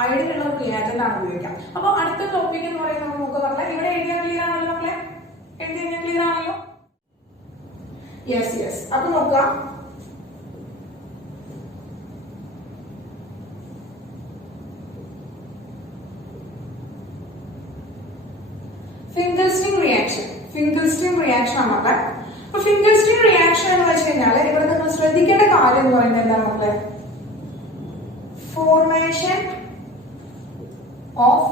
അയഡിനുള്ള reagent ആണ് ഉപയോഗിക്കാം. അപ്പൊ അടുത്ത ടോപ്പിക് എന്ന് പറയുന്നത് നമുക്ക് പറഞ്ഞാൽ ഇവിടെ എഴുതിയാൽ ക്ലിയർ ആണല്ലോ മക്കളെ? എഴുതിയാൽ ക്ലിയർ ആണല്ലോ? യെസ്. അപ്പൊ നോക്കാം. ഫിംഗൽസ്റ്റീൻ റിയാക്ഷൻ ആണ് മക്കളെ. അപ്പൊ ഫിംഗൽസ്റ്റീൻ റിയാക്ഷൻ എന്ന് വെച്ച് കഴിഞ്ഞാൽ ഇവിടെ നിങ്ങൾ ശ്രദ്ധിക്കേണ്ട കാര്യം എന്ന് പറയുന്നത് എന്താണ് മക്കളെ? ഫോർമേഷൻ ഓഫ്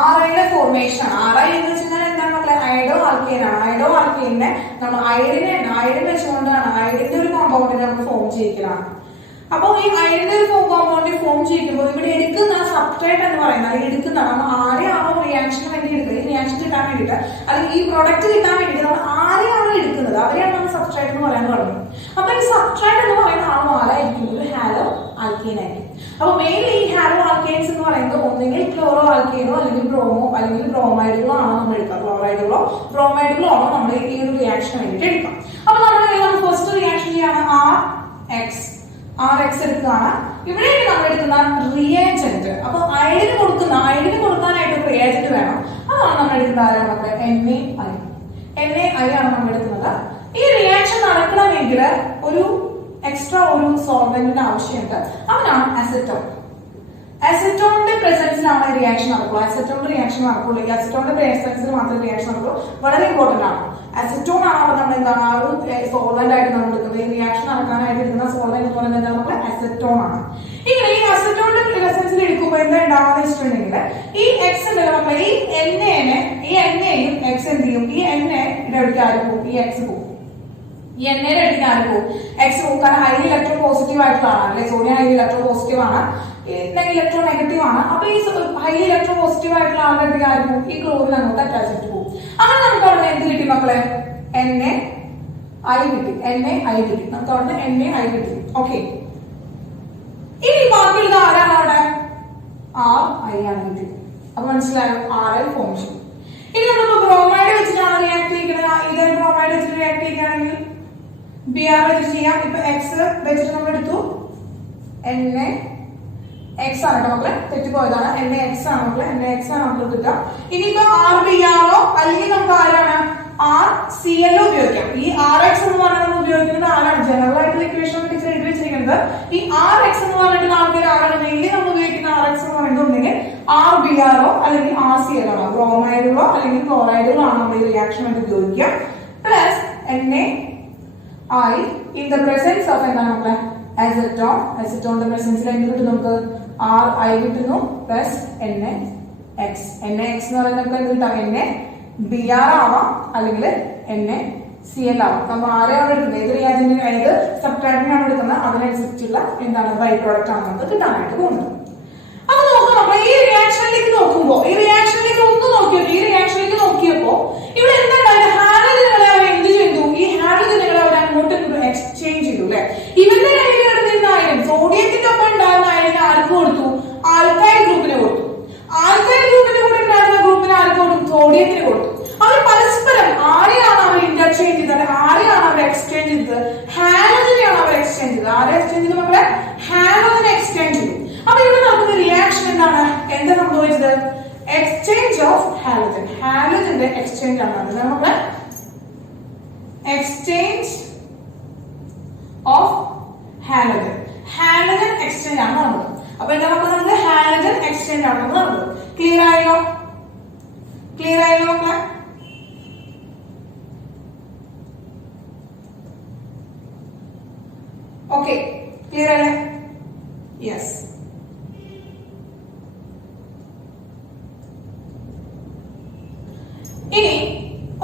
ആറയുടെ ഫോർമേഷൻ ആണ്. ആറ എന്ന് വെച്ചാൽ എന്താണ് മക്കളെ? അയഡോ ആൽക്കെയിൻ ആണ്. അയഡോ ആൽക്കെയിനെ നമ്മൾ അയഡിൻ വെച്ചുകൊണ്ടാണ് അയഡിന്റെ ഒരു കോമ്പൗണ്ടിനെ നമ്മൾ ഫോം ചെയ്യിക്കുന്നതാണ്. അപ്പൊ ഈ അയഡിന്റെ ഒരു കോമ്പൗണ്ടിനെ ഫോം ചെയ്യുമ്പോൾ ഇവിടെ എടുക്കുന്ന സബ്സ്ട്രേറ്റ് എന്ന് പറയുന്നത് എടുക്കുന്നതാണ് നമ്മൾ ആരെയാണോ റിയാക്ഷന് വേണ്ടി എടുക്കുന്നത്, ഈ റിയാക്ഷൻ കിട്ടാൻ വേണ്ടിയിട്ട് അല്ലെങ്കിൽ ഈ പ്രൊഡക്റ്റ് കിട്ടാൻ വേണ്ടിയിട്ട് നമ്മൾ ആരെയാണോ എടുക്കുന്നത് അവരെയാണ് നമ്മൾ സബ്സ്ട്രേറ്റ് എന്ന് പറയാൻ തുടങ്ങുന്നത്. അപ്പൊ ഈ സബ്സ്ട്രേറ്റ് എന്ന് പറയുന്ന ആൾ ആരായിരിക്കും? ഒരു ഹാലോ ആൽക്കീൻ ആയിരിക്കും. അപ്പൊ മെയിൻലി ഈ ഹാലോ ആൽക്കൈൻസ് എന്ന് പറയുന്നത് ഒന്നെങ്കിൽ ക്ലോറോ ആൽക്കൈനോ അല്ലെങ്കിൽ ബ്രോമോ അല്ലെങ്കിൽ ബ്രോമൈഡുകളോ ആണ് നമ്മൾ എടുക്കുക. ക്ലോറൈഡുകളോ ബ്രോമൈഡുകളോ ആണ് നമ്മൾ ഈ ഒരു റിയാക്ഷന് വേണ്ടിയിട്ട് എടുക്കുക. അപ്പൊ നമ്മൾ ഫസ്റ്റ് റിയാക്ഷൻ ചെയ്യാണ് RX എടുക്കുകയാണ്. ഇവിടെ നമ്മൾ എടുക്കുന്ന റിയേജന്റ്. അപ്പൊ അയഡിന് കൊടുക്കാനായിട്ട് ഒരു റിയേജന്റ് വേണം. അതാണ് നമ്മൾ എടുക്കുന്ന ആരാണ്? NaI ആണ് നമ്മൾ എടുക്കുന്നത്. ഈ റിയാക്ഷൻ നടക്കണമെങ്കിൽ ഒരു എക്സ്ട്രാ ഒരു സോൾവെന്റിന്റെ ആവശ്യമുണ്ട്. അവനാണ് അസറ്റോണിന്റെ പ്രസൻസിലാണ് റിയാക്ഷൻ നടക്കുള്ളൂ. അസറ്റോണിന്റെ റിയാക്ഷൻ നടക്കുള്ളൂ. ഈ അസറ്റോണിന്റെ പ്രസൻസിൽ മാത്രമേ റിയാക്ഷൻ നടക്കുള്ളൂ. വളരെ ഇമ്പോർട്ടന്റ് ആണ്. അസറ്റോൺ ആണ് നമ്മൾ എന്താണ് ആ ഒരു സോൾവെന്റ് ആയിട്ട് നമ്മൾ എടുക്കുന്നത്. ഈ റിയാക്ഷൻ നടക്കാനായിട്ട് എടുക്കുന്ന സോൾവെന്റ് എന്ന് പറയുന്നത് എന്താ? നമ്മൾ അസറ്റോൺ ആണ്. ഇങ്ങനെ ഈ അസറ്റോണിന്റെ പ്രസൻസിൽ എടുക്കുമ്പോൾ എന്താ ഉണ്ടാവുന്ന വെച്ചിട്ടുണ്ടെങ്കിൽ ഈ എക്സ് ഉണ്ടല്ലോ മക്കളെ, ഈ എണ്ണയും എക്സ് എന്ത് ചെയ്യും? ഈ എണ്ണയുടെ അടുത്ത് ആര് പോകും? ഈ എക്സ് പോകും. ഈ എണ്ണയുടെ അടുത്ത് ആര് പോകും? എക്സ് പോകും. കാരണം ഹൈലി ഇലക്ട്രോ പോസിറ്റീവ് ആയിട്ടുള്ളതാണ് അല്ലെ? സോഡിയം ഹൈലി ഇലക്ട്രോ പോസിറ്റീവ് ആണ്, ഇലക്ട്രോ നെഗറ്റീവ് ആണ്. അപ്പൊ ഈ ഹൈലി ഇലക്ട്രോ പോസിറ്റീവ് ആയിട്ടുള്ള ആളുടെ അടുത്ത് ആര് പോകും? ഈ ക്ലോറിൻ അങ്ങോട്ട് അറ്റാച്ച് പോകും. അങ്ങനെ നമുക്ക് അവിടെ എന്ത് കിട്ടി മക്കളെ? NaI കിട്ടി. നമുക്ക് അവിടെ NaI കിട്ടി. ഓക്കെ. ഇനി ബാക്കിയുള്ള ആരാണ് അവിടെ? RI ആണ് കിട്ടി. അപ്പൊ മനസ്സിലായോ? RI ഫോം ചെയ്യും. ഇനി നമ്മൾ ബ്രോമൈഡ് വെച്ചിട്ടാണ് റിയാക്ട് ചെയ്യിക്കുന്നത്. ഇതൊരു ബ്രോമൈഡ് വെച്ചിട്ട് റിയാക്ട് ചെയ്യുകയാണെങ്കിൽ Br വെച്ച് ചെയ്യാം. ഇപ്പൊ എക്സ് വെച്ചിട്ട് നമ്മൾ എടുത്തു. NaX ആണ് കേട്ടോ മക്കളെ, തെറ്റിപ്പോയതാണ്. NaX ആണ് മക്കളെ, NaX ആണ് നമുക്ക് കിട്ടുക. ഇനിയിപ്പോ RBrോ അല്ലെങ്കിൽ നമുക്ക് ആരാണ്? RClO ഉപയോഗിക്കാം. ഈ RX എന്ന് പറഞ്ഞാൽ നമ്മൾ ഉപയോഗിക്കുന്നത് ആരാണ്? ജനറൽ ആയിട്ടുള്ള ഇക്വേഷൻ ടീച്ചർ എഴുതി വെച്ചിരിക്കുന്നത് ഈ RX എന്ന് പറഞ്ഞിട്ട് ആൾക്കാർ ആരാണ്? മെയിൻലി നമ്മൾ ഉപയോഗിക്കുന്ന RX എന്ന് പറയുന്നത് ഒന്നെങ്കിൽ RBrോ അല്ലെങ്കിൽ RClO ആണ്. ബ്രോമൈഡുകളോ അല്ലെങ്കിൽ ക്ലോറൈഡുകളോ ആണ് നമ്മൾ ഈ റിയാക്ഷൻ വേണ്ടി ഉപയോഗിക്കുക. Plus NaI in the presence of എന്താണ് മക്കളെ? അസറ്റോണിന്റെ പ്രസൻസിൽ എന്ത് കിട്ടും? നമുക്ക് RI കിട്ടുന്നു പ്ലസ് NaX എന്ന് പറയുന്നത് നമുക്ക് എന്ത് കിട്ടാം? NaBr ആവാം അല്ലെങ്കിൽ NaCl ആവാം. നമ്മൾ ആരെയാണ് എടുക്കുന്നത്? ഏത് റിയാജന്റിന് ഏത് സബ്സ്ട്രാറ്റിനാണ് എടുക്കുന്നത് അതിനനുസരിച്ചുള്ള എന്താണ് ബൈ പ്രോഡക്റ്റ് ആണ് നമുക്ക് കിട്ടാനായിട്ട് പോകുന്നത്. അപ്പൊ നോക്കാം നമ്മൾ ഈ റിയാക്ഷനിലേക്ക് നോക്കുമ്പോ ഈ റിയാക്ഷനിലേക്ക് നോക്കിയപ്പോ ഇവിടെ എന്താണ്? ഹാലജനുകളെ അവർ എന്ത് ചെയ്തു? ഈ ഹാലജനുകളെ അവർ അങ്ങോട്ടും ഇങ്ങോട്ടും എക്സ്ചേഞ്ച് ചെയ്തു അല്ലെ? ഇവരുടെ കയ്യിൽ കിടന്നിരുന്ന അയൺ സോഡിയത്തിന്റെ ഒപ്പം ഉണ്ടായിരുന്ന അയണിനെ ആർക്ക് കൊടുത്തു? ആൽക്കൈൽ ഗ്രൂപ്പിന് കൊടുത്തു. ആൽക്കൈൽ ഗ്രൂപ്പിന്റെ കൂടെ ഉണ്ടായിരുന്ന ഗ്രൂപ്പിന് ആർക്ക് കൊടുത്തു? സോഡിയത്തിന് കൊടുത്തു. അവർ പരസ്പരം ആരെയാണ് അവർ ഇന്റർചേഞ്ച് ചെയ്തത്? ആരെയാണ് അവർ എക്സ്ചേഞ്ച് ചെയ്തത്? ഹാലജനെയാണ് അവർ എക്സ്ചേഞ്ച് ചെയ്തത്. ആരെ എക്സ്ചേഞ്ച് ചെയ്തു മക്കളെ? ഹാലജനെ എക്സ്ചേഞ്ച് ചെയ്തു. അപ്പൊ ഇവിടെ നടക്കുന്ന റിയാക്ഷൻ എന്താണ്? എന്താ സംഭവിച്ചത്? Exchange of halogen. ഹാലജന്റെ എക്സ്ചേഞ്ച് ആണ് നടന്നത്. നമുക്ക് എക്സ്ചേഞ്ച് ഓഫ് ഹാലജൻ എക്സ്ചേഞ്ച് ആണ് നടന്നത്. അപ്പൊ എന്താ നമുക്ക് ഹാലജൻ എക്സ്ചേഞ്ച് ആണ് നടന്നത്. ക്ലിയർ ആയല്ലോ മക്കളെ? ഓക്കെ, ക്ലിയർ അല്ലേ? യെസ്. ഇനി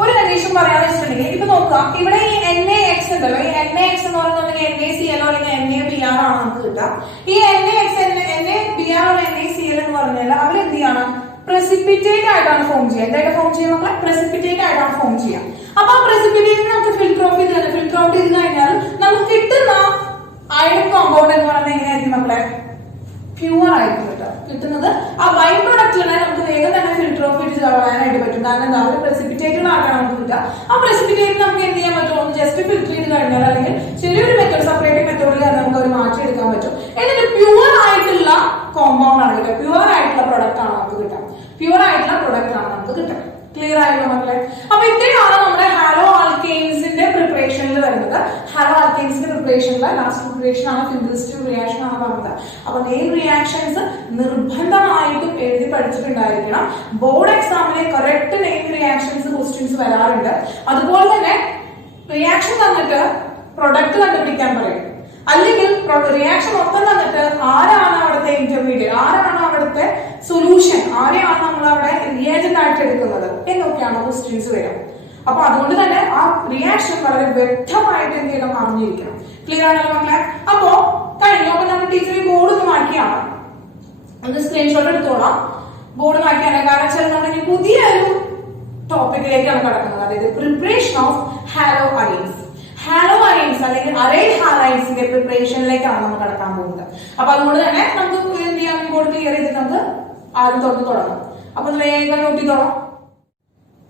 ഒരു കണ്ടീഷൻ പറയാന്ന് വെച്ചിട്ടുണ്ടെങ്കിൽ ഇപ്പൊ നോക്കുക, ഇവിടെ ഈ NaX ഉണ്ടല്ലോ, ഈ NaX എന്ന് പറയുന്നുണ്ടെങ്കിൽ NaCl അല്ലെങ്കിൽ NaBr ആണ് നമുക്ക് കിട്ടുക. ഈ NaX, NaBr, NaCl എന്ന് പറഞ്ഞാൽ അവരെന്ത് ചെയ്യാണ്? പ്രസിപ്പിറ്റേറ്റ് ആയിട്ടാണ് ഫോം ചെയ്യുക. എന്തായിട്ട് ഫോം ചെയ്യുക മക്കളെ? പ്രസിപ്പിറ്റേറ്റ് ആയിട്ടാണ് ഫോം ചെയ്യുക. അപ്പൊ ആ പ്രസിപ്പിറ്റേറ്റ് നമുക്ക് ഫിൽറ്റർ ഔട്ട് ചെയ്ത് കഴിഞ്ഞാൽ നമുക്ക് കിട്ടുന്ന അയൺ കോമ്പൗണ്ട് എന്ന് പറയുന്നത് എങ്ങനെയായിരിക്കും മക്കളെ? പ്യുവർ ആയിരിക്കും കേട്ടോ കിട്ടുന്നത്. ആ ബൈ പ്രൊഡക്റ്റിനെ നമുക്ക് വേഗം തന്നെ ഫിൽറ്റർ ഓഫ് ചെയ്ത് കളയാനായിട്ട് പറ്റും. കാരണം എന്താ? ഒരു പ്രസിപ്പിറ്റേറ്റഡ് ആയിട്ടാണ് നമുക്ക് കിട്ടുക. ആ പ്രസിപ്പിറ്റേറ്റ് നമുക്ക് എന്ത് ചെയ്യാൻ പറ്റും? ഒന്ന് ജസ്റ്റ് ഫിൽറ്റർ ചെയ്ത് കഴിഞ്ഞാൽ അല്ലെങ്കിൽ ചെറിയൊരു മെത്തേഡ് സെപ്പറേറ്റിംഗ് മെത്തേഡിൽ നമുക്ക് ഒരു മാറ്റിയെടുക്കാൻ പറ്റും. എന്നിട്ട് പ്യുവർ ആയിട്ടുള്ള കോമ്പൗണ്ട് ആണ് കിട്ടുക, പ്യുവർ ആയിട്ടുള്ള പ്രൊഡക്റ്റ് ആണ് നമുക്ക് കിട്ടുക, പ്യുവർ ആയിട്ടുള്ള പ്രൊഡക്റ്റ് ആണ് നമുക്ക് കിട്ടുക. ക്ലിയർ ആയല്ലോ മക്കളെ? അപ്പൊ ഇത്രയാണ് നമ്മുടെ ഹാലോ ആൽക്കെയിൻസിന്റെ പ്രിപ്പറേഷനിൽ വരുന്നത്. ഹാലോ ആൽക്കെയിൻസിന്റെ പ്രിപ്പറേഷനിൽ ലാസ്റ്റ് പ്രിപ്പറേഷൻ ആണ് സിന്തസിസ് റിയാക്ഷൻ ആണ് പറഞ്ഞത്. അപ്പൊ നെയിം റിയാക്ഷൻസ് നിർബന്ധമായിട്ടും എഴുതി പഠിച്ചിട്ടുണ്ടായിരിക്കണം. ബോർഡ് എക്സാമിലെ കറക്റ്റ് നെയിം റിയാക്ഷൻസ് ക്വസ്റ്റ്യൻസ് വരാറുണ്ട്. അതുപോലെ തന്നെ റിയാക്ഷൻ തന്നിട്ട് പ്രൊഡക്റ്റ് കണ്ടുപിടിക്കാൻ പറയും, അല്ലെങ്കിൽ റിയാക്ഷൻ മൊത്തം തന്നിട്ട് ആരാണ് അവിടുത്തെ ഇന്റർമീഡിയറ്റ്, ആരാണ് അവിടുത്തെ സൊല്യൂഷൻ, ആരെയാണ് നമ്മൾ അവിടെ റിയേജന്റ് ആയിട്ട് എടുക്കുന്നത് എന്നൊക്കെയാണ് ക്വസ്റ്റ്യൻസ് വരിക. അപ്പൊ അതുകൊണ്ട് തന്നെ ആ റിയാക്ഷൻ വളരെ വ്യക്തമായിട്ട് എന്ത് ചെയ്യണം, അറിഞ്ഞിരിക്കണം. ക്ലിയർ ആണല്ലോ മക്കളെ? അപ്പോ കഴിഞ്ഞു. അപ്പൊ നമ്മൾ ടീച്ചർ ബോർഡ് ഒന്ന് മാറ്റിയാണ്, നമുക്ക് സ്ക്രീൻഷോട്ട് എടുത്തോളാം. ബോർഡ് മാറ്റിയാണ്, കാരണം വെച്ചാൽ നമ്മൾ പുതിയൊരു ടോപ്പിക്കിലേക്കാണ് കടക്കുന്നത്, അതായത് preparation of haloarenes. Haloarenes അല്ലെങ്കിൽ അറേൽ ഹാലൈൻസിന്റെ പ്രിപ്പറേഷനിലേക്കാണ് നമ്മൾ കടക്കാൻ പോകുന്നത്. അപ്പൊ അതുകൊണ്ട് തന്നെ നമുക്ക് എന്ത് ചെയ്യാം, ബോർഡ് ക്ലിയർ ചെയ്തിട്ട് നമുക്ക് ആദ്യം തൊട്ട് തുടങ്ങാം. അപ്പൊ വേഗം നോട്ട് ചെയ്തോളാം.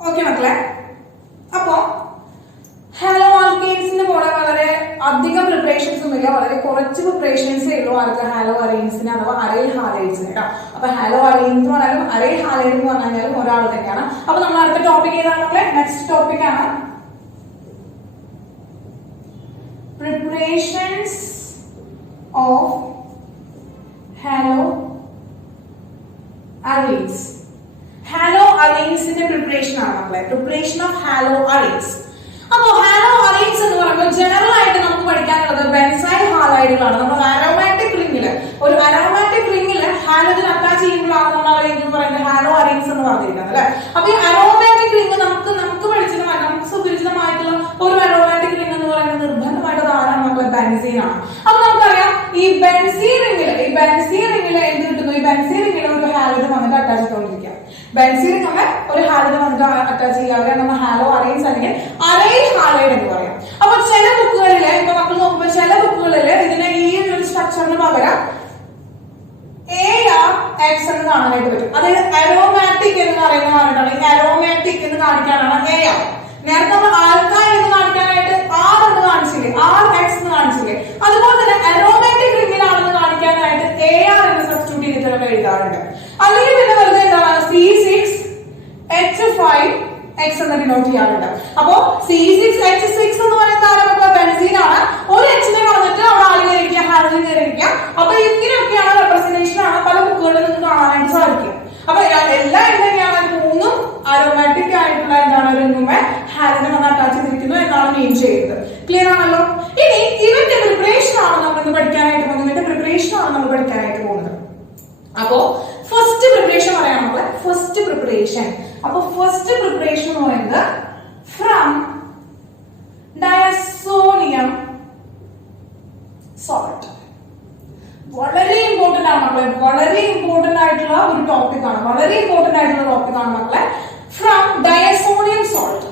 ഓക്കെ മക്കളെ? അപ്പോ ഹാലോ ആൽക്കെയിൻസിന്റെ പോലെ വളരെ അധികം പ്രിപ്പറേഷൻസ് ഒന്നുമില്ല, വളരെ കുറച്ച് പ്രിപ്പറേഷൻസേ ഉള്ളൂ ആർക്ക് ഹാലോ അലൈൻസിന് അഥവാ അറേൽ ഹാലൈൻസിന് കേട്ടോ. അപ്പൊ ഹാലോ അലൈൻ എന്ന് പറഞ്ഞാലും അറേൽ ഹാലൈൻ എന്ന് പറഞ്ഞാലും ഒരാൾ തന്നെയാണ്. അപ്പൊ നമ്മൾ അടുത്ത ടോപ്പിക് ഏതാണ് മക്കളെ? നെക്സ്റ്റ് ടോപ്പിക് ആണ് preparations of haloarenes. Haloarenes in the preparation ആണ് നമ്മളെ preparation of haloarenes. അപ്പോൾ haloarenes എന്ന് പറയുമ്പോൾ ജനറൽ ആയിട്ട് നമുക്ക് പഠിക്കാനുള്ളത് ബെൻസൈൽ ഹാലൈഡുകളാണ്. നമ്മൾ അരോമാറ്റിക് റിംഗില് ഒരു അരോമാറ്റിക് റിംഗില് ഹാലോജൻ അറ്റാച്ച് ചെയ്യുമ്പോഴാണ് നമ്മൾ അവരെ എന്ന് പറയുന്നത് ഹാലോഅറീൻസ് എന്ന് പറഞ്ഞിരിക്കുന്നത് അല്ലെ. അപ്പൊ ഈ അരോമാറ്റിക് റിംഗ് നമുക്ക് പഠിച്ചതുമായി നമുക്ക് സുപരിചിതമായിട്ടുള്ള ഒരു അരോമാറ്റിക് റിംഗ് എന്ന് പറയുന്നത് നിർബന്ധമായിട്ട് ആരാണ് നമ്മളെ ബെൻസീൻ ആണ്. അപ്പൊ നമുക്കറിയാം ഈ ബെൻസീൻ റിംഗില് എന്ത് കിട്ടുന്നു, ഈ ബെൻസീൻ റിംഗില് ഒരു ഹാലോജൻ വന്നിട്ട് അറ്റാച്ച് ചെയ്തുകൊണ്ടിരിക്കുക. ബെൻസീൻ നമ്മൾ ഒരു ഹാലോജൻ വന്നിട്ട് അറ്റാച്ച് ചെയ്യാതെ നമ്മൾ ഹാലോ അറൈൻസ് അല്ലെങ്കിൽ അറൈൽ ഹാലൈഡ് എന്ന് പറയാം. അപ്പൊ ചില ബുക്കുകളില് ഇപ്പൊ മക്കൾ നോക്കുമ്പോൾ ചില ബുക്കുകളില് ഇതിനെ ഈ ഒരു സ്ട്രക്ചറിന് പകരം AR-X എന്ന് കാണാനായിട്ട് പറ്റും. അതായത് അരോമാറ്റിക് എന്ന് പറയുന്ന പറഞ്ഞിട്ടാണ് ഈ അരോമാറ്റിക് എന്ന് കാണിക്കാനാണ് AR. നേരത്തെ നമ്മൾ ആൽക്കൈൽ എന്ന് കാണിക്കാനായിട്ട് R എന്ന് കാണിച്ചില്ലേ, R-X എന്ന് കാണിച്ചില്ലേ. അതുപോലെ തന്നെ അരോമാറ്റിക് റിംഗിലാണെന്ന് കാണിക്കാനായിട്ട് AR എന്ന് സബ്സ്റ്റിറ്റ്യൂട്ട് ചെയ്തിട്ട് എഴുതാറുണ്ട്. അല്ലെങ്കിൽ പിന്നെ വെറുതെ എന്താണ് C6H5X എന്ന് ഡിനോട്ട് ചെയ്യാറുണ്ട്. അപ്പോ C6H6 എന്ന് പറയുന്ന ആരൊക്കെ ബെൻസീൻ ആണ്. ഒരു എച്ചിനെ കളഞ്ഞിട്ട് അവിടെ ആര് കയറിയിരിക്കുക, ഹാലോജൻ കയറിയിരിക്കുക. അപ്പൊ ഇങ്ങനെയൊക്കെയാണ് റെപ്രസെന്റേഷൻ ആണ് പല ബുക്കുകളിൽ നിങ്ങൾക്ക് കാണാനായിട്ട് സാധിക്കും. അപ്പൊ എല്ലാം എന്തൊക്കെയാണ്, മൂന്നും അരോമാറ്റിക് ആയിട്ടുള്ള എന്താണ് റിംഗുമേ ഹാലോജൻ വന്ന് അറ്റാച്ച് ചെയ്തിരിക്കുന്നു എന്നാണ് മീൻ ചെയ്യുന്നത്. ക്ലിയർ ആണല്ലോ? ഇനി ഇവന്റെ പ്രിപ്പറേഷൻ ആണ് നമ്മൾ ഇന്ന് പഠിക്കാനായിട്ട് പോകുന്നത്. ഇവന്റെ പ്രിപ്പറേഷൻ ആണ് നമ്മൾ പഠിക്കാനായിട്ട് പോകുന്നത്. അപ്പോ ഫസ്റ്റ് പ്രിപ്പറേഷൻ പറയാം നമ്മള്. ഫസ്റ്റ് പ്രിപ്പറേഷൻ എന്ന് പറയുന്നത് ഫ്രം ഡയസോണിയം സോൾട്ട്. വളരെ ഇമ്പോർട്ടന്റ് ആണ് മക്കളെ, വളരെ ഇമ്പോർട്ടന്റ് ആയിട്ടുള്ള ഒരു ടോപ്പിക് ആണ്, മക്കളെ. From diazonium salt.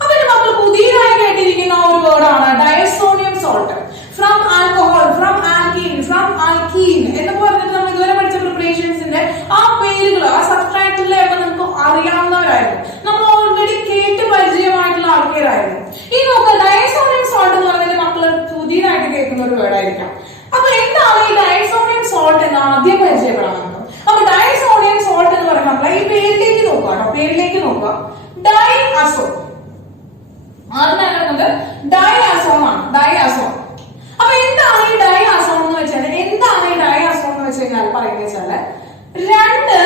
അപ്പൊ മക്കൾ പുതിയതായി കേട്ടിരിക്കുന്ന ഒരു വേർഡാണ് diazonium salt. From alcohol, from alkene, from alkene എന്ന് പറഞ്ഞിട്ട് നമ്മൾ ഇതുവരെ പഠിച്ച പ്രിപ്പറേഷൻസിന്റെ ആ പേരുകൾ ആ സബ്സ്ട്രാക്റ്റിലൊക്കെ നിങ്ങൾക്ക് അറിയാവുന്നവരായിരുന്നു, നമ്മൾ ഓൾറെഡി കേട്ട് പരിചയമായിട്ടുള്ള ആൾക്കാരായിരുന്നു. ഈ നോക്കുക, ഡയസോണിയം സോൾട്ട് എന്ന് പറയുന്നത് മക്കൾ പുതിയതായിട്ട് കേൾക്കുന്ന ഒരു വേർഡായിരിക്കാം. അപ്പൊ എന്താണ് ഈ ഡയസോണിയം സോൾട്ട് എന്ന് ആദ്യം പരിചയപ്പെടാൻ നമുക്ക്. അപ്പൊ ഡയസോണിയം സോൾട്ട് എന്ന് പറയുമ്പോൾ മക്കളെ ഈ പേരിലേക്ക് നോക്കുക, ഡൈഅസോൺ. ആദ്യം ഡൈഅസോൺ ആണ്, ഡൈഅസോൺ. അപ്പൊ എന്താണ് ഈ ഡൈഅസോൺ എന്ന് വെച്ചാൽ പറയുന്നത് വെച്ചാല് രണ്ട്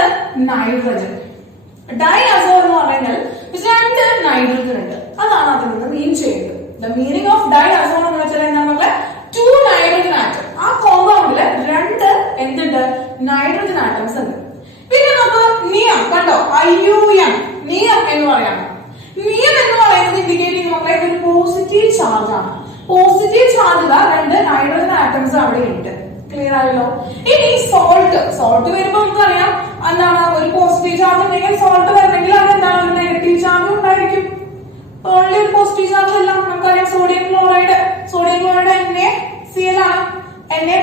നൈട്രജൻ. ഡൈഅസോൺ എന്ന് പറഞ്ഞാൽ രണ്ട് നൈട്രജൻ ഉണ്ട്, അതാണ് അതിൽ നിന്ന് മീൻ ചെയ്യുന്നത്. ദ മീനിങ് ഓഫ് ഡൈഅസോൺ എന്ന് വെച്ചാൽ എന്താണ്, 2 നൈട്രജൻ ആറ്റം. ആ കോമ്പൗണ്ടില് രണ്ട് എന്തുണ്ട്, നൈട്രജൻ ആറ്റംസ് ഉണ്ട്. പിന്നെ നമുക്ക് നിയം കണ്ടോ, IUM നിയം എന്ന് പറയാണ്. നിയം എന്ന് പറയുന്നത് ഇൻഡിക്കേറ്റിംഗ് മക്കളെ ഒരു പോസിറ്റീവ് ചാർജ് ആണ്. പോസിറ്റീവ് ചാർജുള്ള രണ്ട് നൈട്രജൻ ആറ്റംസ് അവിടെ ഉണ്ട്. ക്ലിയർ ആയല്ലോ? ഇനി സോൾട്ട് വരുമ്പോ നമുക്കറിയാം എന്താണ്, ഒരു പോസിറ്റീവ് ചാർജ് ഉണ്ടെങ്കിൽ സോൾട്ട് വരണമെങ്കിൽ അത് എന്താണ്, ഒരു നെഗറ്റീവ് ചാർജ് ഉണ്ടായിരിക്കും. ഓൺലി ഒരു പോസിറ്റീവ് ചാർജ് അല്ല, നമുക്കറിയാം സോഡിയം ക്ലോറൈഡ് NaCl ആണ്. Na+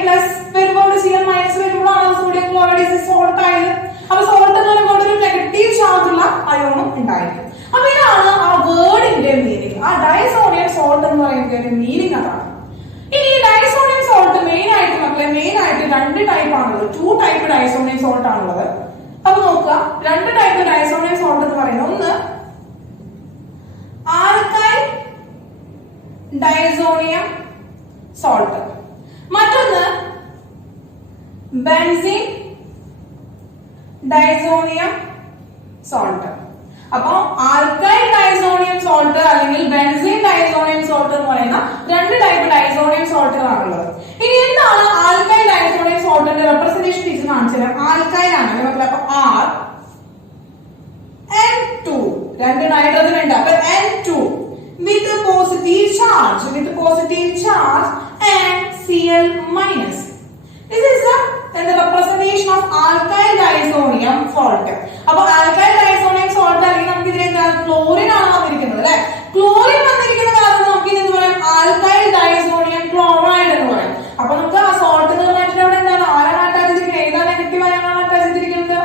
വരുമ്പോൾ Cl- വരുമ്പോഴാണ് സോഡിയം ക്ലോറൈഡ് സോൾട്ട് ആയത്. അപ്പൊ സോൾട്ട് എന്ന് പറയുമ്പോൾ ഒരു നെഗറ്റീവ് ചാർജ് ഉള്ള അയോണും ഉണ്ടായിരിക്കും. അപ്പൊ ഇതാണ് ആ വേർഡിന്റെ മീനിങ്. ആ ഡയസോണിയം സോൾട്ട് എന്ന് പറയുന്നതിന്റെ മീനിങ് അതാണ്. ഇനി ഡയസോണിയം സോൾട്ട് മെയിൻ ആയിട്ട് രണ്ട് ടൈപ്പ് ആണുള്ളത്. ആണുള്ളത്, 2 ടൈപ്പ് ഡൈസോണിയം സോൾട്ട് ആണുള്ളത്. അപ്പൊ നോക്കുക, 2 ടൈപ്പ് ഡൈസോണിയം സോൾട്ട് എന്ന് പറയുന്നത് ഒന്ന് ആൽക്കൈൽ ഡൈസോണിയം സോൾട്ട്, മറ്റൊന്ന് ബെൻസീൻ ഡൈസോണിയം സോൾട്ട്. അപ്പൊ ആൽക്കൈൽ ഡൈസോണിയം സോൾട്ട് അല്ലെങ്കിൽ ബെൻസീൻ ഡൈസോണിയം സോൾട്ട് എന്ന് പറയുന്ന 2 ടൈപ്പ് ഡൈസോണിയം സോൾട്ടുകളാണുള്ളത്. ഇനി എന്താണ് ആൽക്കൈൽ ഡൈസോണിയം സോൾട്ടിന്റെ റെപ്രസെന്റേഷൻ ടീച്ചർ കാണിച്ചത്? ആൽക്കൈൽ ആണ്, അപ്പൊ R N2, 2 നൈട്രജൻ ഉണ്ട്, അപ്പൊ N2 with positive charge and Cl minus. This is the representation of alkyl disonium salt. അപ്പൊ alkyl disonium salt അല്ലെങ്കിൽ നമുക്ക് ഇതിനെ ക്ലോറിൻ ആണ് വന്നിരിക്കുന്നത് അല്ലെ. ക്ലോറിൻ വന്നിരിക്കുന്ന കാരണം നമുക്ക് ഇതിന് പറയാം alkyl disonium chloride എന്ന് പറയാം. അപ്പൊ നമുക്ക് ആ സോൾട്ട് മാറ്റിട്ട് അവിടെ എന്താണ് ആരാണ് അറ്റാച്ച് ചെയ്തിരിക്കുന്നത്? ഏതാ നെഗറ്റീവ് ആയാണ് അറ്റാച്ച് ചെയ്തിരിക്കുന്നത്?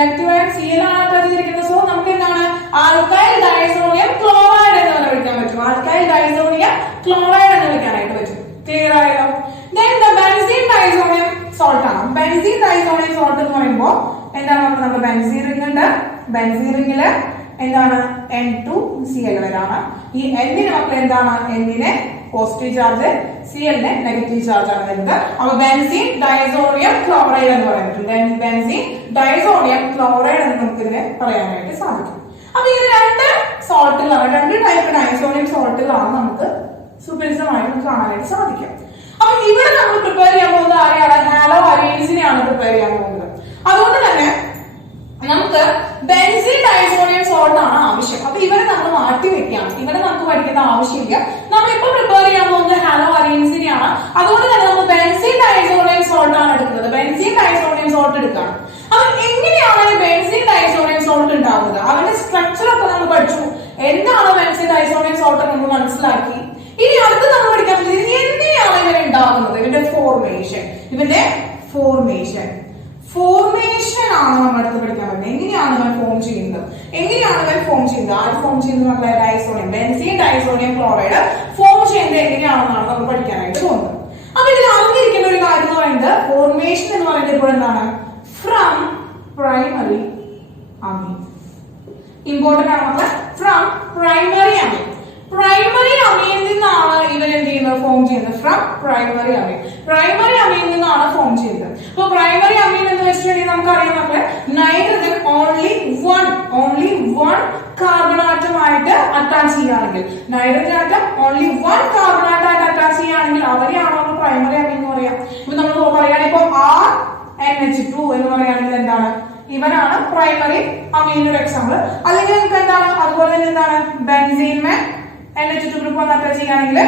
നെഗറ്റീവ് ആയ Cl ആണ് അറ്റാച്ച് ചെയ്തിരിക്കുന്നത്. സോ നമുക്ക് എന്താണ് alkyl disonium chloride എന്ന് വിളിക്കാൻ പറ്റും. alkyl disonium chloride എന്ന് വിളിക്കാനായിട്ട് പറ്റും. ക്ലിയർ ആയല്ലോ? Then the benzene disonium salt ആണ്. ബെൻസീൻ ഡൈസോണിയം സോൾട്ട് എന്ന് പറയുമ്പോൾ എന്താണ് നമ്മുടെ ബെൻസീൻ റിംഗ് ഉണ്ട്. ബെൻസീൻ റിംഗില് എന്താണ് N2Cl വരാണ്. ഈ N-ന് മക്കൾ എന്താണ്? N-ന് പോസിറ്റീവ് ചാർജ്, Cl-ന് നെഗറ്റീവ് ചാർജ് ആണ് വരുന്നത്. അപ്പൊ ബെൻസീൻ ഡൈസോണിയം ക്ലോറൈഡ് എന്ന് പറയുന്നത് ബെൻസീൻ ഡൈസോണിയം ക്ലോറൈഡ് എന്ന് നമുക്ക് ഇതിനെ പറയാനായിട്ട് സാധിക്കും. അപ്പൊ ഇത് 2 സോൾട്ടുകളാണ്, 2 ടൈപ്പ് ഡൈസോണിയം സോൾട്ടുകളാണ് നമുക്ക് സുപരിചിതമായിട്ട് കാണാനായിട്ട് സാധിക്കും. അപ്പൊ ഇവിടെ നമ്മൾ പ്രിപ്പയർ ചെയ്യാൻ പോകുന്നത് ആരെയാണ്? ഹാലോ അരീൻസിനെയാണ് പ്രിപ്പയർ ചെയ്യാൻ പോകുന്നത്. അതുകൊണ്ട് തന്നെ നമുക്ക് ബെൻസീൻ ഡൈസോണിയം സോൾട്ട് ആണ് ആവശ്യം. അപ്പൊ ഇവരെ നമ്മൾ മാറ്റി വെക്കുകയാണ്, ഇവരെ നമുക്ക് പഠിക്കേണ്ട ആവശ്യമില്ല. നമ്മളിപ്പോ പ്രിപ്പയർ ചെയ്യാൻ പോകുന്നത് ഹാലോ അരീൻസിനെയാണ്. അതുകൊണ്ട് തന്നെ നമ്മൾ ബെൻസീൻ ഡൈസോണിയം സോൾട്ട് ആണ് എടുക്കുന്നത്. ബെൻസീൻ ഡൈസോണിയം സോൾട്ട് എടുക്കുകയാണ്. അപ്പൊ എങ്ങനെയാണ് ബെൻസീൻ ഡൈസോണിയം സോൾട്ട് ഉണ്ടാവുന്നത്? അവന്റെ സ്ട്രക്ചർ ഒക്കെ നമ്മൾ പഠിച്ചു. എന്താണ് ബെൻസീൻ ഡൈസോണിയം സോൾട്ട് നമ്മൾ മനസ്സിലാക്കി. ഇനി അടുത്ത് നമ്മൾ പഠിക്കാൻ പറ്റുന്നത് എങ്ങനെയാണ് ഇവർ ഉണ്ടാകുന്നത്, ഇവന്റെ ഫോർമേഷൻ ആണ് നമ്മൾ അടുത്ത് പഠിക്കാൻ പറ്റുന്നത്. എങ്ങനെയാണ് ഇവൻ ഫോം ചെയ്യുന്നത്? ആര് ഫോം ചെയ്യുന്നത്? നമ്മളെ diazonium, benzene diazonium chloride form ചെയ്യുന്നത് എങ്ങനെയാണെന്നാണ് നമ്മൾ പഠിക്കാനായിട്ട് പോകുന്നത്. അപ്പൊ ഇതിൽ അറിഞ്ഞിരിക്കേണ്ട ഒരു കാര്യം എന്ന് പറയുന്നത് ഫോർമേഷൻ എന്ന് പറയുന്നത് ഇപ്പോൾ എന്താണ്? From primary Ameen. ഇമ്പോർട്ടന്റ് ആണ് നമ്മള് ഫ്രം പ്രൈമറി അമീൻ. പ്രൈമറി അമീനിൽ നിന്നാണ് ഇവർ എന്ത് ചെയ്യുന്നത്? ഫോം ചെയ്യുന്നത്. ഫ്രം പ്രൈമറി അമീൻ നിന്നാണ് ഫോം ചെയ്യുന്നത്. അപ്പൊ പ്രൈമറി അമീൻ എന്ന് വെച്ചിട്ടുണ്ടെങ്കിൽ നമുക്കറിയാം നമ്മള് nitrogen only one carbon atom ആയിട്ട് അറ്റാച്ച് ചെയ്യുകയാണെങ്കിൽ, നൈട്രജൻ ആറ്റം ഓൺലി 1 കാർബൺ ആയിട്ട് അറ്റാച്ച് ചെയ്യുകയാണെങ്കിൽ അവരെയാണോ നമ്മൾ പ്രൈമറി അമീൻ എന്ന് പറയാം. ഇപ്പൊ നമ്മൾ പറയുകയാണെങ്കിൽ ഇപ്പൊ RNH2 എന്ന് പറയുകയാണെങ്കിൽ എന്താണ്? ഇവനാണ് പ്രൈമറി അമീൻ ഒരു എക്സാമ്പിൾ. അല്ലെങ്കിൽ നമുക്ക് എന്താണ് അതുപോലെ തന്നെ എന്താണ് ബെൻസീൻമേ NH2 ഗ്രൂപ്പ് വന്ന് അറ്റാച്ച് ചെയ്യുകയാണെങ്കിൽ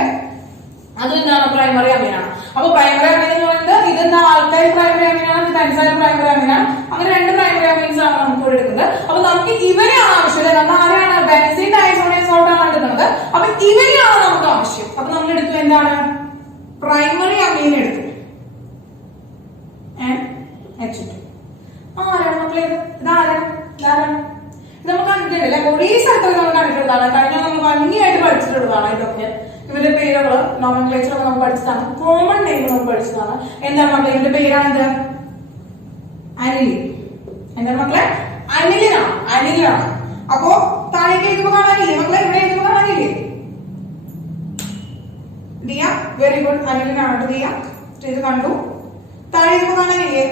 അത് എന്താണ്? പ്രൈമറി അമീനാണ്. അപ്പൊ പ്രൈമറി അമീൻ എന്ന് പറയുന്നത് ഇതെന്താ ആൽക്കൈൽ പ്രൈമറി അമീനാണ്, ഇത് ബെൻസൈൽ പ്രൈമറി അമീനാണ്. അങ്ങനെ 2 പ്രൈമറി അമീൻസ് ആണ് നമുക്ക് ഇവിടെ എടുക്കുന്നത്. അപ്പൊ നമുക്ക് ഇവരെയാണ് ആവശ്യം. നമ്മൾ ആരെയാണ്? ബെൻസീൻ ഡൈസോണിയം സോൾട്ട് ആണ് എടുക്കുന്നത്. അപ്പൊ ഇവരെയാണ് നമുക്ക് ആവശ്യം. അപ്പൊ നമ്മൾ എടുത്തു എന്താണ്? പ്രൈമറി അമീൻ എടുത്തു NH2. ആരാണ് മക്കളെ? ഇതാരാണ്? ഇത് നമ്മൾ കണ്ടിട്ടില്ല, ഒരേ സ്ഥലത്തൊക്കെ നമ്മൾ കണ്ടിട്ടുള്ളതാണ്. കഴിഞ്ഞ നമ്മൾ ഭംഗിയായിട്ട് പഠിച്ചിട്ടുള്ളതാണ്. ഇതൊക്കെ ഇവരുടെ പേരുകൾ നോമൻക്ലേച്ചർ ഒക്കെ നമ്മൾ പഠിച്ചതാണ്. കോമൺ നെയിം നമ്മൾ പഠിച്ചതാണ്. എന്താണ് മക്കളെ? ഇവന്റെ പേരാണിത് അനിൽ. എന്താണ് മക്കളെ? അനിലാണ്. അപ്പോ താഴേക്ക് എഴുതുമ്പോ കാണാനില്ലേ മക്കളെ? ഇവിടെ എഴുതുമ്പോ കാണാനില്ലേ? Diya very good. അനിലിനാണ് ദിയ. ഇത് കണ്ടു. താഴെ എഴുതുമ്പോ കാണാനില്ലേ?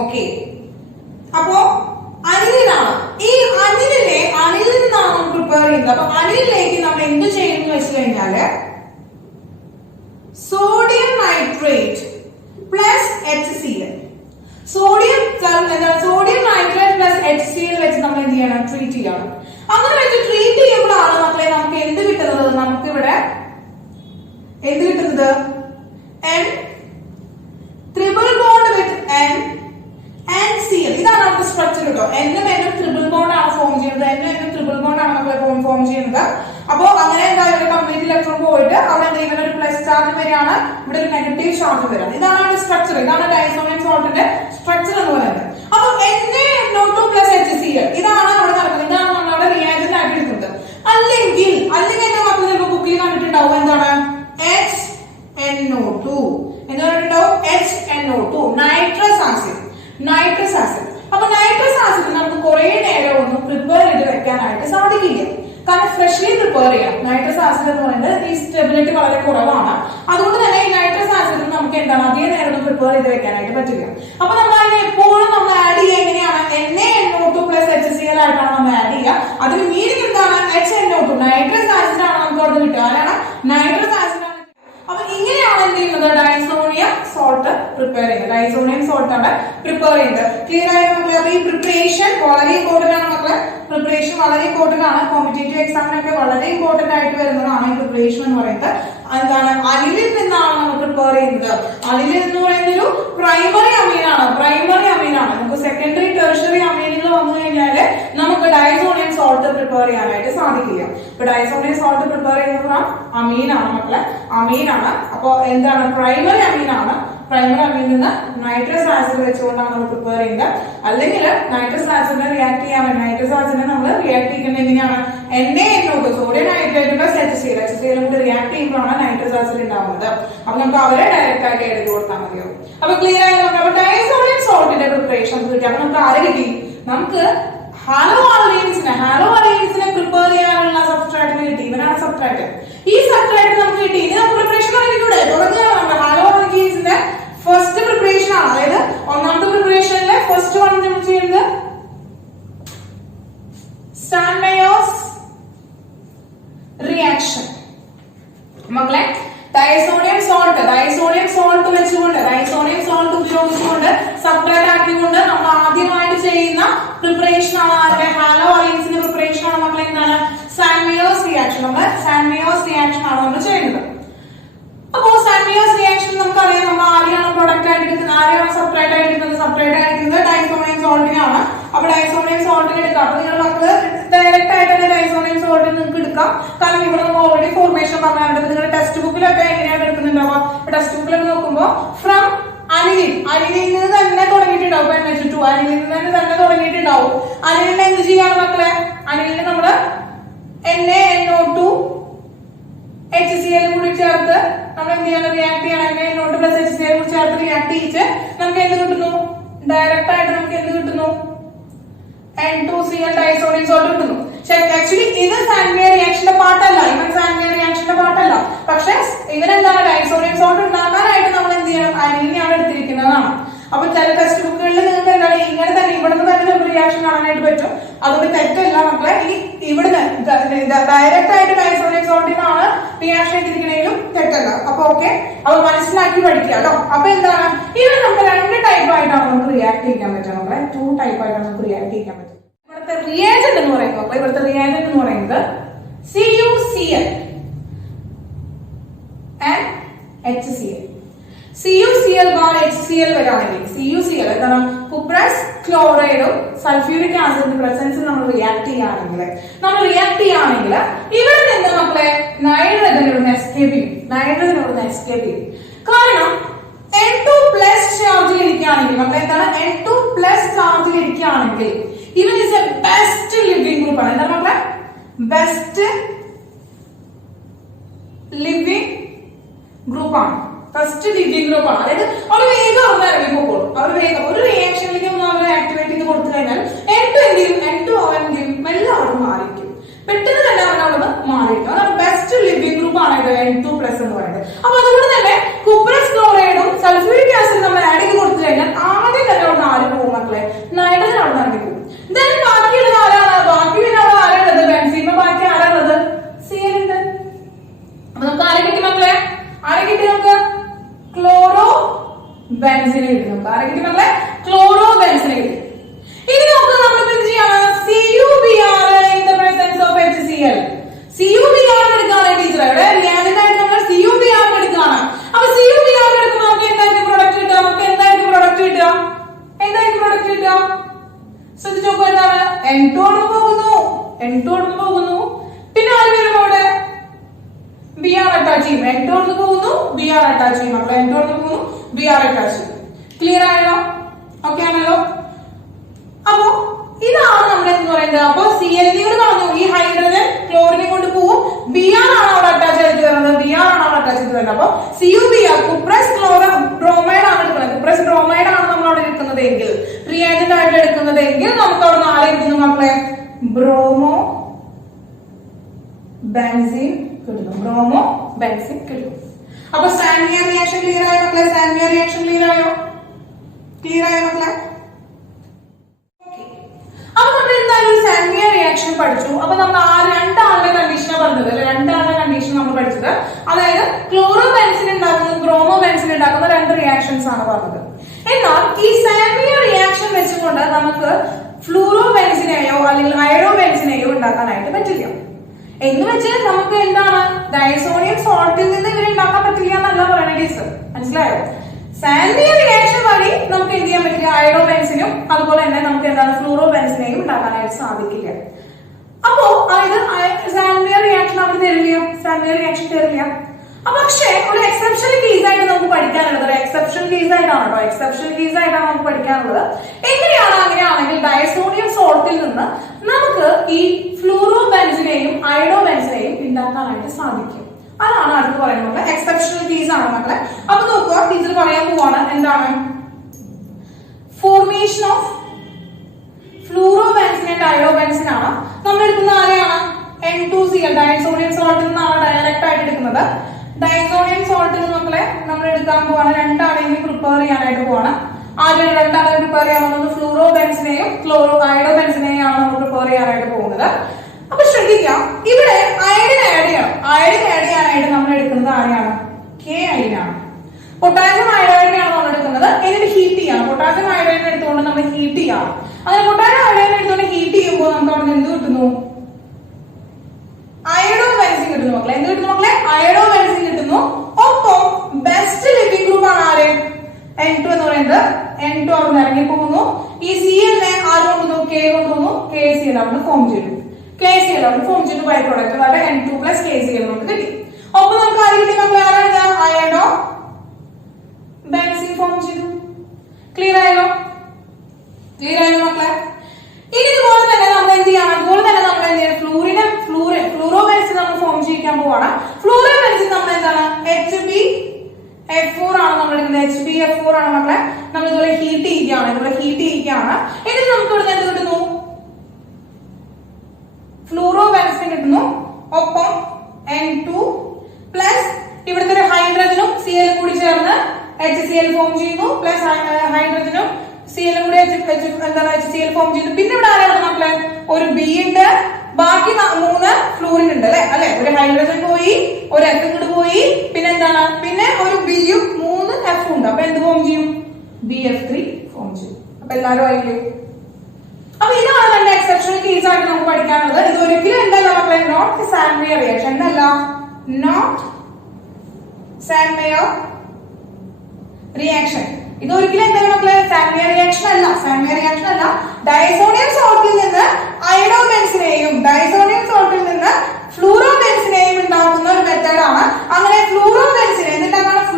ഓക്കെ. അപ്പോ അനിലിനാണ്. ഈ അനിലിൽ നിന്നാണ് നമ്മൾ പ്രിപ്പയർ ചെയ്യുന്നത്. അപ്പൊ അനിലിലേക്ക് നമ്മൾ എന്ത് ചെയ്യുന്നു വെച്ച് കഴിഞ്ഞാല് sodium nitrate plus HCl, sodium nitrate plus HCl വെച്ച് നമ്മൾ എന്ത് ചെയ്യണം? ട്രീറ്റ് ചെയ്യണം. അങ്ങനെ വെച്ച് ട്രീറ്റ് ചെയ്യുമ്പോഴാണ് മക്കളെ നമുക്ക് എന്ത് കിട്ടുന്നത്? നമുക്കിവിടെ എന്ത് കിട്ടുന്നത്? N triple bond with N and Cl. ഇതാണ് നമുക്ക് സ്ട്രക്ചർ കേട്ടോ. N-ഉം N-ഉം ട്രിപ്പിൾ ബോണ്ട് ആണ് ഫോം ചെയ്യുന്നത്. N-ഉം ട്രിപ്പിൾ ബോണ്ട് ആണ് നമ്മൾ ഫോം ചെയ്യുന്നത്. അപ്പോ അങ്ങനെ എന്താ കംപ്ലീറ്റ് ഇലക്ട്രോൺ പോയിട്ട് അവിടെ എന്തെങ്കിലും ഒരു പ്ലസ് ചാർജ് വരികയാണ്, ഇവിടെ ഒരു നെഗറ്റീവ് ചാർജ് വരികയാണ്. ഇതാണ് സ്ട്രക്ചർ. ഇതാണ് ഡൈസോണിയം സോൾട്ടിന്റെ സ്ട്രക്ചർ എന്ന് പറയുന്നത്. അപ്പൊ NaNO2 plus HCl ഇതാണ് അവിടെ നടക്കുന്നത്. ഇതാണ് നമ്മളവിടെ റിയാക്ടന്റ് ആയിട്ട് എടുക്കുന്നത്. അല്ലെങ്കിൽ എന്റെ മക്കൾ ചിലപ്പോൾ ബുക്കിൽ കണ്ടിട്ടുണ്ടാവും എന്താണ്? HNO2 എന്ന് പറഞ്ഞിട്ടുണ്ടാവും. HNO2 പ്രിപ്പയർ ചെയ്യാം. നൈട്രസ് ആസിഡ് എന്ന് പറയുന്നത് ഈ സ്റ്റെബിലിറ്റി വളരെ കുറവാണ്. അതുകൊണ്ട് തന്നെ ഈ നൈട്രസ് ആസിഡ് നമുക്ക് എന്താണ് അധികം നേരം ഒന്നും പ്രിപ്പയർ ചെയ്ത് വെക്കാനായിട്ട് പറ്റില്ല. അപ്പൊ നമ്മൾ അതിനെ എപ്പോഴും നമ്മൾ ആഡ് ചെയ്യുക എങ്ങനെയാണ്? NaNO2 പ്ലസ് HCl ആയിട്ടാണ് നമ്മൾ ആഡ് ചെയ്യുക. അതിന് മീനിങ് എന്താണ്? HNO2 നൈട്രസ് ആസിഡ് ആണ് നമുക്ക് അവിടെ കിട്ടുക. ആരാണ്? നൈട്രസ് ആസിഡ് ആണ്. അപ്പൊ ഇങ്ങനെയാണ് എന്ത് ചെയ്യുന്നത്? ഡൈസോണിയം സോൾട്ട് പ്രിപ്പയർ ചെയ്യുന്നത്. ഡൈസോണിയം സോൾട്ട് ആണ് പ്രിപ്പയർ ചെയ്യുന്നത്. ക്ലിയർ ആയി മക്കളെ? അപ്പൊ ഈ പ്രിപ്പറേഷൻ വളരെ ഇമ്പോർട്ടന്റ് ആണ് മക്കളെ. പ്രിപ്പറേഷൻ വളരെ ഇമ്പോർട്ടന്റ് ആണ്. കോമ്പറ്റേറ്റീവ് എക്സാമിനൊക്കെ വളരെ ഇമ്പോർട്ടന്റ് ആയിട്ട് വരുന്നതാണ് ഈ പ്രിപ്പറേഷൻ എന്ന് പറയുന്നത്. എന്താണ്? അനിലിൽ നിന്നാണ് നമ്മൾ പ്രിപ്പയർ ചെയ്യുന്നത്. അനിൽ എന്ന് പറയുന്ന ഒരു പ്രൈമറി അമീനാണ്. പ്രൈമറി അമീനാണ്. നമുക്ക് സെക്കൻഡറി ടെർഷറി അമീനുകൾ വന്നു കഴിഞ്ഞാല് നമുക്ക് ഡൈസോണിയം സോൾട്ട് പ്രിപ്പയർ ചെയ്യാനായിട്ട് സാധിക്കില്ല. ഇപ്പൊ ഡൈസോണിയം സോൾട്ട് പ്രിപ്പയർ ചെയ്യുന്നത് അമീനാണ് മക്കളെ. അമീനാണ്. അപ്പൊ എന്താണ്? പ്രൈമറി അമീനാണ്. പ്രൈമറി അമീനിൽ നിന്ന് നൈട്രസ് ആസിഡ് വെച്ചുകൊണ്ടാണ് നമ്മൾ പ്രിപ്പയർ ചെയ്യുന്നത്. അല്ലെങ്കിൽ നൈട്രസ് ആസിഡിനെ റിയാക്ട് ചെയ്യാൻ വേണ്ടി നൈട്രസ് ആസിഡിനെ നമ്മൾ റിയാക്ട് ചെയ്യുന്നത് എങ്ങനെയാണ്? NaNO2 sodium nitrate plus HCl. HCl കൂടി റിയാക്ട് ചെയ്യുമ്പോഴാണ് നൈട്രസ് ആസിഡ് ഉണ്ടാവുന്നത്. അപ്പൊ നമുക്ക് അവരെ ഡയറക്റ്റ് ആയിട്ട് എഴുതി കൊടുത്താൽ മതിയോ? അപ്പൊ ക്ലിയർ ആയി നമുക്ക്. അപ്പൊ ഡൈസോണിയം സോൾട്ടിന്റെ പ്രിപ്പറേഷൻ കിട്ടി. അപ്പൊ നമുക്ക് ആരെ കിട്ടി? നമുക്ക് ഹാലോ അലീൻസിനെ പ്രിപ്പയർ ചെയ്യാനുള്ള സബ്സ്ട്രാറ്റിന് കിട്ടി. ഇവനാണ് സബ്സ്ട്രാറ്റ്. ഈ സബ്സ്ട്രാറ്റ് നമുക്ക് കിട്ടി. ഇനി നമുക്ക് പ്രിപ്പറേഷൻ അറിയിക്കൂടെ? തുടങ്ങിയാണ് ഹാലോ അലീൻസിന്റെ ഫസ്റ്റ് പ്രിപ്പറേഷൻ ആണ്. അതായത് ഒന്നാമത്തെ പ്രിപ്പറേഷനിലെ ഫസ്റ്റ് വൺ നമ്മൾ ചെയ്യുന്നത് സ്റ്റാൻമേയേഴ്സ് റിയാക്ഷൻ. മക്കളെ ഡൈസോണിയം സോൾട്ട് വെച്ചുകൊണ്ട് ഡൈസോണിയം സോൾട്ട് ഉപയോഗിച്ചുകൊണ്ട് സബ്സ്ട്രാറ്റ് ആക്കിക്കൊണ്ട് നമ്മൾ ആദ്യമായിട്ട് ചെയ്യുന്ന പ്രിപ്പറേഷൻ ആണ് ആരുടെ? ഹാലോ അലീൻസിന്റെ പ്രിപ്പറേഷൻ ആണ് മക്കളെ. എന്താണ്? സാൻമേയേഴ്സ് റിയാക്ഷൻ. നമ്മൾ സാൻമേയേഴ്സ് റിയാക്ഷൻ ആണ് നമ്മൾ ചെയ്യുന്നത്. അപ്പോ സാൻമേയേഴ്സ് റിയാക്ഷൻ നമുക്കറിയാം. നമ്മൾ ആരെയാണ് പ്രൊഡക്റ്റ് ആയിട്ട് എടുക്കുന്നത്? ആരെയാണ് സബ്സ്ട്രാറ്റ് ആയിട്ട് എടുക്കുന്നത്? സബ്സ്ട്രാറ്റ് ആയിട്ട് എടുക്കുന്നത് ഡൈസോണിയം സോൾട്ടിനാണ്. അപ്പൊ ഡൈസോണിയം സോൾട്ടിന് എടുക്കാം. അപ്പൊ നിങ്ങൾ മക്കള് ഡയറക്റ്റ് ആയിട്ട് തന്നെ ഡൈസോണിയം സോൾട്ടിൽ നിങ്ങൾക്ക് എടുക്കാം. കാരണം ഇവിടെ നമ്മൾ ഓൾറെഡി ഫോർമേഷൻ പറഞ്ഞിട്ടുണ്ട്. നിങ്ങളുടെ ടെക്സ്റ്റ് ബുക്കിലൊക്കെ എങ്ങനെയാണ് എടുക്കുന്നുണ്ടാവുക? ടെക്സ്റ്റ് ബുക്കിലൊക്കെ നോക്കുമ്പോൾ ഫ്രം അനിലിൽ നിന്ന് തന്നെ തുടങ്ങിയിട്ടുണ്ടാവും. NH2 അനിലിൽ നിന്ന് തന്നെ തുടങ്ങിയിട്ടുണ്ടാവും. അനിലിനെ എന്ത് ചെയ്യാണ് മക്കളെ? അനിലിന് നമ്മള് NaNO2 HCl കൂടി ചേർത്ത് നമ്മൾ എന്ത് ചെയ്യണം? റിയാക്ട് ചെയ്യണം. NaNO2 പ്ലസ് HCl കൂടി ചേർത്ത് റിയാക്ട് ചെയ്യിച്ച് നമുക്ക് എന്ത് കിട്ടുന്നു? ഡയറക്റ്റ് ആയിട്ട് നമുക്ക് എന്ത് കിട്ടുന്നു? N2Cl ഡൈസോണിയം സോൾട്ട് കിട്ടുന്നു. ആക്ച്വലി ഇത് സാൻമേയർ റിയാക്ഷന്റെ പാർട്ടല്ല. ഇവൻ സാൻമേയർ റിയാക്ഷന്റെ പാർട്ടല്ല. പക്ഷെ ഇവരെന്താണ്? ഡൈസോണിയം സോൾട്ട് ഉണ്ടാക്കാനായിട്ട് നമ്മൾ എന്ത് ചെയ്യണം? അനിലിനെയാണ് എടുത്തിരിക്കുന്നതാണ്. അപ്പൊ ചില ടെക്സ്റ്റ് ബുക്കുകളിൽ നിങ്ങൾക്ക് എന്താണ് ഇങ്ങനെ തന്നെ ഇവിടുന്ന് തന്നെ ഒരു റിയാക്ഷൻ കാണാനായിട്ട് പറ്റും. അതുകൊണ്ട് തെറ്റല്ല മക്കളെ. ഇനി ഇവിടുന്ന് ഡയറക്റ്റ് ആയിട്ട് ഡൈസോണിയം സോൾട്ടിനാണ് റിയാക്ഷൻ എടുത്തിരിക്കണെങ്കിലും തെറ്റല്ല. അപ്പൊ ഓക്കെ, അപ്പൊ മനസ്സിലാക്കി പഠിക്കുക കേട്ടോ. അപ്പൊ എന്താണ്? ഇവിടെ നമുക്ക് രണ്ട് ടൈപ്പ് ആയിട്ടാണ് നമുക്ക് റിയാക്ട് ചെയ്യാൻ പറ്റുക മക്കളെ. 2 ടൈപ്പ് ആയിട്ടാണ് നമുക്ക് റിയാക്ട് ചെയ്യാൻ പറ്റും. ഇവിടുത്തെ റിയാജന്റ് എന്ന് പറയുന്നത് മക്കളെ, ഇവിടുത്തെ റിയാജന്റ് എന്ന് പറയുന്നത് CuCl and HCl. CuCl bar HCl വരാണെങ്കിൽ CuCl എന്താണ്? കുപ്രസ് ക്ലോറൈഡും സൾഫ്യൂരിക് ആസിഡിന്റെ പ്രസൻസിൽ നമ്മൾ റിയാക്ട് ചെയ്യുകയാണെങ്കിൽ ഇവിടെ നിന്ന് മക്കളെ നൈട്രജൻ ഇവിടുന്ന് എസ്കേപ്പ് ചെയ്യും. കാരണം N2 പ്ലസ് ചാർജിൽ ഇരിക്കുകയാണെങ്കിൽ മക്കളെ എന്താണ്? N2 പ്ലസ് ചാർജിൽ ഇരിക്കുകയാണെങ്കിൽ ഇവൻ is A best living group ആണ്. എന്താണ് മക്കളെ? ബെസ്റ്റ് ലിവിംഗ് ഗ്രൂപ്പാണ്. ഫസ്റ്റ് ലിവിംഗ് ഗ്രൂപ്പ് ആണ്. അതായത് അവർ വേഗം അവിടെ ഇറങ്ങിപ്പോകും. അവർ വേഗം ഒരു റിയാക്ഷനിലേക്ക് അവർ ആക്ടിവേറ്റ് ചെയ്ത് കൊടുത്തു കഴിഞ്ഞാൽ N2 അവൻ മെല്ലെ അവിടെ മാറിയിരിക്കും. പെട്ടെന്ന് തന്നെ അവൻ അവിടെ മാറിയിരിക്കും. അതാണ് ബെസ്റ്റ് ലിവിംഗ് ഗ്രൂപ്പ് ആണ് ഇത് N2 പ്ലസ് എന്ന് പറയുന്നത്. അപ്പൊ അതുകൊണ്ട് തന്നെ കുപ്രസ് ക്ലോറൈഡും സൾഫ്യൂരിക് ആസിഡ് നമ്മൾ ആഡ് ചെയ്ത് കൊടുത്തു കഴിഞ്ഞാൽ ആദ്യം തന്നെ അവിടെ ആര് പോകും മക്കളെ? നൈട്രജൻ അവിടെ ഇറങ്ങി പോകും. ദെൻ ബാക്കിയുള്ള ആരാണുള്ളത്? ബെൻസീൻ. ബാക്കി ആരാണുള്ളത്? Cl ഉണ്ട്. അപ്പൊ നമുക്ക് ആരെ കിട്ടി മക്കളെ? നമുക്ക് ക്ലോറോ ബെൻസിനെ കിട്ടി. നമുക്ക് ആരെ കിട്ടി മക്കളെ? ക്ലോറോ ബെൻസിനെ കിട്ടി. ഇനി നമുക്ക് നമ്മൾ എന്ത് ചെയ്യാണ്? CuBr in the presence of HCl. CuBr എടുക്കാണ് ടീച്ചർ. ഇവിടെ റിയാക്ടന്റ് ആയിട്ട് നമ്മൾ CuBr എടുക്കാണ്. അപ്പൊ CuBr എടുക്കുമ്പോൾ നമുക്ക് എന്തായിരിക്കും പ്രൊഡക്റ്റ് കിട്ടുക? ശ്രദ്ധിച്ചു നോക്കുക. എന്താണ്? N2 അടുത്ത് പോകുന്നു. പിന്നെ ആര് വരും അവിടെ? Br അറ്റാച്ച് ചെയ്യും. N2 അടുത്ത് പോകുന്നു, Br അറ്റാച്ച് ചെയ്യും. മക്കളെ N2 അടുത്ത് പോകുന്നു, Br അറ്റാച്ച് ചെയ്യും. ക്ലിയർ ആയല്ലോ? ഓക്കെ ആണല്ലോ? അപ്പൊ ഇതാണ് നമ്മൾ എന്ന് പറയുന്നത്. അപ്പൊ Cl പറഞ്ഞു ഈ ഹൈഡ്രജൻ ക്ലോറിനെ കൊണ്ട് പോകും. Br ആണ് അവിടെ അറ്റാച്ച് ചെയ്ത് വരുന്നത്. അപ്പൊ CuBr കുപ്രസ് ബ്രോമൈഡ് ആണ് എടുക്കുന്നത്. കുപ്രസ് ബ്രോമൈഡ് ആണ് നമ്മൾ അവിടെ എടുക്കുന്നത് എങ്കിൽ, റിയാജന്റ് ആയിട്ട് എടുക്കുന്നത് എങ്കിൽ നമുക്ക് അവിടെ ആരെ കിട്ടുന്നു മക്കളെ? ബ്രോമോ ബെൻസീൻ കിട്ടുന്നു, ബ്രോമോ ബെൻസീൻ കിട്ടും. അപ്പൊ സാൻവിയർ റിയാക്ഷൻ ക്ലിയർ ആയോ മക്കളെ? സാൻവിയർ റിയാക്ഷൻ ക്ലിയർ ആയോ? ക്ലിയർ ആയോ മക്കളെ? അപ്പൊ നമ്മൾ എന്തായാലും സാൻവിയർ റിയാക്ഷൻ പഠിച്ചു. അപ്പൊ നമ്മൾ ആ രണ്ടാളുടെ കണ്ടീഷനാണ് പറഞ്ഞത് അല്ലെ, രണ്ടാളുടെ കണ്ടീഷൻ നമ്മൾ പഠിച്ചത്. അതായത് ക്ലോറോ ബെൻസിൻ ഉണ്ടാക്കുന്നതും ബ്രോമോ ബെൻസിൻ ഉണ്ടാക്കുന്ന രണ്ട് റിയാക്ഷൻസ് ആണ് പറഞ്ഞത്. എന്നാൽ ഈ സാൻവിയർ റിയാക്ഷൻ വെച്ചുകൊണ്ട് നമുക്ക് ഫ്ലൂറോ ബെൻസിനെയോ അല്ലെങ്കിൽ അയഡോ ബെൻസിനെയോ ഉണ്ടാക്കാനായിട്ട് പറ്റില്ല. എന്ന് വെച്ചാൽ നമുക്ക് എന്താണ് ഡൈസോണിയം സോൾട്ടിൽ നിന്ന് ഇവരെ ഉണ്ടാക്കാൻ പറ്റില്ല എന്നല്ല പറയുന്നത് ടീച്ചർ, മനസ്സിലായോ? സാൻവിയർ റിയാക്ഷൻ വഴി നമുക്ക് എന്ത് ചെയ്യാൻ പറ്റില്ല, അയഡോ ബെൻസിനും അതുപോലെ തന്നെ നമുക്ക് എന്താണ് ഫ്ലൂറോ ബെൻസിനെയും ഉണ്ടാക്കാനായിട്ട് സാധിക്കില്ല. അപ്പോ അതായത് സാൻവിയർ റിയാക്ഷൻ അവർ തരില്ല, സാൻവിയർ റിയാക്ഷൻ തരില്ല. പക്ഷേ ഒരു എക്സെപ്ഷണൽ കേസ് ആയിട്ട് നമുക്ക് പഠിക്കാനുള്ളത്, ഒരു എക്സെപ്ഷണൽ കേസ് ആയിട്ടാണ് കേട്ടോ, എക്സെപ്ഷണൽ കേസ് ആയിട്ടാണ് നമുക്ക് പഠിക്കാനുള്ളത്. എങ്ങനെയാണ് അങ്ങനെയാണെങ്കിൽ ഡയസോണിയം സോൾട്ടിൽ നിന്ന് നമുക്ക് ഈ ഫ്ലൂറോ ബെൻസിനെയും അയഡോ ബെൻസിനെയും ഉണ്ടാക്കാനായിട്ട് സാധിക്കും. അതാണ് അടുത്ത് പറയുന്നത് എക്സെപ്ഷണൽ കേസ് ആണ് മക്കളെ. അപ്പൊ നോക്കുക, ടീച്ചർ പറയാൻ പോവാണ് എന്താണ് formation of fluoro benzene and iodo benzene ആണ്. നമ്മൾ എടുക്കുന്ന ആരെയാണ്? N2Cl, ഡയസോണിയം സോൾട്ടിൽ നിന്നാണ് ഡയറക്റ്റ് ആയിട്ട് എടുക്കുന്നത്. ഡയസോണിയം സോൾട്ടിൽ നിന്ന് മക്കളെ നമ്മൾ എടുക്കാൻ പോവാണ്, രണ്ടാളെയും പ്രിപ്പയർ ചെയ്യാനായിട്ട് പോവാണ്. ആദ്യം രണ്ടാളെയും പ്രിപ്പയർ ചെയ്യാൻ പോകുന്നത് ഫ്ലൂറോ ബെൻസിനെയും അയഡോ ബെൻസിനെയും ആണ് നമ്മൾ പ്രിപ്പയർ ചെയ്യാനായിട്ട് പോകുന്നത്. അപ്പൊ ശ്രദ്ധിക്കാം, ഇവിടെ അയഡിൻ ആഡ് ചെയ്യണം. അയഡിൻ ആഡ് ചെയ്യാനായിട്ട് നമ്മൾ എടുക്കുന്നത് ആരെയാണ്? കെ അയഡിനാണ്. പൊട്ടാസ്യം അയഡൈഡിനെയാണ് നമ്മൾ എടുക്കുന്നത്. എന്നിട്ട് ഹീറ്റ് ചെയ്യാം. പൊട്ടാസ്യം അയഡൈഡിനെ എടുത്തുകൊണ്ട് നമ്മൾ ഹീറ്റ് ചെയ്യാം. അങ്ങനെ പൊട്ടാസ്യം അയഡൈഡിനെ എടുത്തുകൊണ്ട് ഹീറ്റ് ചെയ്യുമ്പോൾ നമുക്ക് അവിടെ എന്ത് കിട്ടുന്നു? അയഡോ ബെൻസിൻ കിട്ടുന്നു മക്കളെ. എന്ത് കിട്ടുന്നു മക്കളെ? അയഡോ ബെൻസിൻ കിട്ടുന്നു. ഒപ്പം ബെസ്റ്റ് ലിവിംഗ് ഗ്രൂപ്പ് ആണ് ആര്? N2 എന്ന് പറയുന്നത്. N2 അവിടെ ഇറങ്ങി പോകുന്നു. ഈ Cl നെ ആര് കൊണ്ടുവന്നു? K കൊണ്ടുവന്നു. KCl അവിടെ ഫോം ചെയ്തു. KCl അവിടെ ഫോം ചെയ്തു ബൈ പ്രോഡക്റ്റ്. അതായത് N2 + KCl നമുക്ക് കിട്ടി. ഒപ്പം നമുക്ക് ആര് കിട്ടി മക്കളെ? ആരാണ്? അയഡോ ബെൻസിൻ ഫോം ചെയ്തു. ക്ലിയർ ആയല്ലോ? ക്ലിയർ ആയല്ലോ മക്കളെ? ഇനി ഇതുപോലെ തന്നെ നമ്മൾ എന്ത് ചെയ്യണം? അതുപോലെ തന്നെ നമ്മൾ എന്ത് ചെയ്യണം? ഫ്ലൂറോ ബെൻസിൻ നമ്മൾ ഫോം ചെയ്യിക്കാൻ പോവാണ്. ഫ്ലൂറോ ബെൻസിൻ നമ്മൾ എന്താണ്? HbF4 ആണ് നമ്മൾ എടുക്കുന്നത്. HbF4 ആണ് മക്കളെ. നമ്മൾ ഇതുപോലെ ഹീറ്റ് ചെയ്യുകയാണ്. എന്നിട്ട് നമുക്ക് ഇവിടെ എന്ത് കിട്ടുന്നു? ഫ്ലൂറോ ബെൻസിൻ കിട്ടുന്നു. ഒപ്പം N2 പ്ലസ് ഇവിടുത്തെ ഒരു ഹൈഡ്രജനും Cl കൂടി ചേർന്ന് HCl ഫോം ചെയ്യുന്നു. പ്ലസ് ഹൈഡ്രജനും Cl കൂടി എന്താണ് HCl ഫോം ചെയ്യുന്നു. പിന്നെ ഇവിടെ ആരാണ് മക്കളെ? ഒരു B ഉണ്ട്, ബാക്കി 3 ഫ്ലൂറിൻ ഉണ്ട് അല്ലെ. ഒരു ഹൈഡ്രജൻ പോയി, ഒരു F ഇങ്ങോട്ട് പോയി, പിന്നെ എന്താണ്? പിന്നെ ഒരു ബിയും 3 F ഉണ്ട്. അപ്പൊ എന്ത് ഫോം ചെയ്യും? BF3 ഫോം ചെയ്യും. അപ്പൊ എല്ലാരും ആയില്ലേ? അപ്പൊ ഇതാണ് രണ്ട് എക്സെപ്ഷണൽ കേസ് ആയിട്ട് നമുക്ക് പഠിക്കാനുള്ളത്. ഇത് ഒരിക്കലും എന്തല്ല മക്കളെ? Not Sandmeyer reaction. എന്നല്ല, നോട്ട് സാൻവിയർ റിയാക്ഷൻ. ഇത് ഒരിക്കലും എന്താണ് മക്കളെ? സാൻവിയർ റിയാക്ഷൻ അല്ല. ഡയസോണിയം സോൾട്ടിൽ നിന്ന് അയഡോ ബെൻസിനെയും ഡയസോണിയം സോൾട്ടിൽ നിന്ന് ഫ്ലൂറോ ബെൻസിനെയും ഉണ്ടാക്കുന്ന ഒരു മെത്തേഡ് ആണ്. അങ്ങനെ ഫ്ലൂറോ ബെൻസിനെ ഉണ്ടാക്കുന്ന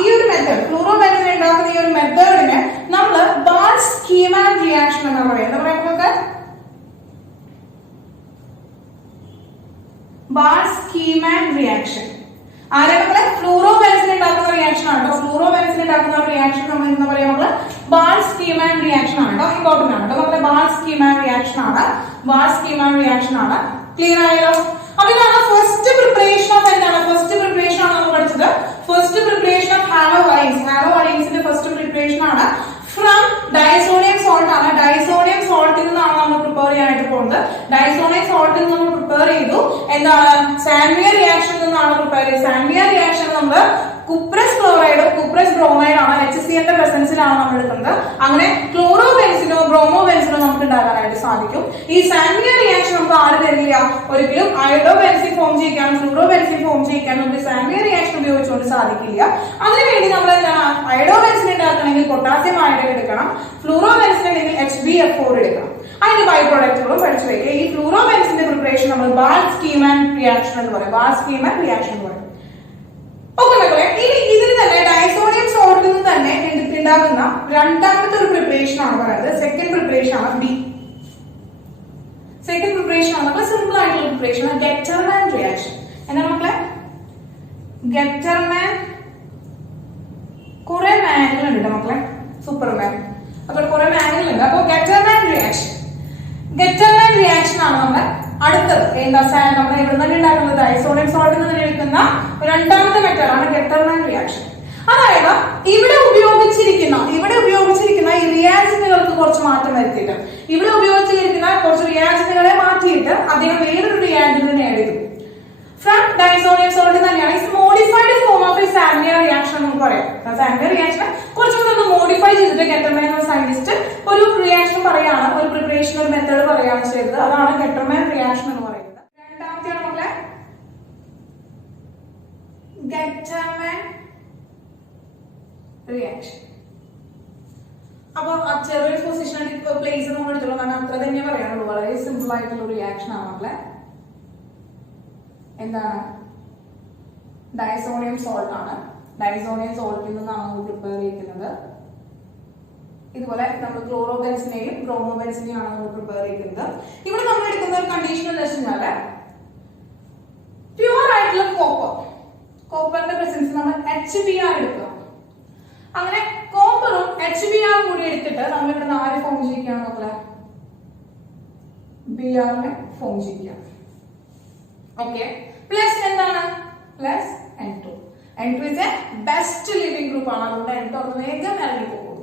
ഈ ഒരു മെത്തേഡിനെ നമ്മൾ ബാൾ-സ്കീമാൻ റിയാക്ഷൻ എന്ന് പറയും. എന്താ പറയാ നമുക്ക്? ബാൾ-സ്കീമാൻ റിയാക്ഷൻ. ആരെ മക്കളെ? ഫ്ലൂറോ ബെൻസിൻ ഉണ്ടാക്കുന്ന റിയാക്ഷൻ ആണ് കേട്ടോ. ഫ്ലൂറോ ബെൻസിൻ ഉണ്ടാക്കുന്ന റിയാക്ഷൻ നമ്മൾ എന്താ പറയാ മക്കളെ? ബാൾ-സ്കീമാൻ റിയാക്ഷൻ ആണ് കേട്ടോ. ഇമ്പോർട്ടന്റ് ആണ് കേട്ടോ മക്കളെ. ബാൾ-സ്കീമാൻ റിയാക്ഷൻ ആണ്. ക്ലിയർ ആയല്ലോ? അപ്പൊ ഇതാണ് ഫസ്റ്റ് പ്രിപ്പറേഷൻ ഓഫ് എന്താണ്? ഫസ്റ്റ് പ്രിപ്പറേഷൻ ആണ് നമ്മൾ പഠിച്ചത്. ഫസ്റ്റ് പ്രിപ്പറേഷൻ ഓഫ് ഹാലോവൈൻസിന്റെ ഫസ്റ്റ് പ്രിപ്പറേഷൻ ആണ് ഫ്രം ഡയസോണിയം സോൾട്ട് ആണ്. ഡയസോണിയം സോൾട്ടിൽ നിന്നാണ് നമ്മൾ പ്രിപ്പയർ ചെയ്യാനായിട്ട് പോകുന്നത്. ഡയസോണിയം സോൾട്ടിൽ നിന്ന് നമ്മൾ പ്രിപ്പയർ ചെയ്തു. എന്താണ്? സാൻവിയർ റിയാക്ഷനിൽ നിന്നാണ് പ്രിപ്പയർ ചെയ്തത്. സാൻവിയർ റിയാക്ഷൻ നമ്മൾ കുപ്രസ് ക്ലോറൈഡും കുപ്രസ് ബ്രോമൈഡ് ആണ് HCl ന്റെ പ്രസൻസിലാണ് നമ്മൾ എടുക്കുന്നത്. അങ്ങനെ ക്ലോറോ ബെൻസിനോ ബ്രോമോ ബെൻസിനോ നമുക്ക് ഉണ്ടാക്കാനായിട്ട് സാധിക്കും. ഈ സാൻവിയർ റിയാക്ഷൻ നമുക്ക് ആര് തരില്ല? ഒരിക്കലും അയഡോ ബെൻസിൻ ഫോം ചെയ്യിക്കാനും ഫ്ലൂറോ ബെൻസിൻ ഫോം ചെയ്യിക്കാനും നമുക്ക് സാൻവിയർ റിയാക്ഷൻ ഉപയോഗിച്ചുകൊണ്ട് സാധിക്കില്ല. അതിനുവേണ്ടി നമ്മൾ എന്താണ്? അയഡോ ബെൻസിൻ ഉണ്ടാക്കണമെങ്കിൽ പൊട്ടാസ്യം അയഡൈഡ് എടുക്കണം. ഫ്ലൂറോ ബെൻസിൻ അല്ലെങ്കിൽ HbF4 എടുക്കണം. അതിന്റെ ബൈ പ്രോഡക്റ്റുകളും പഠിച്ചു വെക്കുക. ഈ ഫ്ലൂറോ ബെൻസിന്റെ പ്രിപ്പറേഷൻ നമ്മൾ ബാൾ-സ്കീമാൻ റിയാക്ഷൻ എന്ന് പറയും. ഓക്കെ മക്കളെ, ഇനി ഇതിൽ തന്നെ ഡയസോണിയം സോൾട്ടിൽ നിന്ന് തന്നെ ഉണ്ടാകുന്ന രണ്ടാമത്തെ ഒരു പ്രിപ്പറേഷൻ ആണ് പറയുന്നത്. സെക്കൻഡ് പ്രിപ്പറേഷൻ ആണ് ബി. സെക്കൻഡ് പ്രിപ്പറേഷൻ ആണ് മക്കളെ സിമ്പിൾ ആയിട്ടുള്ള പ്രിപ്പറേഷൻ, ഗെറ്റർമാൻ റിയാക്ഷൻ. എന്താണ് മക്കളെ? ഗെറ്റർമാൻ കുറെ മാനുകൾ ഉണ്ട് മക്കളെ. സൂപ്പർമാൻ അപ്പോൾ കുറെ മാനുകൾ ഉണ്ട്. അപ്പോൾ ഗെറ്റർമാൻ റിയാക്ഷൻ ആണ് നമ്മുടെ അടുത്തത് എന്താ നമ്മൾ ഇവിടെ തന്നെ ഉണ്ടാക്കുന്നത് ഡൈസോഡിയം സോൾട്ടിൽ നിന്ന് എടുക്കുന്ന രണ്ടാമത്തെ മെത്തേഡാണ് ഗെറ്റർമാൻ റിയാക്ഷൻ. അതായത് ഇവിടെ ഉപയോഗിച്ചിരിക്കുന്ന ഈ റിയാജന്റുകൾക്ക് കുറച്ച് മാറ്റം വരുത്തിയിട്ട് ഇവിടെ ഉപയോഗിച്ചിരിക്കുന്ന കുറച്ച് റിയാജന്റുകളെ മാറ്റിയിട്ട് അദ്ദേഹം വേറൊരു റിയാജന്റിനെ ആഡ് ചെയ്തു. ഫ്രം ഡൈസോഡിയം സോൾട്ട് തന്നെയാണ് ഈ മോഡിഫൈഡ് ഫോം ഓഫ് ഈ സാൻഡിയർ റിയാക്ഷൻ എന്ന് പറയാം. സാൻഡിയർ റിയാക്ഷൻ കുറച്ചുകൂടി ഒന്ന് മോഡിഫൈ ചെയ്തിട്ട് ഗെറ്റർമാൻ എന്ന സയന്റിസ്റ്റ് ഒരു റിയാക്ഷൻ പറയാണ്, ഒരു പ്രിപ്പറേഷൻ ഒരു മെത്തേഡ് പറയാണ് ചെയ്തത്. അതാണ് ഗെറ്റർമാൻ റിയാക്ഷൻ എന്ന് പറയുന്നത്. രണ്ടാമത്തെയാണ് നമ്മളെ ഗെറ്റർമാൻ റിയാക്ഷൻ. അപ്പൊ ചെറിയൊരു പൊസിഷൻ പ്ലേസ് നമ്മൾ എടുത്തോളൂ, കാരണം അത്ര തന്നെ പറയാനുള്ളൂ. വളരെ സിമ്പിൾ ആയിട്ടുള്ള റിയാക്ഷൻ ആണ് നമ്മളെ എന്താണ് ഡൈസോഡിയം സോൾട്ട് ആണ്. ഡൈസോഡിയം സോൾട്ടിൽ നിന്നാണ് നമ്മൾ പ്രിപ്പയർ ചെയ്യുന്നത്. ഇതുപോലെ നമ്മൾ ക്ലോറോബെൻസിനെയും ബ്രോമോബെൻസിനെയും ആണ് നമ്മൾ പ്രിപ്പയർ ചെയ്യുന്നത്. ഇവിടെ നമ്മൾ എടുക്കുന്ന ഒരു കണ്ടീഷൻ എന്ന് വെച്ചാല് പ്യുവർ ആയിട്ടുള്ള കോപ്പറിന്റെ പ്രസൻസ് നമ്മൾ HBr എടുക്കുക. അങ്ങനെ കോപ്പറും HBr കൂടി എടുത്തിട്ട് നമ്മൾ ഇവിടെ ആര് ഫോം ചെയ്യിക്കുകയാണ് നോക്കുക, Br ഫോം ചെയ്യുക. ഓക്കെ, പ്ലസ് എന്താണ് plus N2. N2 is a best living group ആണ്. അതുകൊണ്ട് N2 ഒന്ന് വേഗം ഇറങ്ങി പോകും.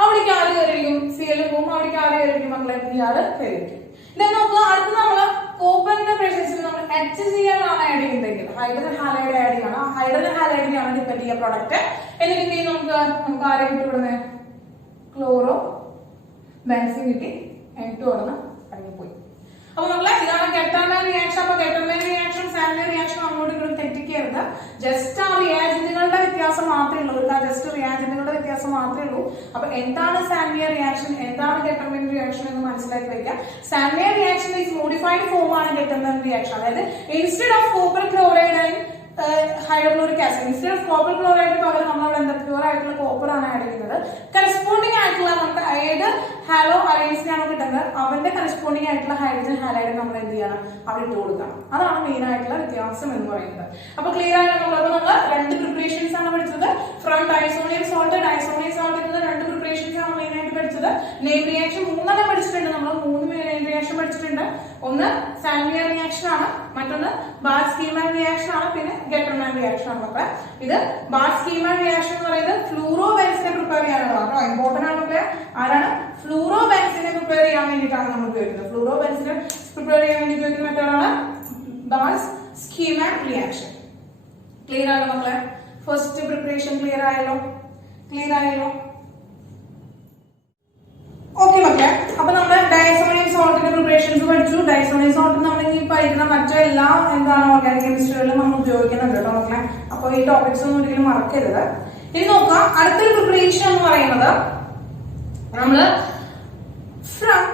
അവിടേക്ക് ആര് കയറിയിരിക്കും, Cl പോകും. അവിടേക്ക് ആര് കയറിയിരിക്കും മക്കളെ, Br കയറിയിരിക്കും. ഇthen നോക്കുക, അടുത്ത് നമ്മള് കോപ്പറിന്റെ പ്രസൻസിൽ നമ്മൾ HCl ആണ് ആഡ് ചെയ്യുന്നതെങ്കിൽ ഹൈഡ്രജൻ ഹാലൈഡ് ആഡ് ചെയ്യണം. ഹൈഡ്രജൻ ഹാലൈഡിനാണ് ഡിപെൻഡ് ചെയ്യുക പ്രൊഡക്റ്റ്. എന്നിട്ട് നമുക്ക് ആരെ കിട്ടിവിടുന്നത്, ക്ലോറോ ബെൻസിൻ കിട്ടി. N2 അവിടെ ഇറങ്ങിപ്പോയി. അപ്പൊ നമ്മളെ ഇതാണ് ഗെറ്റർമാൻ റിയാക്ഷൻ. അപ്പൊ ഗെറ്റർമാൻ റിയാക്ഷൻ സാൻഡിയർ റിയാക്ഷൻ അങ്ങോട്ട് ഇങ്ങോട്ട് തെറ്റിക്കരുത്. ജസ്റ്റ് ആ റിയാജന്റുകളുടെ വ്യത്യാസം മാത്രമേ ഉള്ളൂ. ജസ്റ്റ് റിയാജന്റുകളുടെ വ്യത്യാസം മാത്രമേ ഉള്ളൂ. അപ്പൊ എന്താണ് സാൻഡിയർ റിയാക്ഷൻ, എന്താണ് ഗെറ്റർമാൻ റിയാക്ഷൻ എന്ന് മനസ്സിലാക്കി വയ്ക്കുക. Sandmeyer reaction is modified form ആണ് ഗെറ്റർമാൻ റിയാക്ഷൻ. അതായത് instead of copper chloride and hydrochloric acid, instead of copper ക്ലോറൈഡിന് പകരം നമ്മൾ എന്താ പ്യൂർ ആയിട്ടുള്ള കോപ്പർ ആണ് ആഡ് ചെയ്യുന്നത്. കറസ്പോണ്ടിങ് ആയിട്ടുള്ള നമുക്ക് ഏത് ഹാലോ അലയൻസിനാണ് കിട്ടുന്നത് അവന്റെ കറസ്പോണ്ടിങ് ആയിട്ടുള്ള ഹൈഡ്രജൻ ഹാലൈഡ് നമ്മൾ എന്ത് ചെയ്യണം, അവിടെ ഇട്ട് കൊടുക്കണം. അതാണ് മെയിൻ ആയിട്ടുള്ള വ്യത്യാസം എന്ന് പറയുന്നത്. അപ്പൊ ക്ലിയർ ആയിട്ട് നമ്മൾ രണ്ട് പ്രിപ്പറേഷൻസ് ആണ് പഠിച്ചത്. ഫ്രം ഡൈസോഡിയം സോൾട്ട് രണ്ട് പ്രിപ്പറേഷൻസ് ആണ് മെയിൻ ആയിട്ട് പഠിച്ചത്. നെയിം റിയാക്ഷൻ 3 പഠിച്ചിട്ടുണ്ട് നമ്മൾ. 3 നെയിം റിയാക്ഷൻ പഠിച്ചിട്ടുണ്ട്. ഒന്ന് സാൻഡിയർ റിയാക്ഷൻ ആണ്, മറ്റൊന്ന് ബാർ-സ്കീമാൻ റിയാക്ഷൻ ആണ്, പിന്നെ ഗെറ്റർമാൻ റിയാക്ഷൻ ആണ്. അപ്പൊ ഇത് ബാർ-സ്കീമാൻ റിയാക്ഷൻ എന്ന് പറയുന്നത് ഫ്ലൂറോബെൻസിനെ പ്രിപ്പയർ ചെയ്യാനുള്ളതാണ്. ഇമ്പോർട്ടന്റ് ആണ്. ആരാണ് ഫ്ലൂറോബെൻസിനെ പ്രിപ്പയർ ചെയ്യാൻ വേണ്ടിയിട്ടാണ് നമ്മൾ ഉപയോഗിക്കുന്നത്. ഫ്ലൂറോബെൻസിനെ പ്രിപ്പയർ ചെയ്യാൻ വേണ്ടി ഉപയോഗിക്കുന്ന മെത്തേഡാണ് ബാർ-സ്കീമാൻ റിയാക്ഷൻ. ക്ലിയർ ആയല്ലോ മക്കളെ? ഫസ്റ്റ് പ്രിപ്പറേഷൻ ക്ലിയർ ആയല്ലോ? ഓക്കെ മക്കളെ, അപ്പൊ നമ്മൾ ഡൈസോഡിയം സോൾട്ടിന്റെ പ്രിപ്പറേഷൻസ് പഠിച്ചു. ഡൈസോഡിയം സോൾട്ട് നമ്മൾ ഈ പഠിക്കുന്ന മറ്റെല്ലാ എന്താണ് ഓർഗാനിക് കെമിസ്ട്രികളിലും നമ്മൾ ഉപയോഗിക്കുന്നുണ്ട് കേട്ടോ മക്കളെ. അപ്പൊ ഈ ടോപ്പിക്സ് ഒന്നും ഒരിക്കലും മറക്കരുത്. ഇനി നോക്കാം, അടുത്തൊരു പ്രിപ്പറേഷൻ എന്ന് പറയുന്നത് നമ്മള് from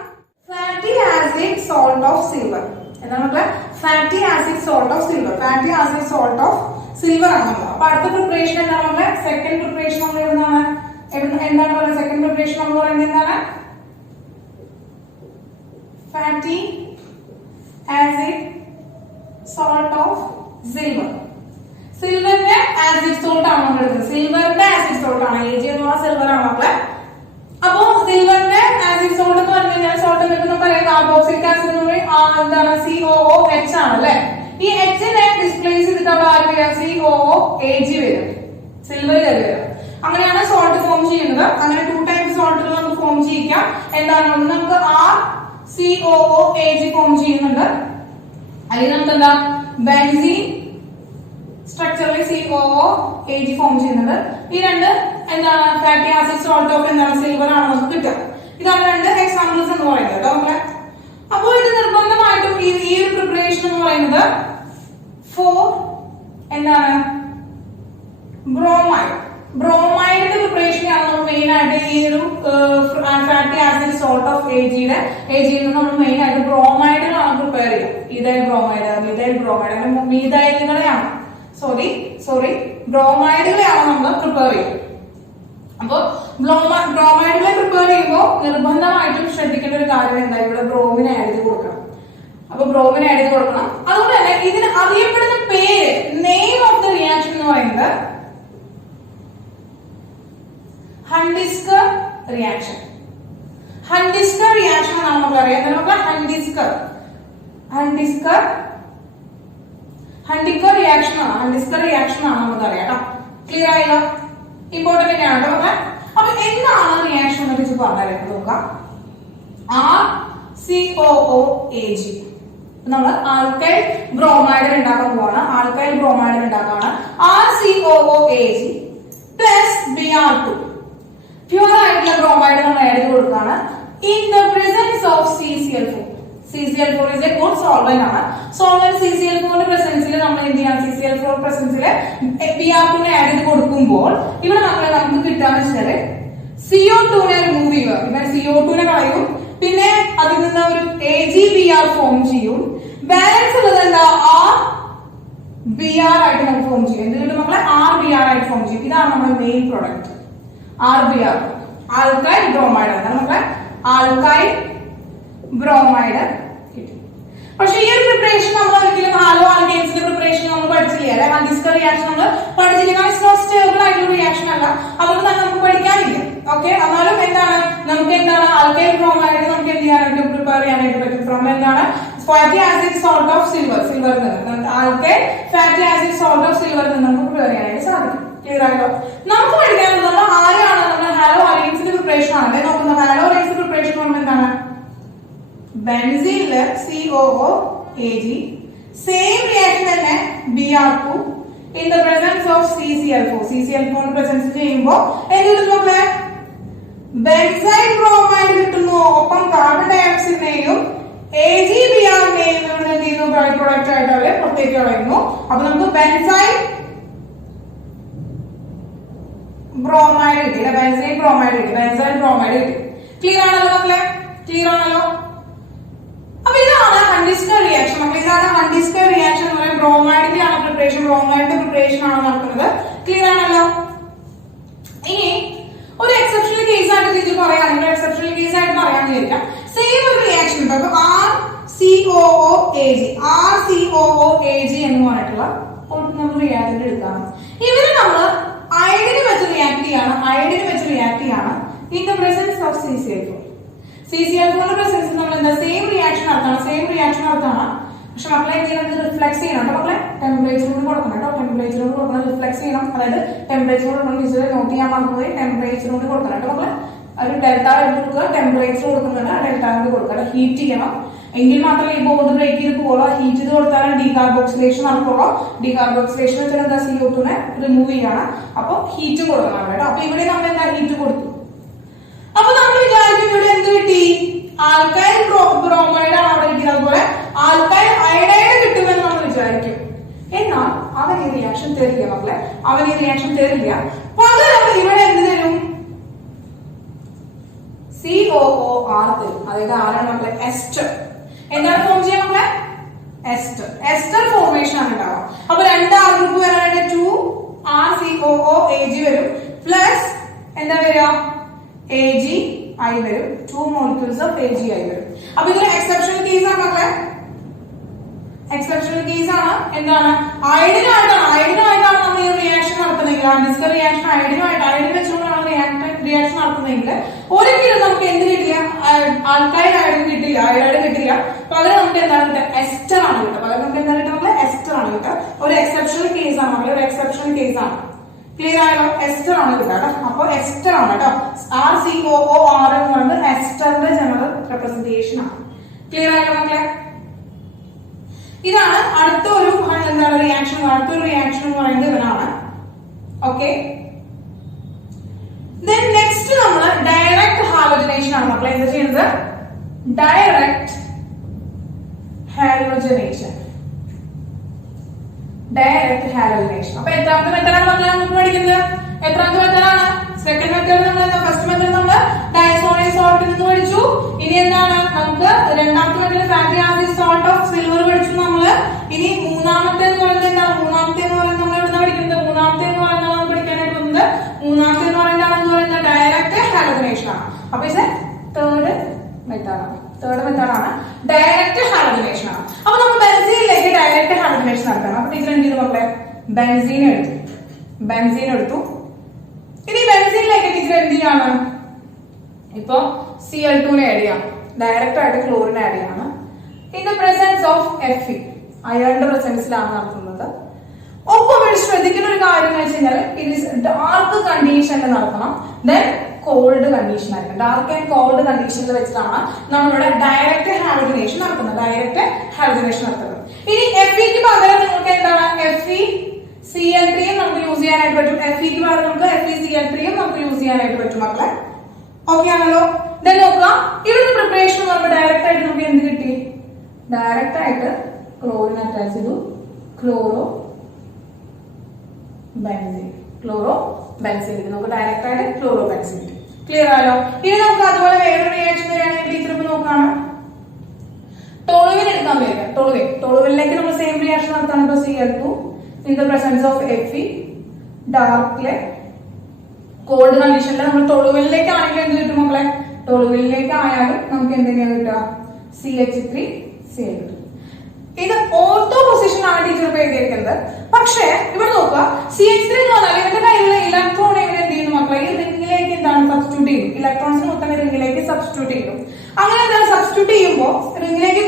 fatty acid salt of silver. എന്താണ് മക്കളെ? Fatty acid salt of silver. Fatty acid salt of silver ആണ്. അപ്പൊ അടുത്ത പ്രിപ്പറേഷൻ എന്താണ് നമ്മളെ? സെക്കൻഡ് പ്രിപ്പറേഷൻ നമ്മൾ എന്താണ് പറയുന്നത്? സെക്കൻഡ് പ്രിപ്പറേഷൻ നമ്മൾ പറയുന്നത് എന്താണ്? Fatty acid salt of silver. സിൽവറിന്റെ ആസിഡ് സോൾട്ട് ആണ് നമ്മൾ എടുക്കുന്നത്. സിൽവറിന്റെ ആസിഡ് സോൾട്ട് ആണ്. Ag എന്ന് പറഞ്ഞാൽ സിൽവർ ആണ് മക്കളെ. അപ്പോ സിൽവറിന്റെ ആസിഡ് സോൾട്ട് എന്ന് പറഞ്ഞു കഴിഞ്ഞാൽ സോൾട്ട് എന്ന് പറയാം കാർബോക്സിലിക് ആസിഡ് എന്ന് പറയും. എന്താണ്? COOH ആണ് അല്ലെ. ഈ Hനെ ഡിസ്പ്ലേസ് ചെയ്തിട്ട് അവിടെ ആര് വരിക? COOAg വരും, സിൽവർ വരും. അങ്ങനെയാണ് സോൾട്ട് ഫോം ചെയ്യുന്നത്. അങ്ങനെ 2 ടൈപ്പ് സോൾട്ടുകൾ നമുക്ക് ഫോം ചെയ്യിക്കാം. എന്താണ്? ഒന്ന് നമുക്ക് RCOOAg ഫോം ചെയ്യുന്നുണ്ട്, അല്ലെങ്കിൽ നമുക്ക് എന്താ ബെൻസീൻ സ്ട്രക്ചറിൽ COOAg ഫോം ചെയ്യുന്നത്. ഈ രണ്ട് എന്താണ് ഫാറ്റി ആസിഡ് സോൾട്ട് ഓഫ് എന്താണ് സിൽവർ ആണ് നമുക്ക് കിട്ടുക. ഇതാണ് 2 എക്സാമ്പിൾസ് എന്ന് പറയുന്നത് കേട്ടോ. അപ്പോൾ ഇത് നിർബന്ധമായിട്ടും ഈ ഒരു പ്രിപ്പറേഷൻ എന്ന് പറയുന്നത് എന്താണ് ബ്രോമൈഡിന്റെ പ്രിപ്പറേഷൻ ആണ് നമ്മൾ മെയിൻ ആയിട്ട് ഈ ഒരു ഫാറ്റി ആസിഡ് സോൾട്ട് ഓഫ് Agയിൽ നമ്മൾ മെയിൻ ആയിട്ട് ബ്രോമൈഡുകളാണ് പ്രിപ്പയർ ചെയ്യുക. ഇതൈൽ ബ്രോമൈഡ്, മിഥൈൽ ബ്രോമൈഡ്, അങ്ങനെ മീഥൈലുകളെയാണ് ബ്രോമൈഡുകളെയാണ് നമ്മൾ പ്രിപ്പയർ ചെയ്യുക. അപ്പൊ ബ്രോമൈഡുകളെ പ്രിപ്പയർ ചെയ്യുമ്പോൾ നിർബന്ധമായിട്ടും ശ്രദ്ധിക്കേണ്ട ഒരു കാര്യം എന്താ, ഇവിടെ ബ്രോമിനെ ആഡ് ചെയ്ത് കൊടുക്കണം. അപ്പൊ ബ്രോമിനെ ആഡ് ചെയ്ത് കൊടുക്കണം. അതുകൊണ്ട് തന്നെ ഇതിന് അറിയപ്പെടുന്ന പേര്, നെയിം ഓഫ് ദ റിയാക്ഷൻ എന്ന് പറയുന്നത് ഹണ്ടിസ്കർ റിയാക്ഷൻ. ഹണ്ടിസ്കർ റിയാക്ഷൻ എന്നാണ് നമുക്ക് അറിയാം. നമുക്ക് ഹണ്ടിക്കർ റിയാക്ഷൻ ആണ്. ഹണ്ടിസ്കർ റിയാക്ഷൻ ആണ് നമുക്കറിയാം കേട്ടോ. ക്ലിയർ ആയല്ലോ? ഇമ്പോർട്ടന്റ് തന്നെയാണ് കേട്ടോ മക്കളെ. അപ്പൊ എന്താണ് റിയാക്ഷൻ എന്ന് വെച്ച് പറഞ്ഞാൽ നോക്കാം. RCOOAG നമ്മൾ ആൽക്കൈൽ ബ്രോമൈഡ് ഉണ്ടാക്കാൻ പോവാണ്. ആൽക്കൈൽ ബ്രോമൈഡ് ഉണ്ടാക്കാണ്. RCOOAG പ്ലസ് Br2 പ്യൂർ ആയിട്ടുള്ള ബ്രോമൈഡ് നമ്മൾ ആഡ് ചെയ്ത് കൊടുക്കുകയാണ്. In the presence of CCl4. CCl4 is a good solvent ആണ്. സോൾവെന്റ് CCl4 ന്റെ പ്രസൻസിൽ നമ്മൾ എന്ത് ചെയ്യാം? CCl4 പ്രസൻസിൽ Br2 നെ ആഡ് ചെയ്ത് കൊടുക്കുമ്പോൾ ഇവിടെ നമുക്ക് കിട്ടാന്ന് വെച്ചാൽ CO2 നെ റിമൂവ് ചെയ്യുക. ഇവിടെ CO2 നെ കളയും. പിന്നെ അതിൽ നിന്ന് ഒരു AgBr ഫോം ചെയ്യും. ബാലൻസ് ഉള്ളത് എന്താ? RBr ആയിട്ട് നമുക്ക് ഫോം ചെയ്യും. എന്തുകൊണ്ട് മക്കളെ? RBr ആയിട്ട് ഫോം ചെയ്യും. ഇതാണ് നമ്മുടെ main product RBr, alkyl bromide. എന്താണ് മക്കളെ? ആൽക്കൈൽ ബ്രോമൈഡ് കിട്ടി. പക്ഷെ ഈ ഒരു പ്രിപ്പറേഷൻ നമ്മൾ ഒരിക്കലും ഹാലോ ആൽക്കെയ്ൻസിന്റെ പ്രിപ്പറേഷൻ നമ്മൾ പഠിച്ചില്ല അല്ലെ. ഹണ്ടിസ്കർ റിയാക്ഷൻ നമ്മൾ പഠിച്ചില്ല. കാരണം സ്റ്റേബിൾ ആയിട്ടുള്ള റിയാക്ഷൻ അല്ല, അതുകൊണ്ട് തന്നെ നമുക്ക് പഠിക്കാനില്ല. ഓക്കെ, എന്നാലും എന്താണ് നമുക്ക് എന്താണ് ആൽക്കൈൽ ബ്രോമൈഡ് നമുക്ക് എന്ത് ചെയ്യാനായിട്ട് പ്രിപ്പയർ ചെയ്യാനായിട്ട് പറ്റും? ഫ്രം എന്താണ്? ഫാറ്റി ആസിഡ് സോൾട്ട് ഓഫ് സിൽവറിൽ നിന്ന് alkyl fatty acid salt of സിൽവറിൽ നിന്ന് നമുക്ക് പ്രിപ്പയർ ചെയ്യാനായിട്ട് സാധിക്കും. ക്ലിയർ ആയല്ലോ? നമുക്ക് പഠിക്കാനുള്ളത് നമ്മൾ ആരെയാണ് നമ്മൾ ഹാലോ ആൽക്കെയ്ൻസിന്റെ പ്രിപ്പറേഷൻ ആണല്ലേ നോക്കുന്നത്. ഹാലോ ആൽക്കെയ്ൻസ് പ്രിപ്പറേഷൻ നമ്മൾ എന്താണ്? ബെൻസീനില് COOAG സെയിം റിയാക്ഷൻ തന്നെ Br2 in the presence of CCl4. CCl4 presence ചെയ്യുമ്പോൾ എന്ത് കിട്ടുന്നു? ബെൻസൈൽ ബ്രോമൈഡ് കിട്ടുന്നു. ഒപ്പം കാർബൺ ഡയോക്സൈഡിനെയും AgBr-നെയും നമ്മൾ എന്ത് ചെയ്യുന്നു? ബൈ പ്രോഡക്റ്റ് ആയിട്ട് അവരെ പുറത്തേക്ക് കളയുന്നു. അപ്പൊ നമുക്ക് ബെൻസൈൽ ബ്രോമൈഡ് കിട്ടി. ബെൻസൈൽ ബ്രോമൈഡ് കിട്ടി. ക്ലിയർ ആണല്ലോ മക്കളെ? ക്ലിയർ ആണല്ലോ? അപ്പൊ ഇതാണ് ഹണ്ടിസ്കർ റിയാക്ഷൻ. മക്കളെ ഇതാണ് ഹണ്ടിസ്കർ റിയാക്ഷൻ എന്ന് പറയുന്നത്. ബ്രോമൈഡിന്റെ ആണ് പ്രിപ്പറേഷൻ. ബ്രോമൈഡിന്റെ പ്രിപ്പറേഷൻ ആണ് നടക്കുന്നത്. ക്ലിയർ ആണല്ലോ? ഇനി ഒരു എക്സെപ്ഷണൽ കേസ് ആയിട്ട് തിരിച്ച് പറയുകയാണെങ്കിൽ എക്സെപ്ഷണൽ കേസ് ആയിട്ട് പറയാന്ന് വിചാരിക്കാം. സെയിം ഒരു റിയാക്ഷൻ ഉണ്ട്. അപ്പൊ RCOOAG എന്ന് പറഞ്ഞിട്ടുള്ള നമ്മൾ റിയാക്ടന്റ് എടുക്കാം. ഇവര് നമ്മൾ അയഡിന് വെച്ച് റിയാക്ട് ചെയ്യാണ് in the presence of CCl4. CCl4 പ്രസൻസിൽ നമ്മൾ എന്താ സെയിം റിയാക്ഷൻ നടത്താണ്. പക്ഷെ മക്കളെ ചെയ്യുന്നത് റിഫ്ലെക്സ് ചെയ്യണം കേട്ടോ. മക്കളെ ടെമ്പറേച്ചർ കൊടുക്കണം കേട്ടോ. റിഫ്ലെക്സ് ചെയ്യണം. അതായത് ടെമ്പറേച്ചർ നമ്മൾ നോട്ട് ചെയ്യാൻ മറന്നുപോയി. ടെമ്പറേച്ചർ കൊടുക്കണം കേട്ടോ മക്കളെ. ഒരു ഡെൽറ്റ കൊടുക്കുക, ടെമ്പറേച്ചർ കൊടുക്കുന്നുണ്ട്. ആ ഡെൽറ്റ കൊടുക്കുക. ഹീറ്റ് ചെയ്യണം. എങ്കിൽ മാത്രമേ ഈ ബോണ്ട് ബ്രേക്ക് ചെയ്ത് പോകുള്ളൂ. ഹീറ്റ് ചെയ്ത് കൊടുത്താലും ഡീകാർബോക്സിലേഷൻ നടക്കുള്ളൂ. ഡീകാർബോക്സിലേഷൻ വെച്ചാൽ എന്താ? CO2 നെ റിമൂവ് ചെയ്യണം. അപ്പൊ ഹീറ്റ് കൊടുക്കണം കേട്ടോ. അപ്പൊ ഇവിടെ നമ്മൾ എന്താ ഹീറ്റ് കൊടുത്തു. അപ്പൊ നമ്മൾ വിചാരിക്കും ഇവിടെ എന്ത് കിട്ടി? ആൽക്കൈൽ ബ്രോമൈഡ് ആണ് അവിടെ കിട്ടിയത്. അതുപോലെ ആൽക്കൈൽ അയഡൈഡ് കിട്ടുമെന്ന് നമ്മൾ വിചാരിക്കും. എന്നാൽ അവൻ ഈ റിയാക്ഷൻ തരില്ല മക്കളെ. പകരം ഇവിടെ എന്ത് തരും? COOR തരും. അതായത് ആരാണ് മക്കളെ? എസ്റ്റർ. എന്താണ് ഫോം ചെയ്യാൻ മക്കളെ? എസ്റ്റർ ഫോർമേഷൻ ആണ് ഉണ്ടാവുക. അപ്പൊ രണ്ട് R ഗ്രൂപ്പ് വരാനായിട്ട് 2RCOOAG വരും. പ്ലസ് എന്താ വരിക? AgI വരും. 2 molecules of AgI വരും. അപ്പൊ ഇതൊരു എക്സെപ്ഷണൽ കേസ് ആണ് മക്കളെ. എന്താണ്? അയഡിനായിട്ടാണ് നമ്മൾ ഈ റിയാക്ഷൻ നടത്തുന്നതെങ്കിൽ, ഹണ്ടിസ്കർ റിയാക്ഷൻ അയഡിൻ വെച്ചുകൊണ്ടാണ് റിയാക്ഷൻ നടത്തുന്നതെങ്കിൽ ഒരിക്കലും നമുക്ക് എന്ത് കിട്ടില്ല? ആൽക്കൈൽ അയഡിൻ കിട്ടില്ല. പകരം നമുക്ക് എന്താണ് കിട്ടുക? എസ്റ്റർ ആണ് കിട്ടുക. ഒരു എക്സെപ്ഷണൽ കേസ് ആണ്. ക്ലിയർ ആയോ? എസ്റ്റർ ആണ് കിട്ടുക കേട്ടോ. അപ്പൊ എസ്റ്റർ ആണ് കേട്ടോ. RCOOR എന്ന് പറയുന്നത് എസ്റ്ററിന്റെ ജനറൽ റെപ്രസെന്റേഷൻ ആണ്. ക്ലിയർ ആയോ മക്കളെ? ഇതാണ് അടുത്തൊരു റിയാക്ഷൻ എന്ന് പറയുന്നത് ഇവനാണ്. ഓക്കെ, നെക്സ്റ്റ് നമ്മൾ ഡയറക്റ്റ് ഹാലോജനേഷൻ ആണ് മക്കളെ എന്താ ചെയ്യുന്നത്? Direct halogenation. അപ്പൊ എത്രാമത്തെ മെത്തേഡാണ് മക്കളെ നമുക്ക് പഠിക്കുന്നത്? സെക്കൻഡ് മെത്തേഡ് നമ്മൾ ഫസ്റ്റ് മെത്തേഡ് നമ്മൾ ഡയസോണിയം സോൾട്ടിൽ നിന്ന് പഠിച്ചു. ഇനി എന്താണ് നമുക്ക് രണ്ടാമത്തെ method fatty acid salt of silver പഠിച്ചു നമ്മള്. ഇനി മൂന്നാമത്തെ എന്ന് പറയുന്നത് എന്താണ്? നമ്മൾ എവിടെ പഠിക്കുന്നത്? മൂന്നാമത്തെ എന്ന് പഠിക്കാനായിട്ട് വന്നത് ഡയറക്റ്റ് ഹാലോജനേഷൻ ആണ്. അപ്പൊ ഇത് തേർഡ് മെത്തേഡാണ്. ഡയറക്റ്റ് ഹാലോജനേഷൻ ആണ്. അപ്പൊ നമ്മൾ ബെൻസീനിലേക്ക് ഡയറക്റ്റ് ഹാലോജനേഷൻ നടത്തണം. അപ്പൊ ടീച്ചർ എന്ത് ചെയ്തു മക്കളെ? ബെൻസീൻ എടുത്തു. ഇനി ബെൻസീനിലേക്ക് ടീച്ചർ എന്ത് ചെയ്യാണ്? ഇപ്പൊ Cl2 ആഡ് ചെയ്യാം. ഡയറക്റ്റ് ആയിട്ട് ക്ലോറിൻ ആഡ് ചെയ്യാണ്. In the presence of Fe, അയണിന്റെ പ്രസൻസിലാണ് നടത്തുന്നത്. ഒപ്പം ഇവിടെ ശ്രദ്ധിക്കുന്ന ഒരു കാര്യം എന്ന് വെച്ച് കഴിഞ്ഞാൽ ഇറ്റ് ഈസ് ഡാർക്ക് കണ്ടീഷനിൽ നടത്തണം, ദെൻ കോൾഡ് കണ്ടീഷൻ ആയിരിക്കും. ഡാർക്ക് ആൻഡ് കോൾഡ് കണ്ടീഷനിൽ വെച്ചിട്ടാണ് നമ്മളിവിടെ ഡയറക്റ്റ് ഹാലജനേഷൻ നടത്തുന്നത്. ഇനി Feക്ക് പകരം നിങ്ങൾക്ക് എന്താണ് FeCl3 നമുക്ക് യൂസ് ചെയ്യാനായിട്ട് പറ്റും. Feക്ക് പകരം നമുക്ക് FeCl3 നമുക്ക് യൂസ് ചെയ്യാനായിട്ട് പറ്റും മക്കളെ. ഓക്കെ ആണല്ലോ. ദെൻ നോക്കുക, ഇവിടുത്തെ പ്രിപ്പറേഷൻ എന്ന് പറയുമ്പോൾ ഡയറക്റ്റ് ആയിട്ട് നമുക്ക് എന്ത് കിട്ടി? ഡയറക്റ്റ് ആയിട്ട് ക്ലോറിൻ അറ്റാച്ച് ചെയ്തു, ക്ലോറോ ബെൻസീൻ നമുക്ക് ഡയറക്റ്റ് ആയിട്ട് ക്ലോറോ ബെൻസീൻ. ക്ലിയർ ആണല്ലോ. ഇനി നമുക്ക് അതുപോലെ വേറൊരു റിയാക്ഷൻ വരികയാണെങ്കിൽ ടീച്ചർ ഇപ്പൊ നോക്കാണ്, ടോളുവിൻ എടുക്കാൻ വരിക. ടോളുവിനിലേക്ക് നമ്മൾ സെയിം റിയാക്ഷൻ നടത്താണ്. ഇപ്പൊ Cl2 in the presence of Fe, ഡാർക്കിലെ കോൾഡ് കണ്ടീഷനിൽ നമ്മൾ ടോളുവിനിലേക്ക് ആണെങ്കിൽ എന്ത് കിട്ടും മക്കളെ? ടോളുവിനിലേക്ക് ആയാലും നമുക്ക് എന്തെങ്കിലും കിട്ടുക? CH3Cl കിട്ടും. ഇത് ഓർത്തോ പൊസിഷൻ ആണ് ടീച്ചർ ഇപ്പൊ എഴുതിയിരിക്കുന്നത്. പക്ഷേ ഇവിടെ നോക്കുക, CH3 എന്ന് പറഞ്ഞാൽ ഇവരുടെ കയ്യിലുള്ള ഇലക്ട്രോൺ എങ്ങനെ എന്ത് ചെയ്യുന്നു മക്കളെ? ഈ റിംഗിലേക്ക് എന്താണ് സബ്സ്റ്റിറ്റ്യൂട്ട് ചെയ്യും. ഇലക്ട്രോൺസിന് മൊത്തം റിംഗിലേക്ക് സബ്സ്റ്റിറ്റ്യൂട്ട് ചെയ്യും. അങ്ങനെ എന്താണ് സബ്സ്റ്റിറ്റ്യൂട്ട് ചെയ്യുമ്പോൾ റിംഗിലേക്ക്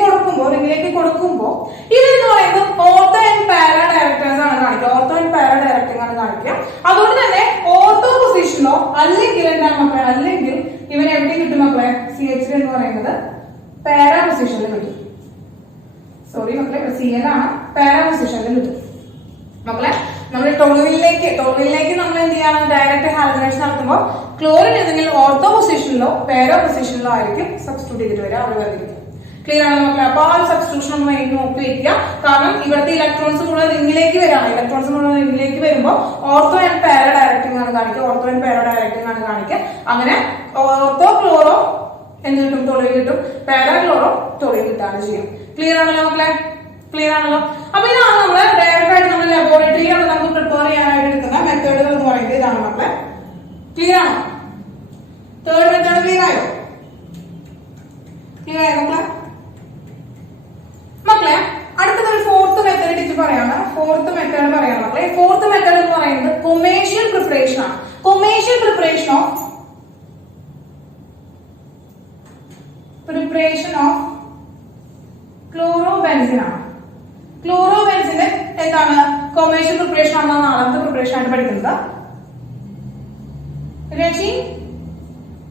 കൊടുക്കുമ്പോൾ ഇവരെന്ന് പറയുന്നത് ഓർത്തോ ആൻഡ് പാരാ ഡയറക്ടേഴ്സ് ആണ് കാണിക്കുക. ഓർത്തോ ആൻഡ് പാരാ ഡയറക്ടിംഗ് ആണ് കാണിക്കുക. അതുകൊണ്ട് തന്നെ ഓർത്തോ പൊസിഷനിലോ അല്ലെങ്കിൽ എന്താണ് മക്കളെ? അല്ലെങ്കിൽ ഇവൻ എവിടെ കിട്ടും മക്കളെ? CH3 എന്ന് പറയുന്നത് പാരാ പൊസിഷനിൽ കിട്ടും. സോറി മക്കളെ, Cl ആണ്, പാരാ പൊസിഷനിൽ കിട്ടും മക്കളെ. നമ്മൾ ടോളുവിനിലേക്ക് നമ്മൾ എന്ത് ചെയ്യണം? ഡയറക്റ്റ് ഹാലജനേഷൻ നടത്തുമ്പോൾ ക്ലോറിൻ ഏതെങ്കിലും ഓർത്തോ പൊസിഷനിലോ പാരാ പൊസിഷനിലോ ആയിരിക്കും സബ്സ്റ്റിറ്റ്യൂട്ട് ചെയ്തിട്ട് വരിക, അവിടെ വന്നിരിക്കും. ക്ലിയർ ആണ് മക്കളെ. അപ്പൊ ആ ഒരു സബ്സ്റ്റിറ്റ്യൂഷൻ ഒന്ന് നോക്കി വെക്കുക. കാരണം ഇവിടുത്തെ ഇലക്ട്രോൺസ് മുഴുവൻ റിംഗിലേക്ക് വരാണ്. റിംഗിലേക്ക് വരുമ്പോൾ ഓർത്തോ ആൻഡ് പാരാ ഡയറക്ടിംഗ് ആണ് കാണിക്കുക. അങ്ങനെ ഓർത്തോ ക്ലോറോ എന്ത് കിട്ടും? ടോളുവിൻ കിട്ടും. പാരാ ക്ലോറോ ടോളുവിൻ കിട്ടാണ് ചെയ്യും. ക്ലിയർ ആണല്ലോ മക്കളെ? ക്ലിയർ ആണല്ലോ. അപ്പൊ ഇതാണ് നമ്മള് ഡയറക്റ്റ് ആയിട്ട് നമ്മൾ ലബോറട്ടറിയിലാണ് നമുക്ക് പ്രിപ്പയർ ചെയ്യാനായിട്ട് എടുക്കുന്ന മെത്തേഡുകൾ എന്ന് പറയുന്നത് ഇതാണ് മക്കളെ. ക്ലിയർ ആണോ? തേർഡ് മെത്തേഡ് ക്ലിയർ ആയോ മക്കളെ? അടുത്തതൊരു ഫോർത്ത് മെത്തേഡ് ടീച്ചർ പറയാണ്. ഫോർത്ത് മെത്തേഡ് മക്കളെ. ഫോർത്ത് മെത്തേഡ് എന്ന് പറയുന്നത് കൊമേഴ്ഷ്യൽ പ്രിപ്പറേഷൻ ആണ്. കൊമേഴ്ഷ്യൽ പ്രിപ്പറേഷൻ ഓഫ് ക്ലോറോബെൻസിൻ ആണ്. ക്ലോറോബെൻസിന് എന്താണ്? കൊമേഴ്ഷ്യൽ പ്രിപ്പറേഷൻ ആണ് നാലാമത്തെ പ്രിപ്പറേഷൻ ആയിട്ട് പഠിക്കുന്നത്. റെസിൻ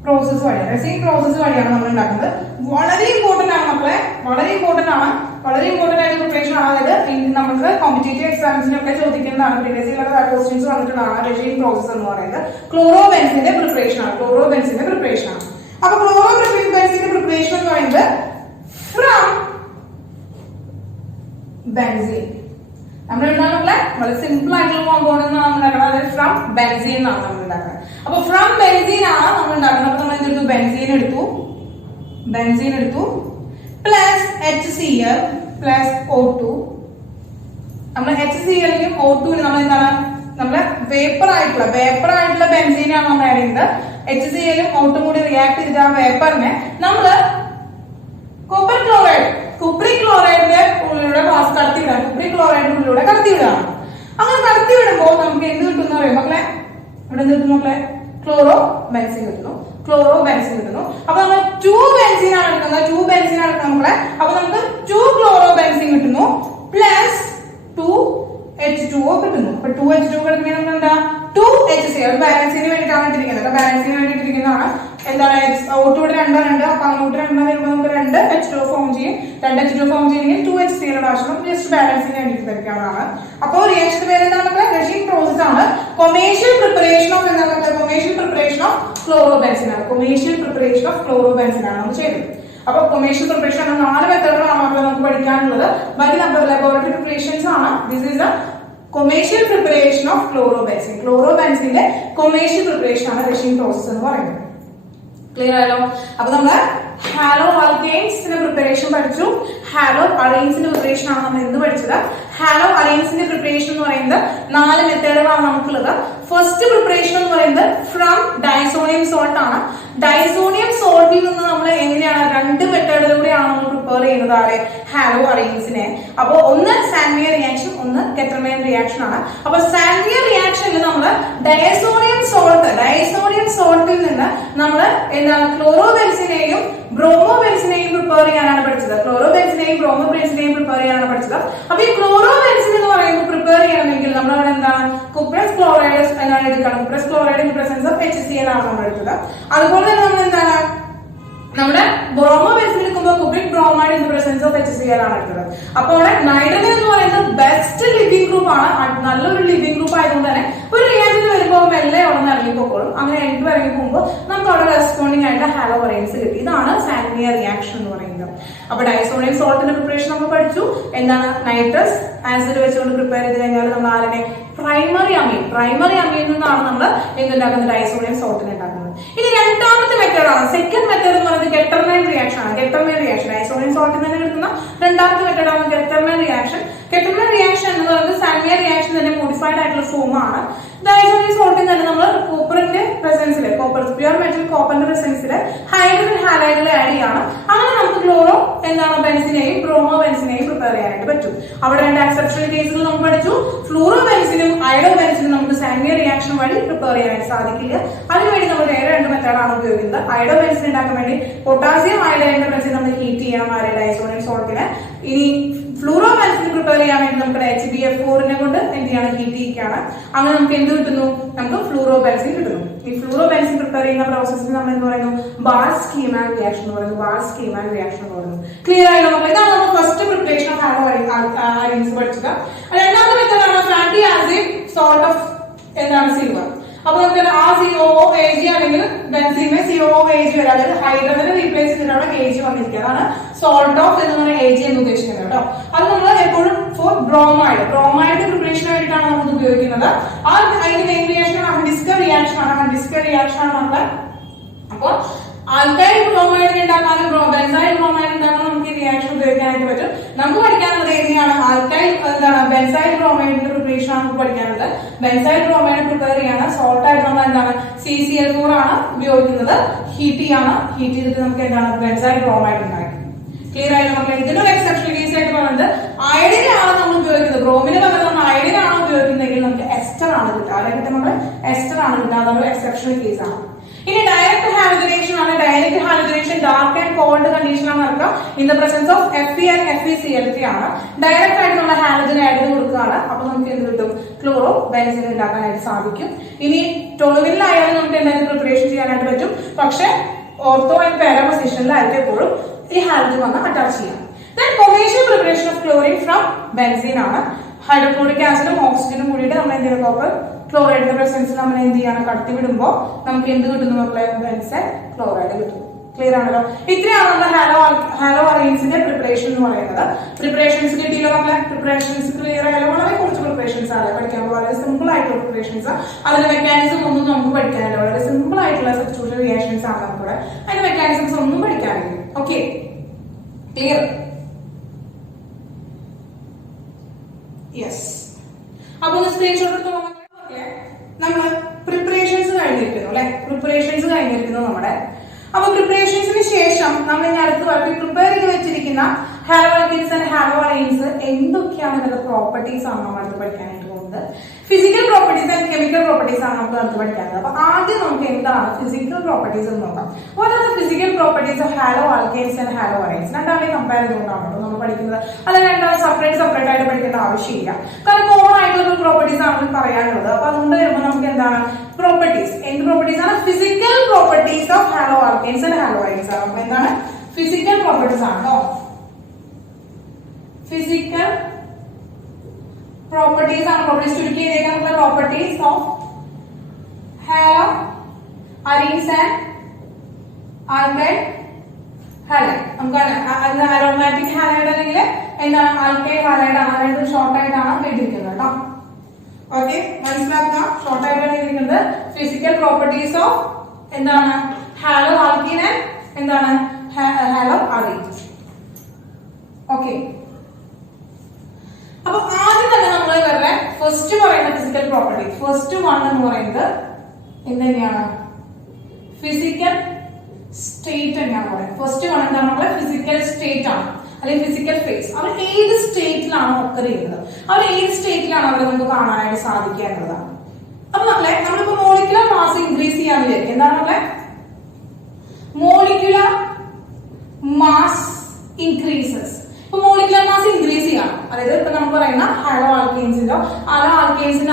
പ്രോസസ് വഴിയാണ് നമ്മൾ ഉണ്ടാക്കുന്നത്. വളരെ ഇമ്പോർട്ടന്റ് ആണ് മക്കളെ, വളരെ ഇമ്പോർട്ടന്റ് ആയിട്ട് പ്രിപ്പറേഷൻ ആണ്. അതായത് നമുക്ക് കോമ്പറ്റേറ്റീവ് എക്സാംസിനൊക്കെ ചോദിക്കുന്നതാണ്. പ്രീവിയസ് ക്വസ്റ്റ്യൻസ് വന്നിട്ടുള്ളതാണ് റെസിൻ പ്രോസസ് എന്ന് പറയുന്നത്. ക്ലോറോബെൻസിന്റെ പ്രിപ്പറേഷൻ ആണ്. അപ്പൊ ക്ലോറോബെൻസിന്റെ പ്രിപ്പറേഷൻ എന്ന് പറയുന്നത് ഫ്രം ബെൻസീൻ. നമ്മൾ ഉണ്ടാകുന്നത് വളരെ സിമ്പിൾ ആയിട്ടുള്ള കോമ്പൗണ്ട് എന്നാണ് നമ്മൾ ഉണ്ടാക്കുന്നത്. അതായത് ഫ്രം ബെൻസീൻ എന്നാണ് നമ്മൾ ഉണ്ടാക്കുന്നത്. അപ്പൊ ഫ്രം ബെൻസീൻ ആണ് നമ്മൾ ഉണ്ടാക്കുന്നത്. അപ്പൊ നമ്മൾ എന്തെടുത്തു? ബെൻസീൻ എടുത്തു പ്ലസ് HCl പ്ലസ് O2. നമ്മൾ HClനും O2നും നമ്മൾ എന്താണ്? നമ്മള് വേപ്പർ ആയിട്ടുള്ള ബെൻസീനാണ് നമ്മൾ ആഡ് ചെയ്യുന്നത്. HClനും O2 കൂടി റിയാക്ട് ചെയ്ത ആ വേപ്പറിനെ നമ്മള് കുപ്രിക് ക്ലോറൈഡിന്റെ ഉള്ളിലൂടെ കടത്തിവിടാണ്. അങ്ങനെ കടത്തിവിടുമ്പോൾ നമുക്ക് എന്ത് കിട്ടും എന്ന് പറയും മക്കളെ? ഇവിടെ എന്ത് കിട്ടും മക്കളെ? ക്ലോറോ ബെൻസീൻ കിട്ടുന്നു. അപ്പൊ നമ്മൾ 2 ബെൻസീൻ ആണ് എടുക്കുന്നത് മക്കളെ. അപ്പൊ നമുക്ക് 2 ക്ലോറോ ബെൻസീൻ കിട്ടുന്നു പ്ലസ് 2 H2O കിട്ടുന്നു. അപ്പൊ 2 H2O കിട്ടുമ്പോൾ നമുക്ക് എന്താ? 2 HCl ബാലൻസിന് വേണ്ടിയിട്ടാണ് ഇട്ടിരിക്കുന്നതാണ്. എന്താണ്? O2 2 അപ്പൊ അങ്ങോട്ട് 2 വരുമ്പോൾ നമുക്ക് 2 H2O ഫോം ചെയ്യും. 2 H2O ഫോം ചെയ്യെങ്കിൽ 2 HCl ആവശ്യം ജസ്റ്റ് ബാലൻസിന് വേണ്ടിയിട്ട് തരക്കാനാണ്. അപ്പോൾ റിയാക്ഷൻ പേര് എന്താണ് മക്കളെ? റെസിൻ പ്രോസസ് ആണ്. കൊമേഴ്ഷ്യൽ പ്രിപ്പറേഷൻ ഓഫ് ക്ലോറോബെൻസിൻ ആണ് നമ്മൾ ചെയ്തത്. അപ്പൊ കൊമേഴ്ഷ്യൽ പ്രിപ്പറേഷൻ ആണ് 4 മെത്തേഡുകളാണ് നമുക്ക് പഠിക്കാനുള്ളത്. ബാക്കി ലബോറട്ടറി പ്രിപ്പറേഷൻസ് ആണ്. This is the commercial preparation of ക്ലോറോബെൻസിന്റെ കൊമേഴ്ഷ്യൽ പ്രിപ്പറേഷൻ ആണ് റെസിൻ പ്രോസസ് എന്ന് പറയുന്നത്. ക്ലിയർ ആയല്ലോ? അപ്പൊ നമ്മള് ഹാലോ ആൽക്കെയ്ൻസിന്റെ പ്രിപ്പറേഷൻ പഠിച്ചു. ഹാലോ അലൈൻസിന്റെ പ്രിപ്പറേഷൻ ആണ് നമ്മൾ ഇന്ന് പഠിച്ചത്. ഹാലോ അലൈൻസിന്റെ പ്രിപ്പറേഷൻ എന്ന് പറയുന്നത് 4 മെത്തേഡുകളാണ് നമുക്കുള്ളത്. ഫസ്റ്റ് പ്രിപ്പറേഷൻ എന്ന് പറയുന്നത് ഫ്രം ഡൈസോണിയം സോൾട്ട് ആണ്. ഡൈസോണിയം സോൾട്ടിൽ നിന്ന് നമ്മൾ എങ്ങനെയാണ് 2 മെത്തേഡിലൂടെയാണ് നമ്മൾ പ്രിപ്പയർ ചെയ്യുന്നത് ആരെ? ഹാലോ അലൈൻസിനെ. അപ്പൊ ഒന്ന് സാൻവിയർ റിയാക്ഷൻ, ഒന്ന് കെറ്റർമേൻ റിയാക്ഷൻ ആണ്. അപ്പൊ സാൻവിയർ റിയാക്ഷനിൽ നമ്മൾ ഡയസോണിയം സോൾട്ടിൽ നിന്ന് നമ്മൾ എന്താണ്? ക്ലോറോബെൻസിനെയും ബ്രോമോ ബെൻസിനെയും പ്രിപ്പയർ ചെയ്യാനാണ് പഠിച്ചത്, ക്ലോറോ ബെൻസിനെയും ബ്രോമോ ബെൻസിനെയും പ്രിപ്പയർ ചെയ്യാനാണ് പഠിച്ചത്. അപ്പൊ ഈ ക്ലോറോ ബെൻസിൻ എന്ന് പറയുമ്പോൾ പ്രിപ്പയർ ചെയ്യണമെങ്കിൽ നമ്മൾ അവിടെ എന്താണ് കുപ്രസ് ക്ലോറൈഡ് എന്നാണ് എടുക്കണം. Cuprous chloride in presence of HCl ആണ് നമ്മൾ എടുത്തത്. അതുപോലെ തന്നെ നമ്മൾ എന്താണ് നമ്മുടെ ബ്രോമോ ബെൻസിൻ എടുക്കുമ്പോൾ cupric bromide in presence of HCl ആണ് എടുത്തത്. അപ്പോൾ അവിടെ നൈട്രജൻ എന്ന് പറയുന്നത് ബെസ്റ്റ് ലിവിംഗ് ഗ്രൂപ്പ് ആണ്, നല്ലൊരു ലിവിംഗ് ഗ്രൂപ്പ് ആയതുകൊണ്ട് തന്നെ ഒരു റിയാക്ഷൻ വരുമ്പോൾ മെല്ലെ അവിടെ ഇറങ്ങിപ്പോക്കോളും. അങ്ങനെ എനിക്ക് ഇറങ്ങി പോകുമ്പോൾ നമുക്ക് അവിടെ റെസ്പോണ്ടിങ് ആയിട്ട് ഹാലോ അറൈൻസ് കിട്ടി. ഇതാണ് സാൻവിയ റിയാക്ഷൻ എന്ന് പറയുന്നത്. അപ്പൊ ഡൈസോണിയം സോൾട്ടിന്റെ പ്രിപ്പറേഷൻ നമ്മൾ പഠിച്ചു. എന്താണ് നൈട്രസ് ആസിഡ് വെച്ചുകൊണ്ട് പ്രിപ്പയർ ചെയ്ത് കഴിഞ്ഞാൽ നമ്മൾ ആരുടെ പ്രൈമറി അമീൻ നിന്നാണ് നമ്മൾ എന്തുണ്ടാക്കുന്നത് ഡൈസോണിയം സോൾട്ടിനെ ഉണ്ടാക്കുന്നത്. ഇനി രണ്ടാമത്തെ മെത്തേഡ് ആണ്, സെക്കൻഡ് മെത്തേഡ് എന്ന് പറയുന്നത് ഗെറ്റർമൈൻ റിയാക്ഷൻ ആണ്. ഗെറ്റർമൈൻ റിയാക്ഷൻ ഡൈസോണിയം സോൾട്ടിൽ നിന്ന് എടുക്കുന്ന രണ്ടാമത്തെ മെത്തേഡ് ആണ് ഗെറ്റർമൈൻ റിയാക്ഷൻ. ഗെറ്റർമൈൻ റിയാക്ഷൻ എന്ന് പറയുന്നത് സാൻവിയ റിയാക്ഷൻ തന്നെ മോഡിഫൈഡ് ആയിട്ടുള്ള ഫോം ആണ്. ഡൈസോണിയം സോൾട്ടിൽ തന്നെ നമ്മൾ കോപ്പറിന്റെ പ്രസൻസിൽ പ്യുവർ മെറ്റൽ കോപ്പറിന്റെ പ്രസൻസിൽ ഹൈഡ്രജൻ ഹാലൈഡുകൾ ആഡ് ചെയ്യാണ്. അങ്ങനെ നമുക്ക് ക്ലോറോ എന്താണ് ബെൻസിനെയും ബ്രോമോ ബെൻസിനെയും പ്രിപ്പയർ ചെയ്യാനായിട്ട് പറ്റും. അവിടെ രണ്ട് എക്സെപ്ഷണൽ കേസുകൾ നമ്മൾ പഠിച്ചു. ഫ്ലൂറോ ബെൻസിനും അയഡോ ബെൻസിനും നമുക്ക് സാൻവിയ റിയാക്ഷൻ വഴി പ്രിപ്പയർ ചെയ്യാനായിട്ട് സാധിക്കില്ല. അതിനുവേണ്ടി നമ്മൾ വേറെ രണ്ട് മെത്തേഡാണ് ഉപയോഗിക്കുന്നത്. അയഡോ ബെൻസിൻ ഉണ്ടാക്കാൻ വേണ്ടി പൊട്ടാസ്യം അയഡൈൻ്റെ ബെൻസിൻ നമ്മൾ ഹീറ്റ് ചെയ്യണം ഡൈസോണിയം സോൾട്ടിനെ. ഇനി ഫ്ലൂറോ ബെൻസിൻ പ്രിപ്പയർ ചെയ്യാൻ വേണ്ടി നമുക്ക് HBF4 കൊണ്ട് എന്ത് ചെയ്യണം ഹീറ്റ് ചെയ്യിക്കുകയാണ്. അങ്ങനെ നമുക്ക് എന്ത് കിട്ടുന്നു, നമുക്ക് ഫ്ലൂറോ ബെൻസിൻ കിട്ടുന്നു. ഈ ഫ്ലൂറോ ബെൻസിൻ പ്രിപ്പയർ ചെയ്യുന്ന പ്രോസസ്സിന് നമ്മൾ എന്ന് പറയുന്നു ബാർ-സ്കീമാൻ റിയാക്ഷൻ എന്ന് പറയുന്നു. ബാർ-സ്കീമാൻ റിയാക്ഷൻ എന്ന് പറയുന്നു. ക്ലിയർ ആയല്ലോ മക്കളെ? ഇതാണ് നമ്മൾ ഫസ്റ്റ് പ്രിപ്പറേഷൻ ഓഫ് ഹാലോ അറൈൻസ് പഠിച്ചത്. രണ്ടാമത്തെ മെത്തേഡാണ് ഫാറ്റി ആസിഡ് സോൾട്ട് ഓഫ് എന്താണ് സിൽവർ. അപ്പൊ നമുക്ക് ആ COOAg അല്ലെങ്കിൽ ബെൻസീനെ COOAg വരാം. അതായത് ഹൈഡ്രജനെ റീപ്ലേസ് ചെയ്തിട്ടാണ് Ag വന്നിരിക്കുക. അതാണ് സോൾട്ട് ഓഫ് എന്ന് പറയുന്ന Ag എന്ന് ഉദ്ദേശിക്കുന്നത് കേട്ടോ. അത് നമ്മൾ എപ്പോഴും ഫോർ ബ്രോമൈഡിന്റെ പ്രിപ്പറേഷൻ ആയിട്ടാണ് നമ്മൾ ഉപയോഗിക്കുന്നത്. അതിന്റെ മെയിൻ റിയാക്ഷൻ ഹണ്ടിസ്കർ റിയാക്ഷൻ ആണ് നമ്മള്. അപ്പൊ ആൽക്കൈൽ ബ്രോമൈഡ് ഉണ്ടാക്കാനും ബെൻസൈൽ ബ്രോമൈഡ് ഉണ്ടാക്കാനും നമുക്ക് ഈ റിയാക്ഷൻ ഉപയോഗിക്കാനായിട്ട് പറ്റും. നമുക്ക് പഠിക്കാനുള്ളത് എങ്ങനെയാണ് ആൽക്കൈൽ എന്താണ് ബെൻസൈൽ ബ്രോമൈഡിന്റെ പ്രിപ്പറേഷൻ ആണ് നമുക്ക് പഠിക്കാനുള്ളത്. ബെൻസൈൽ ബ്രോമൈഡ് പ്രിപ്പയർ ചെയ്യാണ്. സോൾട്ട് ആയിട്ട് നമ്മൾ എന്താണ് CCl4 ആണ് ഉപയോഗിക്കുന്നത്. ഹീറ്റ് ചെയ്തിട്ട് നമുക്ക് എന്താണ് ബെൻസൈൽ ബ്രോമൈഡ് ഉണ്ടാക്കും. ക്ലിയർ ആയിട്ട് മക്കളെ? ഇതിനൊരു എക്സെപ്ഷണൽ കേസ് ആയിട്ട് പറയുന്നത് അയഡിൻ ആണ് നമ്മൾ ഉപയോഗിക്കുന്നത്. ബ്രോമിന് പകരം നമ്മൾ അയഡിൻ ആണ് ഉപയോഗിക്കുന്നതെങ്കിൽ നമുക്ക് എസ്റ്റർ ആണ് കിട്ടുക. അല്ലെങ്കിൽ നമ്മൾ എസ്റ്റർ ആണ് കിട്ടുക. അതൊരു എക്സെപ്ഷണൽ കേസ് ആണ്. ഇനി ഡയറക്റ്റ് ഹാലജനേഷൻ ആണ്. Direct halogenation dark and cold കണ്ടീഷനാണ് നടക്കുക. In the presence of Fe and FeCl3 ആണ്. ഡയറക്റ്റ് ആയിട്ട് നമ്മൾ ഹാലജൻ ആഡ് ചെയ്ത് കൊടുക്കുകയാണ്. അപ്പൊ നമുക്ക് എന്ത് കിട്ടും, ക്ലോറോ ബെൻസിൻ ഉണ്ടാക്കാനായിട്ട് സാധിക്കും. ഇനി ടോളുവിലായാലും നമുക്ക് എന്തായാലും പ്രിപ്പറേഷൻ ചെയ്യാനായിട്ട് പറ്റും. പക്ഷെ ഓർത്തോ ആൻഡ് പാരാ പൊസിഷനിലായിട്ട് എപ്പോഴും ഈ ഹാലജൻ വന്ന് അറ്റാച്ച് ചെയ്യാം. Then commercial preparation of chlorine from benzene ആണ്. ഹൈഡ്രോക്ലോറിക് ആസിഡും ഓക്സിജനും കൂടിയിട്ട് നമ്മൾ എന്ത് ചെയ്യുക കോപ്പർ ക്ലോറൈഡിന്റെ പ്രസൻസിൽ നമ്മൾ എന്ത് ചെയ്യാണ് കടത്തി വിടുമ്പോൾ നമുക്ക് എന്ത് കിട്ടുന്നു മക്കളെ, ബെൻസൈൽ ക്ലോറൈഡ് കിട്ടും. ക്ലിയർ ആണല്ലോ? ഇത്രയാണ് നമ്മുടെ ഹാലോ അറൈൻസിന്റെ പ്രിപ്പറേഷൻ എന്ന് പറയുന്നത്. പ്രിപ്പറേഷൻസ് കിട്ടിയല്ലോ മക്കളെ? പ്രിപ്പറേഷൻസ് ക്ലിയർ ആയാലും വളരെ കുറച്ച് പ്രിപ്പറേഷൻസ് ആണ് പഠിക്കാൻ. വളരെ സിമ്പിൾ ആയിട്ടുള്ള പ്രിപ്പറേഷൻസ്. അതിന്റെ മെക്കാനിസം ഒന്നും നമുക്ക് പഠിക്കാനില്ല. വളരെ സിമ്പിൾ ആയിട്ടുള്ള സബ്സ്റ്റിറ്റ്യൂഷൻ റിയാക്ഷൻസ് ആണ് നമുക്കിവിടെ. അതിന്റെ മെക്കാനിസംസ് ഒന്നും പഠിക്കാനില്ല. Okay, clear? യെസ്. അപ്പൊ സ്ക്രീൻഷോട്ട് എടുത്ത് നമ്മള് പ്രിപ്പറേഷൻസ് കഴിഞ്ഞിരിക്കുന്നു അല്ലെ? പ്രിപ്പറേഷൻസ് കഴിഞ്ഞിരിക്കുന്നു നമ്മുടെ. അപ്പൊ പ്രിപ്പറേഷൻസിന് ശേഷം നമ്മൾ ഇനി അടുത്ത് പ്രിപ്പയർ ചെയ്ത് വെച്ചിരിക്കുന്ന ഹാലോ ആൽക്കീൻസ് ആൻഡ് ഹാലോ അറൈൻസ് എന്തൊക്കെയാണ് ഇതിന്റെ പ്രോപ്പർട്ടീസ് ആണ് നമ്മൾ അടുത്ത് പഠിക്കാനായിട്ട് പോകുന്നത്. Physical properties and chemical properties ആണ് നമുക്ക് അടുത്ത് പഠിക്കാനുള്ളത്. അപ്പൊ ആദ്യം നമുക്ക് എന്താണ് ഫിസിക്കൽ പ്രോപ്പർട്ടീസ് എന്ന് നോക്കാം. What are the physical properties of halo alkanes and halo arenes? രണ്ടാമത്തെ കമ്പയർ ചെയ്തുകൊണ്ടാണ് നമ്മൾ പഠിക്കുന്നത്. അല്ല, രണ്ടാമത് സെപ്പറേറ്റ് ആയിട്ട് പഠിക്കേണ്ട ആവശ്യമില്ല. കാരണം കോമൺ ആയിട്ടുള്ള പ്രോപ്പർട്ടീസ് ആണ് പറയാനുള്ളത്. അപ്പൊ അതുകൊണ്ട് വരുമ്പോൾ നമുക്ക് എന്താണ് പ്രോപ്പർട്ടീസ്, എന്ത് പ്രോപ്പർട്ടീസ് ആണ്? Physical properties of halo alkanes and halo arenes ആണ്. അപ്പൊ എന്താണ് ഫിസിക്കൽ പ്രോപ്പർട്ടീസ് ആണോ? ഫിസിക്കൽ പ്രോപ്പർട്ടീസ് ആണ്. പ്രോപ്പർട്ടീസ് ചുരുക്കി ചെയ്തേക്കാനുള്ള properties of halo arenes and alkyl halide. നമുക്ക് അരോമാറ്റിക് ഹാലൈഡ് അല്ലെങ്കിൽ എന്താണ് ആൽക്കൈൽ ഹാലൈഡ് ആണ്. രണ്ടും ഷോർട്ട് ആയിട്ടാണ് എഴുതിയിരിക്കുന്നത് കേട്ടോ. ഓക്കെ, മനസ്സിലാക്കുക. ഷോർട്ട് ആയിട്ടാണ് എഴുതിയിരിക്കുന്നത്. ഫിസിക്കൽ പ്രോപ്പർട്ടീസ് ഓഫ് എന്താണ് ഹാലോ ആൽക്കീൻ ആൻഡ് എന്താണ് ഹാലോ അറൈൻ. ഓക്കെ, അപ്പൊ ആദ്യം തന്നെ നമ്മൾ ഇവരുടെ ഫസ്റ്റ് പറയുന്ന ഫിസിക്കൽ പ്രോപ്പർട്ടി, ഫസ്റ്റ് വൺ എന്ന് പറയുന്നത് എന്തെന്നെയാണ്? ഫിസിക്കൽ സ്റ്റേറ്റ് തന്നെയാണ് പറയുന്നത്. ഫസ്റ്റ് വൺ എന്താണ് നമ്മളെ ഫിസിക്കൽ സ്റ്റേറ്റ് ആണ് അല്ലെങ്കിൽ ഫിസിക്കൽ ഫേസ്. അവർ ഏത് സ്റ്റേറ്റിലാണ് ഒക്കർ ചെയ്യുന്നത്, അവർ ഏത് സ്റ്റേറ്റിലാണ് അവരെ നമുക്ക് കാണാനായിട്ട് സാധിക്കുക എന്നതാണ്. അപ്പൊ നമ്മളെ നമ്മളിപ്പോ മോളിക്കുലർ മാസ് ഇൻക്രീസ് ചെയ്യാന്ന് വിചാരിക്കും. എന്താണ് നമ്മളെ മോളിക്കുലർ മാസ് ഇൻക്രീസസ്. ഇപ്പൊ മോളിക്കുലർ മാസ് ഇൻക്രീസ് ചെയ്യണം. അതായത് ഇപ്പൊ നമുക്ക് പറയുന്ന ഹാലോ ആൽക്കെയിൻസിന്റെ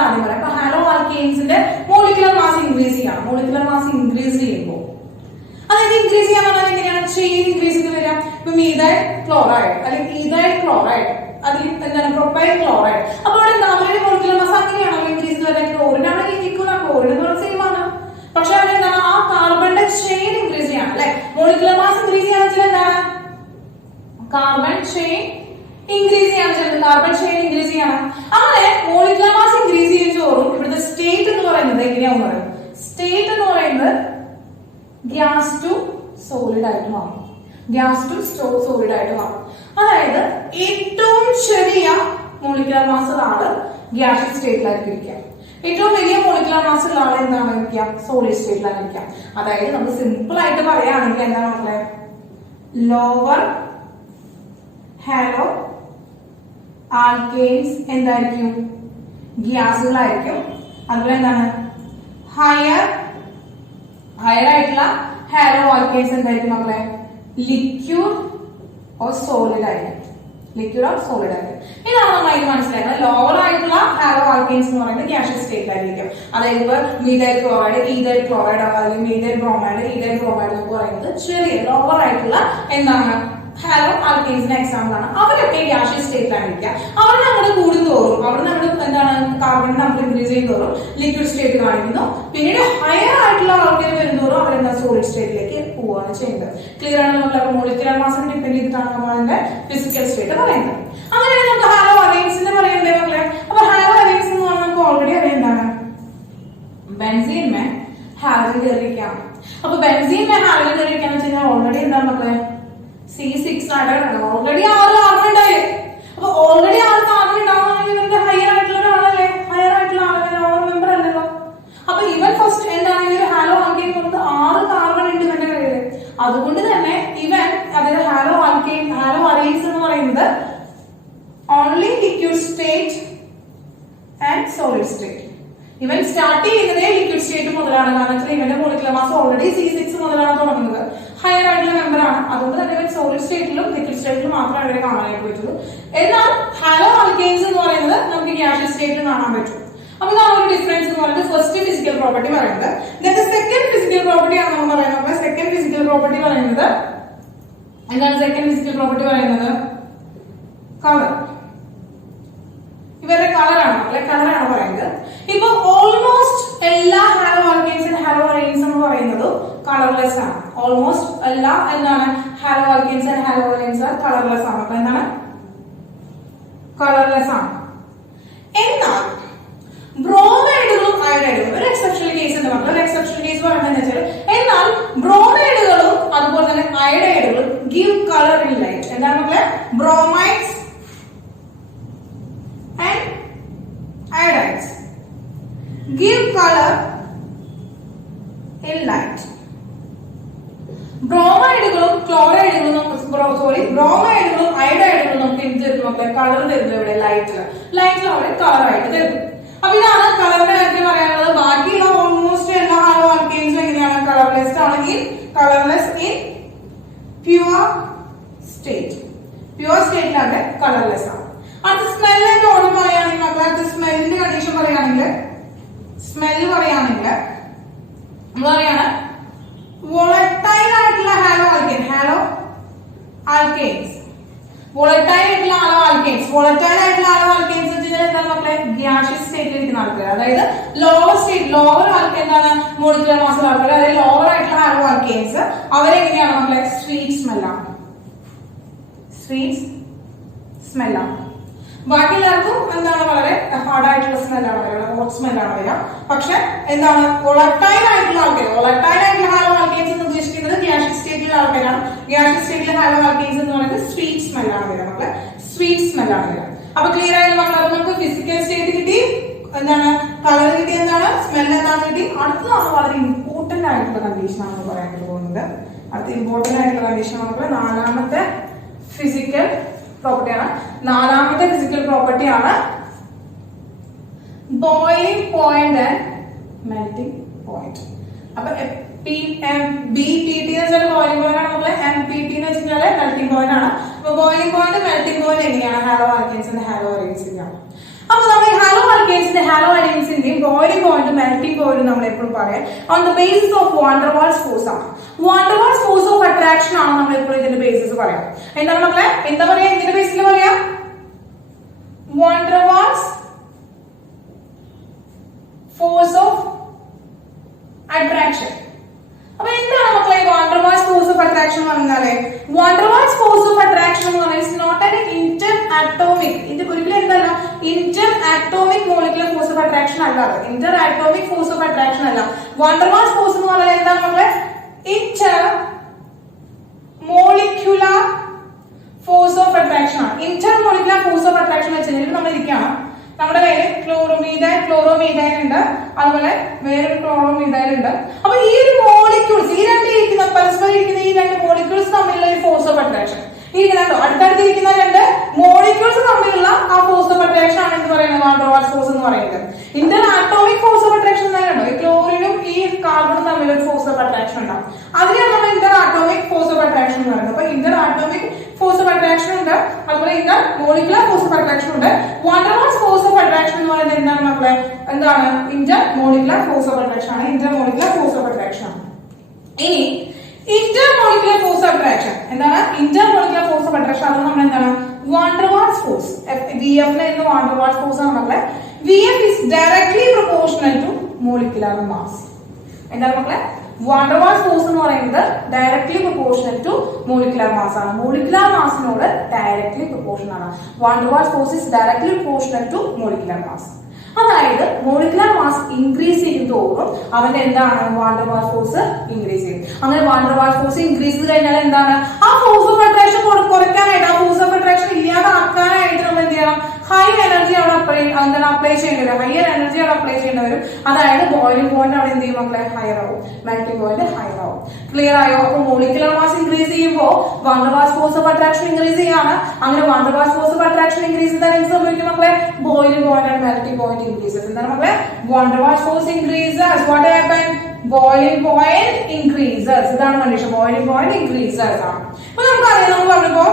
ആദ്യം പറയാം. അപ്പൊ ഹാലോ ആൽക്കെയിൻസിന്റെ മോളിക്കുലർ മാസ് ഇൻക്രീസ് ചെയ്യണം. മോളിക്കുലർ മാസ് ഇൻക്രീസ് ചെയ്യുമ്പോൾ അതായത് ഇൻക്രീസ് ചെയ്യാൻ പറഞ്ഞാൽ എങ്ങനെയാണ് ചെയിൻ ഇൻക്രീസ് ചെയ്ത് വരാം. ഇപ്പൊ മീഥൈൽ ക്ലോറൈഡ് അല്ലെങ്കിൽ ഈഥൈൽ ക്ലോറൈഡ്, അതിൽ എന്താണ് പ്രൊപ്പൈൽ ക്ലോറൈഡ്. അപ്പൊ അവിടെ അവരുടെ മോളിക്കുലർ മാസ് അങ്ങനെയാണല്ലോ ഇൻക്രീസ് ചെയ്ത് വരാൻ. ക്ലോറിൻ ആണെങ്കിൽ ഈക്വൽ ആണ്, ക്ലോറിൻ എന്ന് പറഞ്ഞാൽ സെയിം ആണ്. പക്ഷെ അവിടെ എന്താണ് ആ കാർബണിന്റെ ചെയിൻ ഇൻക്രീസ് ചെയ്യണം അല്ലെ. മോളിക്കുലർ മാസ് ഇൻക്രീസ് ചെയ്യാന്ന് വെച്ചാൽ എന്താണ് കാർബൺ ചെയിൻ ഇൻക്രീസ് ചെയ്യാന്ന് വെച്ചാൽ കാർബൺ ചെയിൻ ഇൻക്രീസ് ചെയ്യണം. അങ്ങനെ മോളിക്കുലർ മാസ് ഇൻക്രീസ് ചെയ്യുന്നതോറും ഇവിടുത്തെ സ്റ്റേറ്റ് എന്ന് പറയുന്നത് എങ്ങനെയാണെന്ന് പറയും. സ്റ്റേറ്റ് എന്ന് പറയുന്നത് ഗ്യാസ് ടു സോളിഡ് ആയിട്ട് മാറും. ഗ്യാസ് ടു സോളിഡ് ആയിട്ട് മാറും. അതായത് ഏറ്റവും ചെറിയ മോളിക്കുലർ മാസ് ഉള്ള ആള് ഗ്യാസിക് സ്റ്റേറ്റിലായിരിക്കും ഇരിക്കുക. ഏറ്റവും വലിയ മോളിക്കുലർ മാസ് ഉള്ള ആള് എന്താണ് ഇരിക്കുക സോളിഡ് സ്റ്റേറ്റിലായിരിക്കാം. അതായത് നമ്മൾ സിമ്പിൾ ആയിട്ട് പറയുകയാണെങ്കിൽ എന്താണ് മക്കളെ ലോവർ ഹാലോ ആൽക്കെയിൻസ് എന്തായിരിക്കും ഗ്യാസുകളായിരിക്കും. അതുപോലെ എന്താണ് ഹയർ ആയിട്ടുള്ള ഹാലോ ആൽക്കെയിൻസ് എന്തായിരിക്കും മക്കളെ ലിക്വിഡ് ഓർ സോളിഡ് ആയിരിക്കും. ലിക്വിഡ് ഓർ സോളിഡ് ആയിരിക്കും. ഇതാണ് നന്നായിട്ട് മനസ്സിലാക്കുന്നത്. ലോവർ ആയിട്ടുള്ള ഹാലോ ആൽക്കെയിൻസ് എന്ന് പറയുന്നത് ഗ്യാസിയസ് സ്റ്റേറ്റിലായിരിക്കും. അതായത് ഇപ്പൊ മീഥൈൽ ക്ലോറൈഡ്, ഈഥൈൽ ക്ലോറൈഡ് അല്ലെങ്കിൽ മീഥൈൽ ബ്രോമൈഡ്, ഈഥൈൽ ബ്രോമൈഡ് എന്ന് പറയുന്നത് ചെറിയ ലോവർ ആയിട്ടുള്ള എന്താണ് ഹാലോ ആൽക്കെയിൻസിന്റെ എക്സാമ്പിൾ ആണ്. അവരൊക്കെ ഗ്യാസിയസ് സ്റ്റേറ്റിലായിരിക്കുക. അവിടെ നമ്മൾ കൂടുന്തോറും അവിടെ നമ്മൾ എന്താണ് കാർബൺ നമ്മൾ ഇൻക്രീസ് ചെയ്യുന്നതോറും ലിക്വിഡ് സ്റ്റേറ്റ് കാണിക്കുന്നു. പിന്നീട് ഹയർ ആയിട്ടുള്ള ആൾക്കാർ വരുന്നതോറും അവരെന്താ സോളിഡ് സ്റ്റേറ്റിലേക്ക് പോവുകയാണ് ചെയ്യുന്നത്. ക്ലിയർ ആണ്. നമ്മൾ മോളിക്കുലർ മാസിനെ ഡിപെൻഡ് ചെയ്തിട്ടാണ് നമ്മൾ അതിന്റെ ഫിസിക്കൽ സ്റ്റേറ്റ് പറയുന്നത്. അങ്ങനെയാണ് നമുക്ക് ഹാലോ അലൈൻസിന്റെ പറയുന്നത് മക്കളെ. അപ്പൊ ഹാലോ അലൈൻസ് എന്ന് പറഞ്ഞാൽ നമുക്ക് ഓൾറെഡി അറിയാം എന്താണ് ബെൻസീൻമേ ഹാലജൻ കയറിയിരിക്കുകയാണ്. അപ്പൊ ബെൻസീൻമേ ഹാലജൻ കയറിയിരിക്കാന്ന് വെച്ച് കഴിഞ്ഞാൽ ഓൾറെഡി എന്താണ് മക്കളെ C6 ആണ്. ഓൾറെഡി 6 കാർബൺ ഉണ്ടായി. അപ്പൊ ഓൾറെഡി 6 കാർബൺ ഉണ്ടാവുകയാണെങ്കിൽ ഇവരുടെ ഹയർ ആയിട്ടുള്ള ഒരാളല്ലേ, ഹയർ ആയിട്ടുള്ള ആളല്ലേ, ലോവർ മെമ്പർ അല്ലല്ലോ. അപ്പൊ ഇവൻ ഫസ്റ്റ് എന്താണ് ഈ ഒരു ഹാലോ ആൽക്കെയിൻ കൊണ്ട് 6 കാർബൺ ഉണ്ട് ഇവന്റെ കയ്യില്. അതുകൊണ്ട് തന്നെ ഇവൻ അതായത് ഹാലോ ആൽക്കെയിൻ ഹാലോ അലൈൻസ് എന്ന് പറയുന്നത് only liquid state and solid state. ഇവൻ സ്റ്റാർട്ട് ചെയ്യുന്നതേ ലിക്വിഡ് സ്റ്റേറ്റ് മുതലാണ്. കാരണം വെച്ചാൽ ഇവന്റെ മോളിക്കുലർ മാസ് ഓൾറെഡി C6 മുതലാണ് തുടങ്ങുന്നത്. ഹയർ ആയിട്ടുള്ള മെമ്പർ ആണ്. അതുകൊണ്ട് തന്നെ ഇവൻ സോളിഡ് സ്റ്റേറ്റിലും ലിക്വിഡ് സ്റ്റേറ്റിലും മാത്രമേ അവരെ കാണാനായിട്ട് പറ്റുള്ളൂ. എന്നാൽ ഹാലോ ആൽക്കെയിൻസ് എന്ന് പറയുന്നത് നമുക്ക് ഗ്യാസിയസ് സ്റ്റേറ്റിൽ കാണാൻ പറ്റും. അപ്പൊ ഇതാണ് ഒരു ഡിഫറൻസ് എന്ന് പറയുന്നത് ഫസ്റ്റ് ഫിസിക്കൽ പ്രോപ്പർട്ടി പറയുന്നത്. സെക്കൻഡ് ഫിസിക്കൽ പ്രോപ്പർട്ടി ആണ് നമ്മൾ പറയുന്നത്. സെക്കൻഡ് ഫിസിക്കൽ പ്രോപ്പർട്ടി പറയുന്നത് എന്താണ്? സെക്കൻഡ് ഫിസിക്കൽ പ്രോപ്പർട്ടി പറയുന്നത് കളർ. ഇവരുടെ കളറാണ് മക്കളെ, കളറാണ് പറയുന്നത്. ഇപ്പൊ ഓൾമോസ്റ്റ് എല്ലാ ഹാലോ ആൽക്കെയിൻസ് ഹാലോ അലൈൻസ് എന്ന് പറയുന്നത് കളർലെസ് ആണ്. ഓൾമോസ്റ്റ് എല്ലാ എന്താണ് haloalkanes and hello aligns colourless ആണ്. അപ്പൊ എന്താണ് കളർലെസ് ആണ്. എന്നാൽ ബ്രോമൈഡുകളും അയഡൈഡുകളും ഒരു എക്സെപ്ഷണൽ കേസ് ഉണ്ട് മക്കൾ. ഒരു എക്സെപ്ഷണൽ കേസ് പറയുന്നത് വെച്ചാൽ എന്നാൽ ബ്രോമൈഡുകളും അതുപോലെ തന്നെ അയഡൈഡുകളും ഗിവ് കളർ ഇൻ ലൈറ്റ്. എന്താണ് മക്കളെ ബ്രോമൈഡ്സ് and iodides give color in light. ബ്രോമൈഡുകളും ക്ലോറൈഡുകളും ബ്രോമൈഡുകളും അയഡൈഡുകളും നമുക്ക് എന്ത് തരുന്നു മക്കളെ കളർ തരുന്നു. ഇവിടെ ലൈറ്റിൽ അവരെ കളർ ആയിട്ട് തരുന്നു. അപ്പൊ ഇതാണ് കളറിന്റെ കാര്യത്തിൽ പറയാനുള്ളത്. ബാക്കിയുള്ള ഓൾമോസ്റ്റ് എല്ലാ ഹാലോ ആൽക്കെയിൻസും എങ്ങനെയാണ് കളർലെസ് ആണ്. Colourless in pure state. Pure സ്റ്റേറ്റിലാണ് കളർലെസ് ആണ്. അത് സ്മെല്ലിന്റെ ഓർഡർ പറയുകയാണെങ്കിൽ മക്കളെ അത് സ്മെല്ലിന്റെ കണ്ടീഷൻ പറയുകയാണെങ്കിൽ സ്മെല്ല് പറയുകയാണെങ്കിൽ നമ്മൾ പറയാണ് വോളറ്റൈൽ ആയിട്ടുള്ള ഹാലോ ആൽക്കെയിൻസ് വോളറ്റൈൽ ആയിട്ടുള്ള ഹാലോ ആൽക്കെയിൻസ് എന്ന് വെച്ചാൽ എന്താണ് മക്കളെ ഗ്യാസിയസ് സ്റ്റേറ്റിൽ ഇരിക്കുന്ന ആൾക്കാർ. അതായത് ലോവർ സ്റ്റേറ്റ് ലോവർ എന്താണ് മോളിക്കുലർ മാസ് ആൾക്കാർ. അതായത് ലോവർ ആയിട്ടുള്ള ഹാലോ ആൽക്കെയിൻസ് അവരെങ്ങനെയാണ് മക്കളെ സ്വീറ്റ് സ്മെല്ലാണ്. ബാക്കി എല്ലാവർക്കും എന്താണ് വളരെ ഹാർഡ് ആയിട്ടുള്ള സ്മെല്ലാണ് വരിക, ഹോട്ട് സ്മെല്ലാണ് വരിക. പക്ഷെ എന്താണ് വോളറ്റൈൽ ആയിട്ടുള്ള ഹാലോ ആൽക്കെയിൻസ് എന്ന് ഉദ്ദേശിക്കുന്നത് ഗ്യാസിയസ് സ്റ്റേറ്റിലെ ആൾക്കാരാണ്. ഗ്യാസിയസ് സ്റ്റേറ്റിലെ ഹാലോ ആൽക്കെയിൻസ് എന്ന് പറയുന്നത് സ്വീറ്റ് സ്മെല്ലാണ് വരിക മക്കളെ, സ്വീറ്റ് സ്മെല്ലാണ് വരിക. അപ്പൊ ക്ലിയർ ആയിട്ട് മക്കളെ അപ്പൊ നമുക്ക് ഫിസിക്കൽ സ്റ്റേറ്റ് കിട്ടി, എന്താണ് കളർ കിട്ടി, എന്താണ് സ്മെല്ല് എന്താണ് കിട്ടി. അടുത്തതാണ് വളരെ ഇമ്പോർട്ടന്റ് ആയിട്ടുള്ള കണ്ടീഷൻ ആണ് പറയാൻ പോകുന്നത്. അടുത്ത ഇമ്പോർട്ടന്റ് ആയിട്ടുള്ള കണ്ടീഷൻ നമുക്ക് നാലാമത്തെ ഫിസിക്കൽ പ്രോപ്പർട്ടിയാണ്. നാലാമത്തെ ഫിസിക്കൽ പ്രോപ്പർട്ടിയാണ് boiling point and melting point. അപ്പൊ BPT എന്ന് വെച്ചാൽ ബോയിലിംഗ് പോയിന്റ് ആണ് മക്കളെ. MPT എന്ന് വെച്ചാൽ മെൽറ്റിംഗ് പോയിന്റ് ആണ്. അപ്പൊ ബോയിലിംഗ് പോയിന്റ് മെൽറ്റിംഗ് പോയിന്റ് എങ്ങനെയാണ് ഹാലോ ആൽക്കേൻസിന്റെ ഹാലോ അലൈൻസിന്റെയാണ്. അപ്പൊ നമ്മൾ ഈ ഹാലോ ആൽക്കേൻസിന്റെ ഹാലോ അലൈൻസിന്റെയും ബോയിലിംഗ് പോയിന്റ് മെൽറ്റിംഗ് പോയിന്റ് നമ്മൾ എപ്പോഴും പറയാം on the basis of van der Waals force ആണ്. Van der Waals force of attraction ആണ് നമ്മൾ എപ്പോഴും ഇതിന്റെ ബേസിസ് പറയാം. എന്താണ് മക്കളെ, എന്താ പറയാ ഇതിന്റെ ബേസിൽ പറയാം? Van der Waals force of attraction. അപ്പൊ എന്താണ് മക്കളെ van der Waals force of attraction എന്ന് പറഞ്ഞാല്? Van der Waals force of attraction എന്ന് പറഞ്ഞാൽ നോട്ട് ആൻ ഇന്റർ ആറ്റോമിക്, ഇത് ഒരിക്കലും എന്തല്ല inter atomic molecular force of attraction അല്ല. Inter atomic force of attraction അല്ല. വാൻ ഡെർ വാൾസ് ഫോഴ്സ് എന്ന് പറഞ്ഞാൽ എന്താണ് മക്കളെ? Inter molecular force of attraction ആണ്. Inter molecular force of attraction വെച്ചാൽ നമ്മൾ ഇരിക്കുകയാണ്, നമ്മുടെ കയ്യിൽ ക്ലോറോമീഥൈൻ ഉണ്ട്, അതുപോലെ വേറൊരു ക്ലോറോമീഥൈൻ ഉണ്ട്. അപ്പൊ ഈ ഒരു മോളിക്യൂൾസ്, ഈ രണ്ട് ഇരിക്കുന്ന പരസ്പരം ഇരിക്കുന്ന ഈ രണ്ട് മോളിക്യൂൾസ് തമ്മിലുള്ള ഒരു ഫോഴ്സ് ഓഫ് അട്രാക്ഷൻ ഇരിക്കുന്നുണ്ടോ? അടുത്തടുത്തിരിക്കുന്ന രണ്ട് മോളിക്യൂൾസ് തമ്മിലുള്ള ആ ഫോഴ്സ് ഓഫ് അട്രാക്ഷൻ ആണ് എന്ന് പറയുന്നത് വാൻ ഡെർ വാൾസ് ഫോഴ്സ് എന്ന് പറയുന്നത്. Inter atomic force of attraction എന്നാലുണ്ടോ ഈ ക്ലോറിനും ഈ കാർബണും തമ്മിൽ ഒരു ഫോഴ്സ് ഓഫ് അട്രാക്ഷൻ ഉണ്ടാവും. അതിനെയാണ് നമ്മൾ inter atomic force of attraction എന്ന് പറയുന്നത്. അപ്പൊ inter atomic force of attraction ഉണ്ട്, അതുപോലെ inter molecular force of attraction ഉണ്ട്. Van der Waals force of attraction എന്ന് പറയുന്നത് എന്താണ് മക്കളെ? എന്താണ്? Inter molecular force of attraction ആണ്. Inter molecular force of attraction ആണ്. ഇനി inter molecular force of attraction എന്താണ്? Inter molecular force of attraction അത് നമ്മൾ എന്താണ്? Van der Waals force. VF എന്ന വാൻ ഡെർ വാൾസ് ഫോഴ്സ് ആണ് മക്കളെ. VF is directly proportional to molecular mass. എന്താണ് മക്കളെ? വാൻ ഡെർ വാൾസ് ഫോഴ്സ് എന്ന് പറയുന്നത് directly proportional to molecular mass ആണ്. മോളിക്കുലർ മാസിനോട് ഡയറക്ട്ലി പ്രൊപ്പോർഷണൽ ആണ്. Van der Waals force is directly proportional to molecular mass. അതായത് മോളിക്കുലർ മാസ് ഇൻക്രീസ് ചെയ്യുന്നതോറും അവന്റെ എന്താണ് van der Waals force increase ചെയ്യും. അങ്ങനെ van der Waals force increase ചെയ്ത് കഴിഞ്ഞാൽ എന്താണ് ആ ഫോഴ്സ് ഓഫ് അട്രാക്ഷൻ കുറയ്ക്കാനായിട്ട്, ആ ഫോഴ്സ് ഓഫ് അട്രാക്ഷൻ ഇല്ലാതാക്കാനായിട്ട് നമ്മൾ എന്ത് ചെയ്യണം? ഹൈ എനർജി അവിടെ അപ്ലൈ ചെയ്യേണ്ടി വരും. ഹയർ എനർജി അവിടെ അപ്ലൈ ചെയ്യേണ്ടി വരും. അതായത് ബോയിലിംഗ് പോയിന്റ് അവിടെ എന്ത് ചെയ്യും മക്കളെ? ഹയർ ആവും. മെൽറ്റിംഗ് പോയിന്റ് ഹയർ ആവും. ക്ലിയർ ആയോ? അപ്പൊ മോളിക്കുലർ മാസ് ഇൻക്രീസ് ചെയ്യുമ്പോൾ van der Waals force of attraction increase ചെയ്യാണ്. അങ്ങനെ van der Waals force of attraction increase ചെയ്താൽ എന്ത് സംഭവിക്കും മക്കളെ? Boiling point and melting point increases. എന്താണ് മക്കളെ? Van der Waals force increases. What happen? Boiling point increases. ഇതാണ് കണ്ടീഷൻ. ബോയിലിംഗ് പോയിന്റ് increases ആണ്. അപ്പൊ നമുക്കറിയാം, നമ്മൾ പറഞ്ഞപ്പോ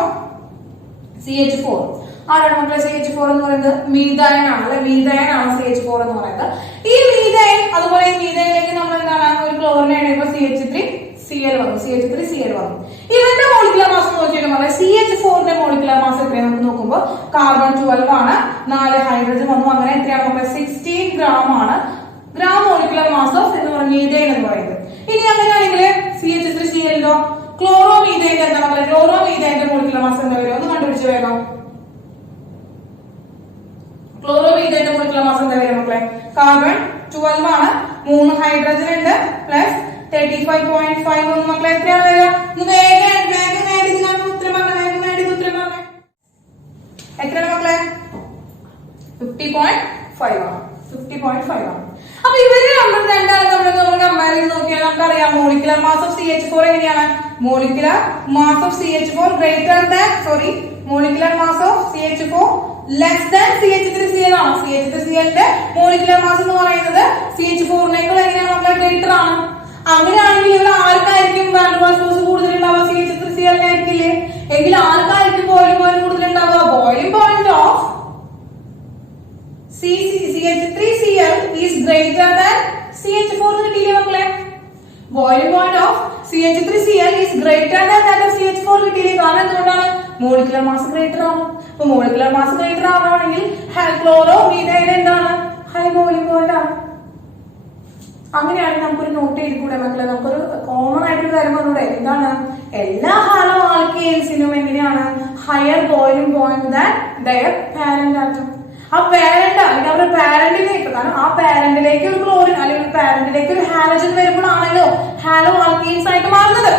CH4 ആരാണ് മക്കളെ? CH4 എന്ന് പറയുന്നത് മീഥൈൻ ആണ് അല്ലെ? മീഥൈൻ ആണ് CH4 എന്ന് പറയുന്നത്. ഈ മീഥൈൻ, അതുപോലെ ഈ മീഥൈനിലേക്ക് നമ്മൾ എന്താണ് ഒരു ക്ലോറിനെ ഇടുമ്പോൾ CH3Cl വന്നു. ഇവന്റെ മോളിക്കുലർ മാസ് നോക്കിയിട്ട് CH4ന്റെ മോളിക്കുലർ മാസ് എത്രയാണ് നമുക്ക് നോക്കുമ്പോൾ കാർബൺ 12 ആണ്, 4 ഹൈഡ്രജൻ വന്നു. അങ്ങനെ എത്രയാണ് മക്കളെ? 16 ഗ്രാം ആണ് ഗ്രാം മോളിക്കുലർ മാസ് ഓഫ് എന്ന് പറയുന്നത് മീഥൈൻ എന്ന് പറയുന്നത്. ഇനി അങ്ങനെയാണെങ്കിൽ CH3Clോ ക്ലോറോമീഥൈന്റെ എന്താ മക്കളെ? ക്ലോറോമീഥൈന്റെ മോളിക്കുലർ മാസ് എന്താ വരും? ഒന്ന് കണ്ടുപിടിച്ച് വേഗം. ക്ലോറോമീഥൈന്റെ മോളിക്കുലർ മാസ് എന്താ വരും മക്കളെ? കാർബൺ 12 ആണ്, 3 ഹൈഡ്രജൻ ഉണ്ട്, പ്ലസ് 35.5 ഒന്ന് മക്കളെ എത്രയാണ് വരിക? വേഗം ഉത്തരം പറഞ്ഞ എത്രയാണ് മക്കളെ? 50.5 ആണ്. 50.5 ആണ്. അപ്പൊ ഇവര് നമ്മൾ കമ്പയർ ചെയ്ത് നോക്കിയാൽ നമുക്കറിയാം മോളിക്കുലർ മാസ് ഓഫ് CH4 എങ്ങനെയാണ്? Molecular mass of CH4 greater than molecular mass of CH4 less than CH3Cl ആണ്. CH3Clന്റെ മോളിക്കുലർ മാസ് എന്ന് പറയുന്നത് CH4നേക്കാൾ എങ്ങനെയാണ് മക്കളെ? ഗ്രേറ്റർ ആണ്. അങ്ങനെയാണെങ്കിൽ ഇവിടെ ആർക്കായിരിക്കും വാൻ ഡെർ വാൾസ് ഫോഴ്സ് കൂടുതൽ ഉണ്ടാവുക? CH3Cl ആയിരിക്കില്ലേ? എങ്കിൽ ആർക്കായിരിക്കും ബോയിലിംഗ് പോയിന്റ് കൂടുതൽ ഉണ്ടാവുക? Boiling point of CH3Cl is greater than CH4 എന്ന് കിട്ടിയില്ലേ മക്കളെ? Boiling point of CH3Cl is greater than that of CH4 കിട്ടിയില്ലേ? കാരണം എന്തുകൊണ്ടാണ്? മോളിക്കുലർ മാസ് ഗ്രേറ്റർ ആണ്. അപ്പൊ മോളിക്കുലർ മാസ് ഗ്രേറ്റർ ആവുകയാണെങ്കിൽ ക്ലോറോമീഥൈൻ എന്താണ്? ഹൈ ബോയിലിംഗ് പോയിന്റ് ആണ്. അങ്ങനെയാണെങ്കിൽ നമുക്കൊരു നോട്ട് ചെയ്തിക്കൂടെ മക്കളെ? നമുക്കൊരു കോമൺ ആയിട്ടൊരു കാര്യം പറഞ്ഞൂടെ? എന്താണ്? എല്ലാ ഹാലോ ആൽക്കേൻസിനും എങ്ങനെയാണ് higher boiling point than their parent atom. ആ പാരന്റ് അല്ലെങ്കിൽ അവരുടെ പാരന്റിലേക്ക്, കാരണം ആ പാരന്റിലേക്ക് ഒരു ക്ലോറിൻ അല്ലെങ്കിൽ പാരന്റിലേക്ക് ഒരു ഹാലജൻ വരുമ്പോഴാണല്ലോ ഹാലോ ആൽക്കീൻസ് ആയിട്ട് മാറുന്നത്.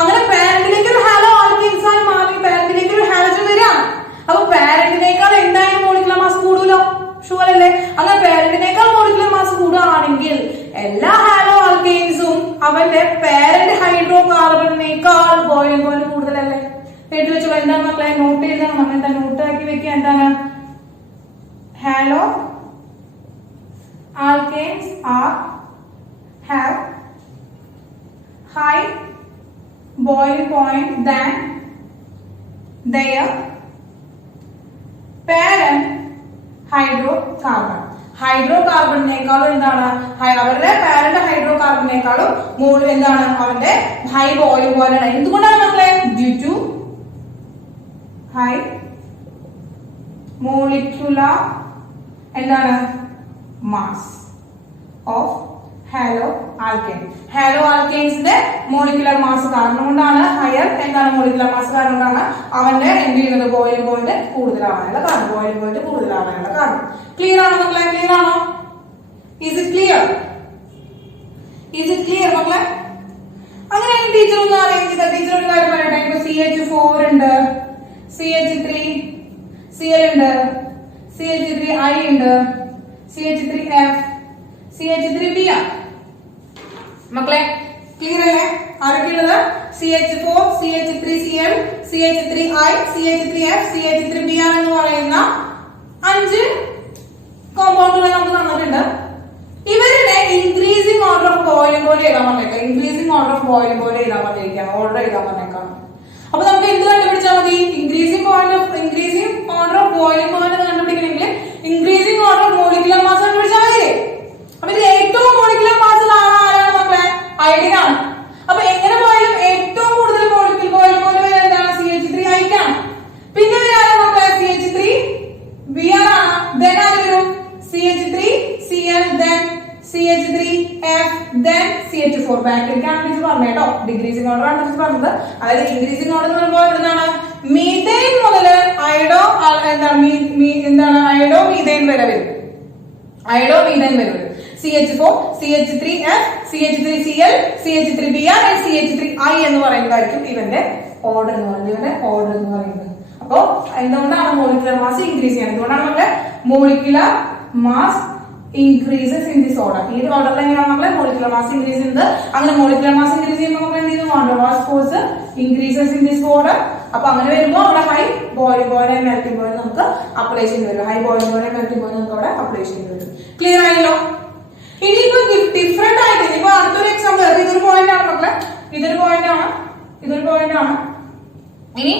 അങ്ങനെ പാരന്റിലേക്ക് ഒരു ഹാലോ ആൽക്കീൻസ് ആയി മാറി പാരന്റിലേക്ക് ഒരു ഹാലജൻ വരികയാണ്. അപ്പൊ പാരന്റിനേക്കാൾ എന്തായാലും മോളിക്കുലർ മാസ് കൂടുമല്ലോ, ഷുവർ അല്ലേ? അങ്ങനെ പാരന്റിനേക്കാൾ മോളിക്കുലർ മാസ് കൂടുകയാണെങ്കിൽ എല്ലാ ഹാലോ ആൽക്കീൻസും അവന്റെ പാരന്റ് ഹൈഡ്രോ കാർബണിനേക്കാൾ ബോയിലിംഗ് പോയിന്റ് കൂടുതലല്ലേ? എഴുതി വെച്ചോ. എന്താണ് മക്കളെ? നോട്ട് ചെയ്താണ്. എന്താ നോട്ട് ആക്കി വെക്കുക? എന്താണ്? Halo alkanes have high boiling point than their parent hydrocarbon. ഹൈഡ്രോകാർബണിനേക്കാളും എന്താണ് അവരുടെ പാരന്റ് ഹൈഡ്രോകാർബണിനേക്കാളും എന്താണ് അവന്റെ ഹൈ ബോയിലിംഗ് പോയിന്റ്. എന്തുകൊണ്ടാണ് മക്കളെ? ഡ്യൂ ടു ഹൈ മോളിക്യുലർ എന്താണ് mass of halo alkane. Halo ആൽക്കെയിൻസിന്റെ മോളിക്കുലർ മാസ് കാരണം കൊണ്ടാണ് ഹയർ എന്താണ് മോളിക്കുലർ മാസ് കാരണം കൊണ്ടാണ് അവന്റെ എന്ത് ചെയ്യുന്നത് ബോയിലിംഗ് പോയിന്റ് കൂടുതലാവാനുള്ള കാരണം. ബോയിലിംഗ് പോയിന്റ് കൂടുതലാവാനുള്ള കാരണം. ക്ലിയർ ആണോ മക്കളെ? ക്ലിയർ ആണോ? Is it clear? Is it clear മക്കളെ? അങ്ങനെയാണ് ടീച്ചർ ഒന്ന് അറേഞ്ച് ചെയ്ത. ടീച്ചർ ഒരു കാര്യം പറയട്ടെ. ഇപ്പൊ CH4 ഉണ്ട്, CH3Cl ഉണ്ട്, CH3I ഉണ്ട്, CH3F, CH3Br. മക്കളെ ക്ലിയർ അല്ലേ? ആരൊക്കെയുള്ളത്? CH4, CH3Cl, CH3I, CH3F, CH3Br എന്ന് പറയുന്ന 5 കോമ്പൗണ്ടുകൾ നമുക്ക് തന്നിട്ടുണ്ട്. ഇവരുടെ ഇൻക്രീസിംഗ് ഓർഡർ ഓഫ് ബോയിലിംഗ് പോലെ എഴുതാൻ പറഞ്ഞേക്കാം. ഇൻക്രീസിംഗ് ഓർഡർ ഓഫ് ബോയിലിംഗ് പോലെ എഴുതാൻ പറഞ്ഞേക്കാം. ഓർഡർ എഴുതാൻ പറഞ്ഞേക്കാം. അപ്പൊ നമുക്ക് എന്ത് കണ്ടുപിടിച്ചാൽ മതി? Increasing order of boiling point കണ്ടുപിടിക്കണമെങ്കിൽ increasing order of molecular mass കണ്ടുപിടിച്ചാൽ മതി. അപ്പൊ ഇതിൽ ഏറ്റവും മോളിക്കുലർ മാസ് ആരാണ് മക്കളെ? അയഡിൻ ആണ്. അപ്പൊ എങ്ങനെ പോയാലും ഏറ്റവും കൂടുതൽ മോളിക്യൂൾ ബോയിലിംഗ് പോയിന്റ് വരെ എന്താണ്? CH3I ആണ്. പിന്നെ വരാണ് മക്കളെ CH3Br ആണ്. then ആര് വരും? CH3Cl, then CH3F, then CH4. ബാക്കിലേക്കാണ് teacher പറഞ്ഞത് കേട്ടോ. ഡിക്രീസിംഗ് ഓർഡർ ആണ് ടീച്ചർ പറഞ്ഞത്. അതായത് ഇൻക്രീസിംഗ് ഓർഡർ എന്ന് പറയുമ്പോൾ എന്താണ്? മീഥൈൻ മുതൽ അയഡോ മീഥൈൻ വരെ വരും. CH4, CH3F, CH3Cl, CH3Br and CH3I എന്ന് പറയുന്നതായിരിക്കും ഇവന്റെ ഓർഡർ എന്ന് പറയുന്നത്. അപ്പോ എന്തുകൊണ്ടാണ് മോളിക്കുലർ മാസ് ഇൻക്രീസ് ചെയ്യുന്നത്? എന്തുകൊണ്ടാണ് നമ്മുടെ molecular mass increases in this order. ഈ ഒരു ഓർഡറിൽ എങ്ങനെയാണ് നമ്മളെ മോളിക്കുലർ മാസ് ഇൻക്രീസ് ചെയ്യുന്നത്? അങ്ങനെ മോളിക്കുലർ മാസ് ഇൻക്രീസ് ചെയ്യുമ്പോൾ നമ്മൾ എന്ത് ചെയ്യുന്നു? Van der Waals force increases in this order. അപ്പൊ അങ്ങനെ വരുമ്പോൾ അവിടെ high boiling point and melting point നമുക്ക് അപ്ലൈ ചെയ്യേണ്ടി വരും. High boiling point and melting point നമുക്ക് അവിടെ അപ്ലൈ ചെയ്യേണ്ടി വരും. ക്ലിയർ ആയല്ലോ? ഇനിയിപ്പോ ഡിഫറെന്റ് ആയിട്ട് ഇപ്പൊ അടുത്തൊരു എക്സാമ്പിൾ. ഇതൊരു പോയിന്റ് ആണ് മക്കളെ. ഇതൊരു പോയിന്റ് ആണ്. ഇനി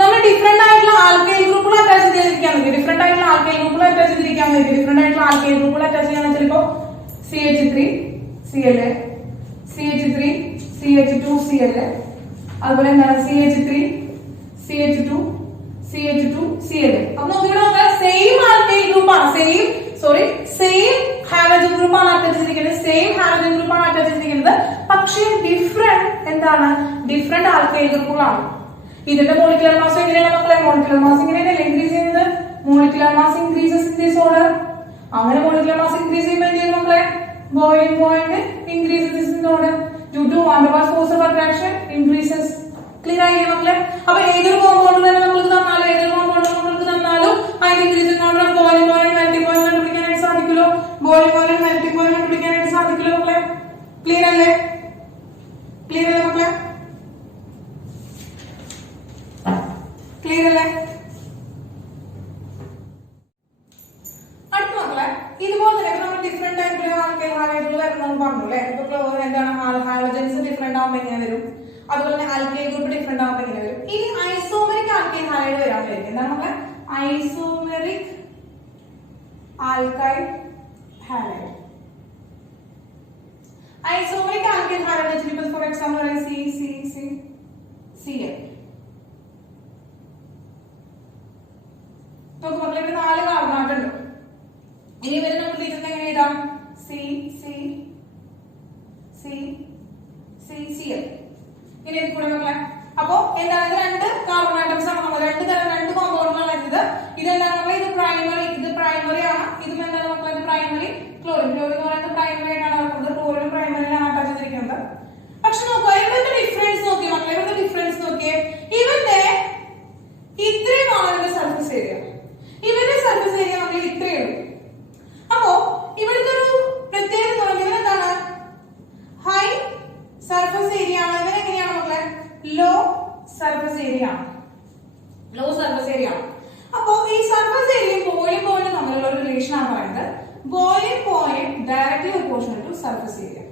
നമ്മൾ ഡിഫറെന്റ് ആയിട്ടുള്ള ആൽക്കൈൽ ഗ്രൂപ്പുകൾ അറ്റാച്ച് ചെയ്തിരിക്കുകയാണെങ്കിൽ ഡിഫറെന്റ് ആയിട്ടുള്ള ആൽക്കൈൽ ഗ്രൂപ്പുകൾ അറ്റാച്ച് ചെയ്യാന്ന് വെച്ചാൽ ഇപ്പോ CH3Cl, CH2Cl, അതുപോലെ എന്താണ് CH2Cl. അപ്പൊ നോക്കിയിട്ട് സെയിം ആൽക്കൈൽ ഗ്രൂപ്പാണ്. സെയിം ഹാലോജൻ ഗ്രൂപ്പാണ് അറ്റാച്ച് ചെയ്തിരിക്കുന്നത്. പക്ഷേ ഡിഫറെന്റ് ആൽക്കൈൽ ഗ്രൂപ്പുകളാണ്. ഇതിന്റെ മോളിക്കുലർ മാസ് എങ്ങനെയാണ് മക്കളെ? മോളിക്കുലർ മാസ് ഇങ്ങനെയല്ലേ ഇൻക്രീസ് ചെയ്യുന്നത്? Molecular mass increases in this order. അങ്ങനെ മോളിക്കുലർ മാസ് ഇൻക്രീസ് ചെയ്യുമ്പോൾ എന്ത് ചെയ്യും മക്കളെ? Boiling point increases in order due to van der Waals force of attraction increases. Clear ആയില്ലേ മക്കളെ? അപ്പൊ ഏതൊരു കോമ്പൗണ്ട് തന്നെ നമുക്ക് തന്നാലും അതിന്റെ increasing order of boiling point melting point കണ്ടുപിടിക്കാനായിട്ട് സാധിക്കുമല്ലോ. ബോയിലിംഗ് പോയിന്റ് മെൽറ്റിംഗ് പോയിന്റ് കണ്ടുപിടിക്കാനായിട്ട് സാധിക്കുമല്ലോ മക്കളെ. ക്ലിയർ അല്ലേ മക്കളെ? ക്ലിയർ അല്ലേ? അടുത്ത മക്കളെ ഇതുപോലെ തന്നെ നമ്മൾ ഡിഫറെന്റ് ടൈപ്പിലുള്ള ആൽക്കൈൽ ഹാലൈഡുകൾ വരുന്നത് പറഞ്ഞു അല്ലെ. ഇപ്പൊ എന്താണ് ഹാലോജൻസ് ഡിഫറെന്റ് ആവുമ്പോൾ എങ്ങനെ വരും? അതുപോലെ തന്നെ ആൽക്കൈൽ ഗ്രൂപ്പ് ഡിഫറെന്റ് ആവുമ്പോൾ എങ്ങനെ വരും? ഇനി ഐസോമെറിക് ആൽക്കൈൽ ഹാലൈഡ് വരാൻ വരും. എന്താണ് മക്കളെ? Isomeric alkyl halide. Isomeric alkyl halide for example CCCCl. നമുക്ക് മക്കളെ 4 കാർബണായിട്ടുണ്ട്. ഇനി ഇവരെ നമ്മൾ ടീച്ചറിന് എങ്ങനെ എഴുതാം? CCCCL. ഇനി ഇത് കൂടെ മക്കളെ. അപ്പോ എന്താണ്? 2 കാർബൺ ആറ്റംസ് ആണ് നമ്മൾ 2 കോമ്പൗണ്ടുകളാണ് എടുത്തത്. ഇതെന്താണ് മക്കളെ? ഇത് പ്രൈമറി ആണ്. ഇതും എന്താണ് മക്കളെ? ഇത് പ്രൈമറി ക്ലോറിൻ എന്ന് പറയുന്നത് പ്രൈമറി ആയിട്ടാണ് നടക്കുന്നത്. ക്ലോറിൻ പ്രൈമറിയിലാണ് അറ്റാച്ച് ചെയ്തിരിക്കുന്നത്. പക്ഷെ നോക്കുക ഇവരുടെ ഡിഫറൻസ് നോക്കിയേ മക്കളെ. ഇവന്റെ ഇത്രയുമാണ് ഇതിന്റെ സർഫസ് ഏരിയ. ഇവരുടെ സർഫസ് ഏരിയ മക്കളെ ഇത്രയേ ഉള്ളൂ. അപ്പോ ഇവിടുത്തെ ഒരു പ്രത്യേകത എന്ന് പറഞ്ഞാൽ ഇവരെന്താണ്? ഹൈ സർഫസ് ഏരിയ ആണ്. ഇവരെങ്ങനെയാണ് മക്കളെ? ലോ സർഫസ് ഏരിയ ആണ്. അപ്പോ ഈ സർഫസ് ഏരിയയും ബോയിലിംഗ് പോയിന്റും തമ്മിലുള്ള ഒരു റിലേഷൻ ആണ് പറയുന്നത്. Boiling point directly proportional to surface area.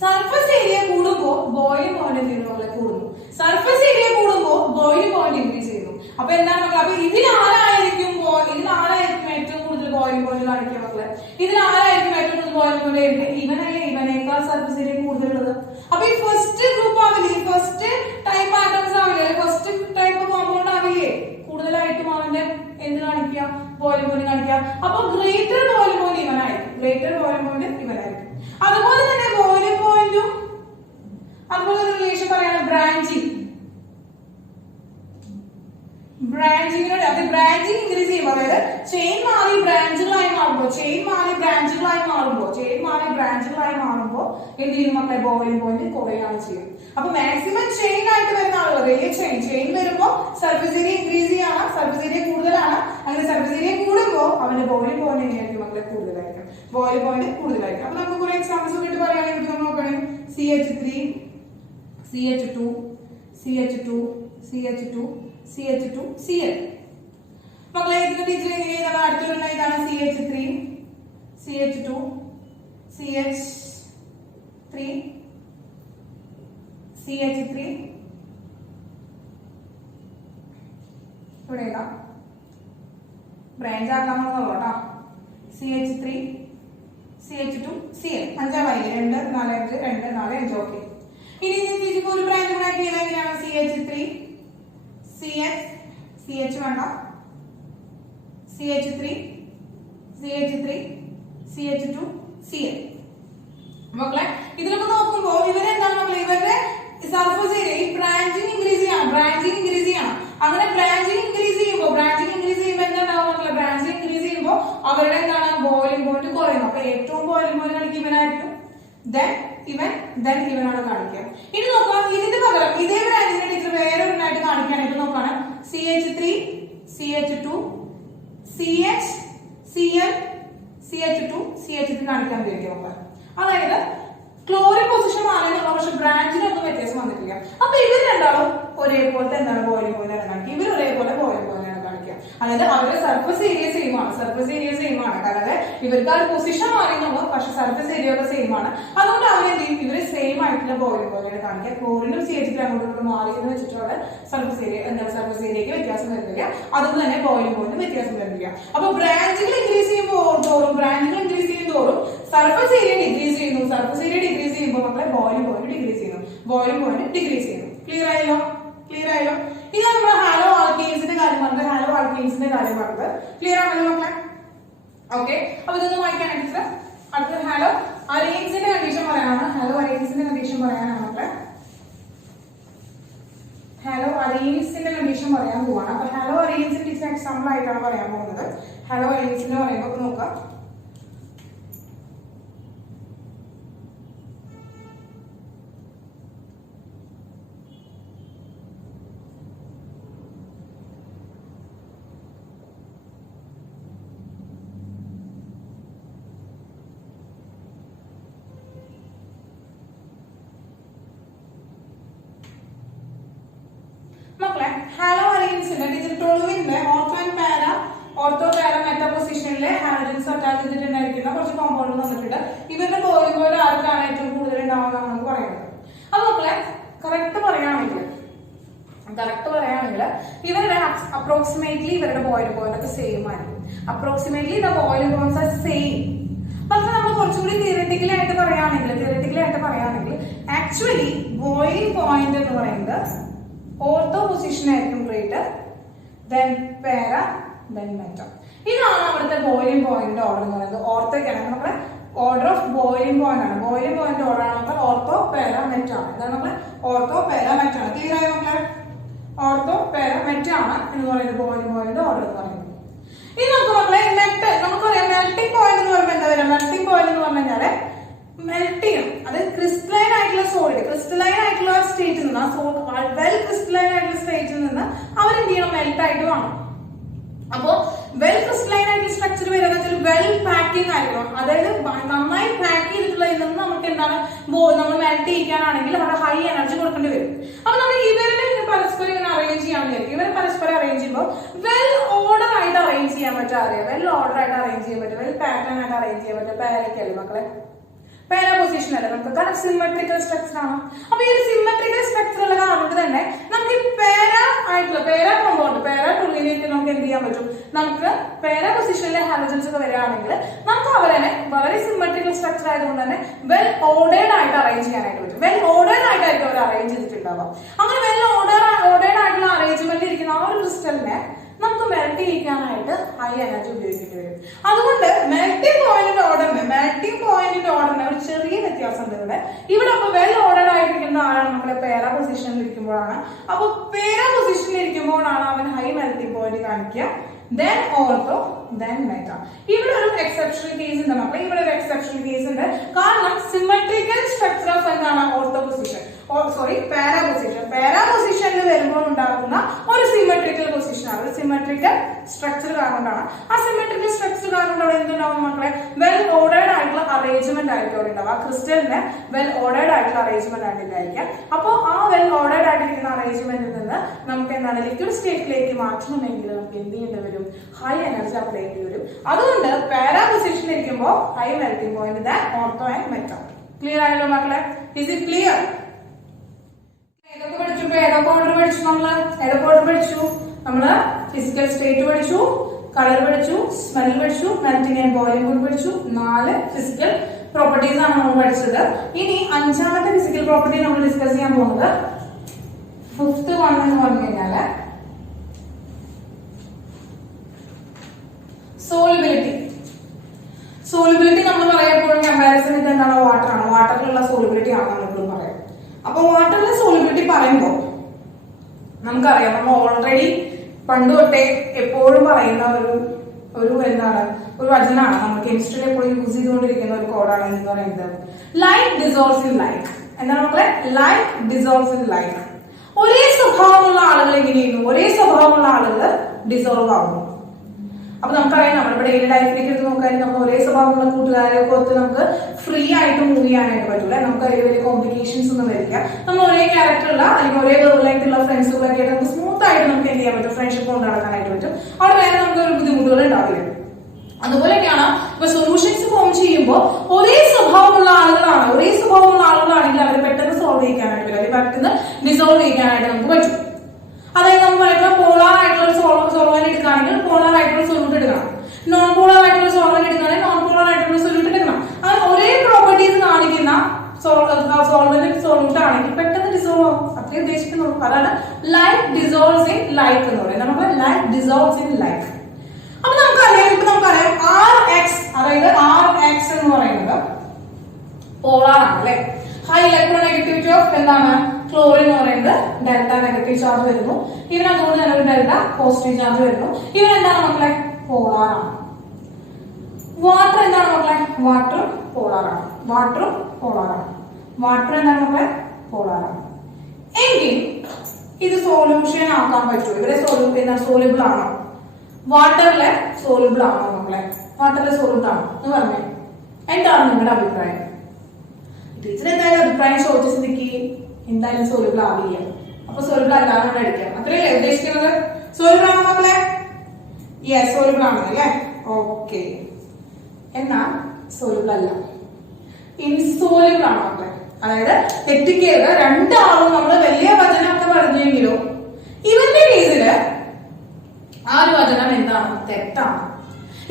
Surface area കൂടും കൂടുമ്പോൾ ബോയിലിംഗ് പോയിന്റ് എന്ത് ചെയ്യുന്നു? കൂടുന്നു. സർഫസ് ഏരിയ കൂടുമ്പോൾ ബോയിലിംഗ് പോയിന്റ് ഇൻക്രീസ് ചെയ്യുന്നു. അപ്പൊ എന്താണ് മക്കളെ? അപ്പൊ ഇതിലാരായിരിക്കും ഏറ്റവും കൂടുതൽ ബോയിലിംഗ് പോയിന്റ് കാണിക്കുക മക്കളെ? ഇതിലാരായിരിക്കും ഏറ്റവും കൂടുതൽ ബോയിലിംഗ് പോയിന്റ്? ഇവനല്ലേ? ഇവനേക്കാൾ സർഫസ് ഏരിയ കൂടുതലുള്ളത്. അപ്പൊ ഈ ഫസ്റ്റ് ഗ്രൂപ്പ് ആവില്ലേ, ഫസ്റ്റ് ടൈപ്പ് ആറ്റംസ് ആവില്ലേ, ഫസ്റ്റ് ടൈപ്പ് കോമ്പൗണ്ട് ആവില്ലേ, കൂടുതലായിട്ടും അവന്റെ എന്ത് കാണിക്കുക? ബോയിലിംഗ് പോയിന്റ് കാണിക്കുക. അപ്പൊ ഗ്രേറ്റർ ബോയിലിംഗ് പോയിന്റ് ഇവനായിരിക്കും. ഗ്രേറ്റർ ബോയിലിംഗ് പോയിന്റ് ഇവനായിരിക്കും. അതുപോലെ തന്നെ ബോയിലിംഗ് പോയിന്റും അതുപോലെ റിലേഷൻ പറയാണ് ബ്രാഞ്ചിങ്. ബ്രാഞ്ചിങ്ങിനോട് അത് ബ്രാഞ്ചിങ് ഇൻക്രീസ് ചെയ്യുമ്പോൾ, അതായത് ചെയിൻ മാറി ബ്രാഞ്ചുകളായി മാറുമ്പോൾ എന്ത് ചെയ്യും മക്കളെ? ബോയിലിംഗ് പോയിന്റ് കുറയാണ് ചെയ്യും. അപ്പൊ മാക്സിമം ചെയിൻ ആയിട്ട് വരുന്ന ആളുകൾ, വലിയ ചെയിൻ വരുമ്പോൾ സർഫസ് ഏരിയ ഇൻക്രീസ് ചെയ്യാണ്, സർഫസ് ഏരിയ കൂടുതലാണ്. അങ്ങനെ സർഫസ് ഏരിയ കൂടുമ്പോൾ അവന്റെ ബോയിലിംഗ് പോയിന്റ് എങ്ങനെയായിരിക്കും മക്കളെ? കൂടുതലായിരിക്കും. ബോയിലിംഗ് പോയിന്റ് കൂടുതലായിരിക്കും. അപ്പൊ നമുക്ക് കുറെ എക്സാമ്പിൾസ് ഒക്കെ ഇട്ട് പറയുകയാണെങ്കിൽ നമ്മൾ നോക്കണേ, CH3 CH2 CH2 CH2 CH2 Cl. മക്കളെ ഇതിന്റെ ടീച്ചർ എങ്ങനെയാണ്? അടുത്തുള്ള ഇതാണ് CH3 CH2 CH3 CH3 ഇവിടെ ഏതാ ബ്രാഞ്ച് ആക്കാമെന്നുള്ളൂ കേട്ടോ. CH3 CH2 Cl. അഞ്ചാമായി 2 4 5 2 4 5. ഓക്കെ. ഇനി ഇതിപ്പോ ഒരു ബ്രാഞ്ച് കണക്ട് ചെയ്യുന്നത് എങ്ങനെയാണ്? CH3 CH വേണ്ട, CH3 CH2 Cl. മക്കളെ ഇതിലൊക്കെ നോക്കുമ്പോ ഇവരെന്താണ് മക്കളെ? ഇവരുടെ സർഫസ് ഏരിയ ഈ ബ്രാഞ്ചിങ് ഇൻക്രീസ് ചെയ്യണം. അങ്ങനെ ബ്രാഞ്ചിങ് ഇൻക്രീസ് ചെയ്യുമ്പോൾ എന്താണ്ടാവും മക്കളെ? ബ്രാഞ്ചിങ് ഇൻക്രീസ് ചെയ്യുമ്പോൾ അവരുടെ എന്താണ്? ബോയിലിംഗ് പോയിന്റ് കുറയുന്നു. അപ്പൊ ഏറ്റവും ബോയിലിംഗ് പോയിന്റ് കാണിക്കുക ഇവനായിരിക്കും. then ഇവനാണ് കാണിക്കുക. ഇനി നോക്കാം, ഇതിന്റെ പകരം ഇതേ ബ്രാഞ്ചിന്റെ ടീച്ചർ വേറെ ഒന്നായിട്ട് കാണിക്കാനായിട്ട് നോക്കാണ്. CH3 CH2 CH Cl CH2 CH3 കാണിക്കാൻ ഉപയോഗിക്കും. അതായത് ക്ലോറിൻ പൊസിഷൻ മാറിയിട്ടുള്ള, പക്ഷെ ബ്രാഞ്ചിനൊന്നും വ്യത്യാസം വന്നിട്ടില്ല. അപ്പൊ ഇവർ രണ്ടാളും ഒരേപോലത്തെ എന്താണ്? ബോയിലിംഗ് പോയിന്റ് കാണിക്കുക. ഇവർ ഒരേപോലെ ബോയിലിംഗ് പോയിന്റ് കാണിക്കുക. അതായത് അവരുടെ സർഫസ് ഏരിയ സെയിം ആണ്. അതായത് ഇവർക്ക് ആ ഒരു പൊസിഷൻ മാറിയെന്നുള്ളൂ, പക്ഷെ സർഫസ് ഏരിയ ഒക്കെ സെയിം ആണ്. അതുകൊണ്ട് അവരെന്ത് ചെയ്യും? ഇവര് സെയിം ആയിട്ടുള്ള ബോയിലിംഗ് പോയിന്റ് കാണിക്കുക. ക്ലോറിനും CH3 അങ്ങോട്ടും മാറി എന്ന് വെച്ചിട്ടുള്ള സർഫസ് ഏരിയക്ക് വ്യത്യാസം വരുന്നില്ല. അതുകൊണ്ട് തന്നെ ബോയിലിംഗ് പോയിന്റ് വ്യത്യാസം വരുന്നില്ല. അപ്പൊ ബ്രാഞ്ചുകൾ ഇൻക്രീസ് ചെയ്യുമ്പോൾ സർഫസ് ഏരിയ ഡിക്രീസ് ചെയ്യുന്നു. സർഫസ് ഏരിയ ഡിക്രീസ് ചെയ്യുമ്പോൾ മക്കളെ ബോയിലിംഗ് പോയിന്റ് ഡിക്രീസ് ചെയ്യുന്നു. ക്ലിയർ ആയല്ലോ? ഇതാണ് നമ്മൾ ഹാലോ ആൽക്കീൻസിന്റെ കാര്യം പറഞ്ഞത്. ക്ലിയർ ആണല്ലോ മക്കളെ? ഓക്കെ. അപ്പൊ ഇതൊന്ന് വായിക്കാനായിട്ട് അടുത്തത് ഹാലോ അറേൻസിന്റെ കണ്ടീഷൻ പറയാനാണ്. മക്കളെ ഹാലോ അറേൻസിന്റെ കണ്ടീഷൻ പറയാൻ പോവാണ്. അപ്പൊ ഹാലോ അറേൻസിന്റെ ടീച്ചർ എക്സാമ്പിൾ ആയിട്ടാണ് പറയാൻ പോകുന്നത്. ഹാലോ അറേൻസിന്റെ പറയുമ്പോൾ നോക്കാം. മക്കളെ ഹാലോ അറേൻസിന്റെ ടീച്ചർ ടോളുവിന്റെ ഓർത്തോ പാര മെറ്റാ പൊസിഷനിലെ ഹാലജൻസ് അറ്റാച്ച് ചെയ്തിട്ടുണ്ടായിരിക്കുന്ന കുറച്ച് കോമ്പൗണ്ട് തന്നിട്ടുണ്ട്. ഇവരുടെ ബോയിലിംഗ് പോയിന്റ് ആർക്കാണ് ഏറ്റവും കൂടുതൽ ഉണ്ടാവുക നമുക്ക് പറയുന്നത്. അത് മക്കളെ കറക്റ്റ് പറയുകയാണെങ്കിൽ ഇവരുടെ അപ്രോക്സിമേറ്റ്ലി ഇവരുടെ ബോയിലിംഗ് പോയിന്റ് ഒക്കെ സെയിം ആയിരിക്കും. Approximately the boiling points are same. പക്ഷെ നമ്മൾ കുറച്ചുകൂടി തിയററ്റിക്കലി ആയിട്ട് പറയുകയാണെങ്കിൽ ആക്ച്വലി ബോയിലിംഗ് പോയിന്റ് എന്ന് പറയുന്നത് ഓർത്തോ പൊസിഷൻ ആയിരിക്കും ഗ്രേറ്റർ, ദെൻ പാര, ദെൻ മെറ്റ. ഇതാണ് അവിടുത്തെ ബോയിലിംഗ് പോയിന്റ് ഓർഡർ എന്ന് പറയുന്നത്. ഓർത്തോക്കാണ് നമ്മുടെ ഓർഡർ ഓഫ് ബോയിലിംഗ് പോയിന്റ് ആണ്. ബോയിലിംഗ് പോയിന്റ് ഓർഡർ ആണ് നമ്മൾ ഓർത്തോ പാര മെറ്റ ആണ്. ഇതാണ് നമ്മൾ ഓർത്തോ പാര മെറ്റ ആണ്. ക്ലിയർ ആയോ മക്കളെ? ഓർത്തോ പാര മെറ്റ ആണ് എന്ന് പറയുന്നത് ബോയിലിംഗ് പോയിന്റ് ഓർഡർ എന്ന് പറയുന്നത്. ഇനി നമുക്ക് മക്കളെ നമുക്കറിയാം മെൽറ്റിംഗ് പോയിന്റ് എന്ന് പറയുമ്പോൾ എന്താ പറയുക? മെൽറ്റിംഗ് പോയിന്റ് എന്ന് പറഞ്ഞു കഴിഞ്ഞാല് മെൽറ്റ് ചെയ്യും. അത് ക്രിസ്റ്റലൈൻ ആയിട്ടുള്ള സോളിഡ്, ക്രിസ്റ്റലൈൻ ആയിട്ടുള്ള സ്റ്റേറ്റിൽ നിന്ന്, വെൽ ക്രിസ്റ്റലൈൻ ആയിട്ടുള്ള സ്റ്റേറ്റിൽ നിന്ന് അവരെന്ത് ചെയ്യണം? മെൽറ്റ് ആയിട്ട് വേണം. അപ്പോ വെൽ ക്രിസ്റ്റലൈൻ ആയിട്ടുള്ള സ്ട്രക്ചർ വരുന്ന വെൽ പാക്കിംഗ് ആയിരിക്കണം. അതായത് നന്നായി പാക്ക് ചെയ്തിട്ടുള്ളതിൽ നിന്ന് നമുക്ക് എന്താണ് നമ്മൾ മെൽറ്റ് ചെയ്യിക്കാനാണെങ്കിൽ അവിടെ ഹൈ എനർജി കൊടുക്കേണ്ടി വരും. അപ്പൊ നമ്മൾ ഇവരുടെ പരസ്പരം ഇങ്ങനെ അറേഞ്ച് ചെയ്യാൻ വിചാരിക്കും. ഇവരെ പരസ്പരം അറേഞ്ച് ചെയ്യുമ്പോൾ വെൽ ഓർഡർ ആയിട്ട് അറേഞ്ച് ചെയ്യാൻ പറ്റും. വെൽ ഓർഡർ ആയിട്ട് അറേഞ്ച് ചെയ്യാൻ പറ്റും, വെൽ പാറ്റേൺ ആയിട്ട് അറേഞ്ച് ചെയ്യാൻ പറ്റും. പാരയ്ക്കല്ലേ മക്കളെ? പാരാ പൊസിഷൻ അല്ല നമുക്ക്, കാരണം സിമെട്രിക്കൽ സ്ട്രക്ചർ ആണ്. അപ്പൊ ഈ ഒരു സിമെട്രിക്കൽ സ്ട്രക്ചർ ഉള്ളത് അതുകൊണ്ട് തന്നെ നമുക്ക് ഈ പാരാ ആയിട്ടുള്ള പാരാ കോമ്പൗണ്ട് പാരാ ടൂളിലേക്ക് നമുക്ക് എന്ത് ചെയ്യാൻ പറ്റും, നമുക്ക് പാരാ പൊസിഷനിലെ ഹാലജൻസ് ഒക്കെ വരികയാണെങ്കിൽ നമുക്ക് അവരെ വളരെ സിമെട്രിക്കൽ സ്ട്രക്ചർ ആയതുകൊണ്ട് തന്നെ വെൽ ഓർഡേർഡ് ആയിട്ട് അറേഞ്ച് ചെയ്യാനായിട്ട് പറ്റും. വെൽ ഓർഡേർഡ് ആയിട്ടായിരിക്കും അവർ അറേഞ്ച് ചെയ്തിട്ടുണ്ടാവുക. അങ്ങനെ വെൽ ഓർഡേർഡ് ആയിട്ടുള്ള അറേഞ്ച്മെന്റ് ഇരിക്കുന്ന ആ ഒരു ക്രിസ്റ്റലിനെ നമുക്ക് മെൽറ്റ് ചെയ്യിക്കാനായിട്ട് ഹൈ എനർജി ഉപയോഗിക്കേണ്ടി വരും. അതുകൊണ്ട് മെൽറ്റിംഗ് പോയിന്റിന്റെ ഓർഡറിന് ഒരു ചെറിയ വ്യത്യാസം ഉണ്ട് ഇവിടെ. ഇവിടെ അപ്പൊ വെൽ ഓർഡർ ആയിരിക്കുന്ന ആളാണ് നമ്മളെ പാരാ പൊസിഷനിൽ ഇരിക്കുമ്പോഴാണ്. അപ്പൊ പാരാ പൊസിഷനിൽ ഇരിക്കുമ്പോഴാണ് അവൻ ഹൈ മെൽറ്റിംഗ് പോയിന്റ് കാണിക്കുക. then ortho then meta. ഇവിടെ ഒരു എക്സെപ്ഷണൽ കേസ് ഉണ്ട് മക്കളെ. ഇവിടെ ഒരു എക്സെപ്ഷണൽ കേസ് ഉണ്ട്. കാരണം സിമെട്രിക്കൽ സ്ട്രക്ചർ ഓഫ് എന്താണ് ortho position para position. Para പൊസിഷനിൽ വരുമ്പോൾ ഉണ്ടാകുന്ന ഒരു സിമെട്രിക്കൽ പൊസിഷൻ ആണ്, ഒരു സിമെട്രിക്കൽ സ്ട്രക്ചർ കാരണമാണ്. ആ സിമെട്രിക്കൽ സ്ട്രക്ചർ കാരണം അവിടെ എന്തുണ്ടാവും മക്കളെ, വെൽ ഓർഡേർഡ് ആയിട്ടുള്ള അറേഞ്ച്മെന്റ് ആയിരിക്കും അവിടെ ഉണ്ടാവുക. ആ ക്രിസ്റ്റലിന് വെൽ ഓർഡേർഡ് ആയിട്ടുള്ള അറേഞ്ച്മെന്റ് ആയിട്ടില്ലായിരിക്കാം. അപ്പോൾ ആ വെൽ ഓർഡേർഡ് ആയിട്ടിരിക്കുന്ന അറേഞ്ച്മെന്റിൽ നിന്ന് നമുക്ക് എന്താണ് ലിക്വിഡ് സ്റ്റേറ്റിലേക്ക് മാറ്റണമെങ്കിൽ നമുക്ക് എന്ത് ചെയ്യേണ്ടി വരും, ഹൈ എനർജി അപ്ലൈ ചെയ്യേണ്ടി വരും. അതുകൊണ്ട് പാരാ പൊസിഷനിൽ ഇരിക്കുമ്പോൾ high melting point than ortho and Meta. Clear ആയല്ലോ മക്കളെ? Is it clear? ഏതൊക്കെ പഠിച്ചു? ഏതൊക്കെ ഓർഡർ പഠിച്ചു? ഏതൊക്കെ ഓർഡർ പഠിച്ചു? നമ്മള് ഫിസിക്കൽ സ്റ്റേറ്റ് പഠിച്ചു, കളർ പഠിച്ചു, സ്മെൽ പഠിച്ചു, മെൽറ്റിംഗ് ആൻഡ് ബോയിലിംഗ് പോയിന്റ് പഠിച്ചു. 4 ഫിസിക്കൽ പ്രോപ്പർട്ടീസ് ആണ് നമ്മൾ പഠിച്ചത്. ഇനി 5ാമത്തെ ഫിസിക്കൽ പ്രോപ്പർട്ടി നമ്മൾ ഡിസ്കസ് ചെയ്യാൻ പോകുന്നത് 5th വൺ എന്ന് പറഞ്ഞു കഴിഞ്ഞാല് സോളിബിലിറ്റി നമ്മൾ പറയപ്പോഴും കമ്പാരിസൺ ഇത് എന്താണ്, വാട്ടർ ആണ്. വാട്ടറിലുള്ള സോളിബിലിറ്റി ആണ് നമ്മൾ പറയാം. അപ്പൊ വാട്ടറിലെ സോളിബിലിറ്റി പറയുമ്പോൾ നമുക്കറിയാം, നമ്മൾ ഓൾറെഡി പണ്ട് തൊട്ടേ എപ്പോഴും പറയുന്ന ഒരു എന്താണ് ഒരു വചനാണ്, നമ്മൾ കെമിസ്ട്രിയിൽ എപ്പോഴും യൂസ് ചെയ്തുകൊണ്ടിരിക്കുന്ന ഒരു കോഡാണ് എന്ന് പറയുന്നത് ലൈക്ക് ഡിസോൾവ്സ് ഇൻ ലൈക്ക്. എന്താണ് മക്കളെ? Like dissolves in like. ഒരേ സ്വഭാവമുള്ള ആളുകൾ എങ്ങനെ ചെയ്യുന്നു? ഒരേ സ്വഭാവമുള്ള ആളുകൾ ഡിസോൾവ് ആവുന്നു. അപ്പൊ നമുക്കറിയാം, നമ്മളിവിടെ ഡെയിലി ലൈഫിലേക്ക് എടുത്ത് നോക്കുകയാണെങ്കിൽ നമുക്ക് ഒരേ സ്വഭാവമുള്ള കൂട്ടുകാരൊക്കെ ഒത്ത് നമുക്ക് ഫ്രീ ആയിട്ട് മൂവ് ചെയ്യാനായിട്ട് പറ്റൂല. നമുക്ക് അതിൽ വലിയ കോംപ്ലിക്കേഷൻസ് ഒന്നും വരില്ല. നമ്മൾ ഒരേ ക്യാരക്ടറുള്ള അല്ലെങ്കിൽ ഒരേ ഗേളിലായിട്ടുള്ള ഫ്രണ്ട്സുകളൊക്കെ ആയിട്ട് നമുക്ക് സ്മൂത്ത് ആയിട്ട് നമുക്ക് എന്ത് ചെയ്യാൻ പറ്റും, ഫ്രണ്ട്ഷിപ്പ് കൊണ്ട് നടക്കാനായിട്ട് പറ്റും. അവിടെ വേറെ നമുക്ക് ഒരു ബുദ്ധിമുട്ടുകൾ ഉണ്ടാവില്ല. അതുപോലെ തന്നെയാണ് ഇപ്പൊ സൊല്യൂഷൻസ് ഫോം ചെയ്യുമ്പോൾ ഒരേ സ്വഭാവമുള്ള ആളുകളാണെങ്കിൽ അവർ പെട്ടെന്ന് സോൾവ് ചെയ്യാനായിട്ട് പറ്റും, അല്ലെങ്കിൽ പെട്ടെന്ന് ഡിസോൾവ് ചെയ്യാനായിട്ട് നമുക്ക് പറ്റും. അതായത് നമ്മൾ പറയുമ്പോൾ പോളാർ ആയിട്ടുള്ള സോൾവൻ എടുക്കുകയാണെങ്കിൽ പോളാർ ആയിട്ടുള്ള സൊല്യൂട്ട് എടുക്കണം, നോൺ പോളാർ ആയിട്ടുള്ള സോൾവൻ എടുക്കുകയാണെങ്കിൽ നോൺ പോളാർ ആയിട്ടുള്ള സൊല്യൂട്ട് എടുക്കണം. അങ്ങനെ ഒരേ പ്രോപ്പർട്ടീസ് കാണിക്കുന്ന സോൾവന്റ് ആണെങ്കിൽ പെട്ടെന്ന് ഡിസോൾവ് ആവും. അത്രയും ഉദ്ദേശിക്കുന്നുള്ളൂ. അതാണ് ലൈക്ക് ഡിസോൾവ്സ് ഇൻ ലൈക്ക് എന്ന് പറയുന്നത്. നമുക്ക് ലൈക്ക് ഡിസോൾവ്സ് ഇൻ ലൈക്ക്. അപ്പൊ നമുക്കറിയാം Rx, അതായത് Rx എന്ന് പറയുന്നത് പോളാർ ആണ് അല്ലെ. ഹൈ ഇലക്ട്രോനെഗറ്റിവിറ്റി ഓഫ് എന്താണ് ക്ലോറിൻ എന്ന് പറയുന്നത് ഡെൽറ്റ നെഗറ്റീവ് ചാർജ് വരുന്നു. ഇവനതുകൊണ്ട് തന്നെ ഒരു ഡെൽറ്റ പോസിറ്റീവ് ചാർജ് വരുന്നു. ഇവൻ എന്താണ് മക്കളെ? പോളാർ ആണ്. വാട്ടർ എന്താണ് മക്കളെ? വാട്ടർ പോളാർ ആണ്. വാട്ടർ എന്താണ് മക്കളെ? പോളാർ ആണ്. എങ്കിൽ ഇത് സൊല്യൂഷൻ ആക്കാൻ പറ്റുമോ? ഇവിടെ സോളിബിൾ ആണോ? വാട്ടറിലെ സോളിബിൾ ആണോ മക്കളെ? വാട്ടറിലെ സോളിബിൾ ആണോ എന്ന് പറഞ്ഞേ. എന്താണ് നിങ്ങളുടെ അഭിപ്രായം? ടീച്ചർ എന്തായാലും അഭിപ്രായം ചോദിച്ച സ്ഥിതിക്ക് എന്തായാലും സോളിബിൾ ആവില്ല. അപ്പൊ സോളിബിൾ അല്ലാതെ അടിക്കാം. അത്രയല്ലേ ഉദ്ദേശിക്കുന്നത്? സോളിബിൾ ആണോ മക്കളെ? യെസ്, സോളിബിൾ ആണ് അല്ലേ. ഓക്കെ. എന്നാൽ സോളിബിൾ അല്ല, ഇൻസോളിബിൾ ആണ് മക്കളെ. അതായത് തെറ്റിക്കരുത്, രണ്ടാളും നമ്മൾ വലിയ വചനമൊക്കെ പറഞ്ഞെങ്കിലും ഇവന്റെ കേസില് ആ ഒരു വചനം എന്താണ്? തെറ്റാണ്.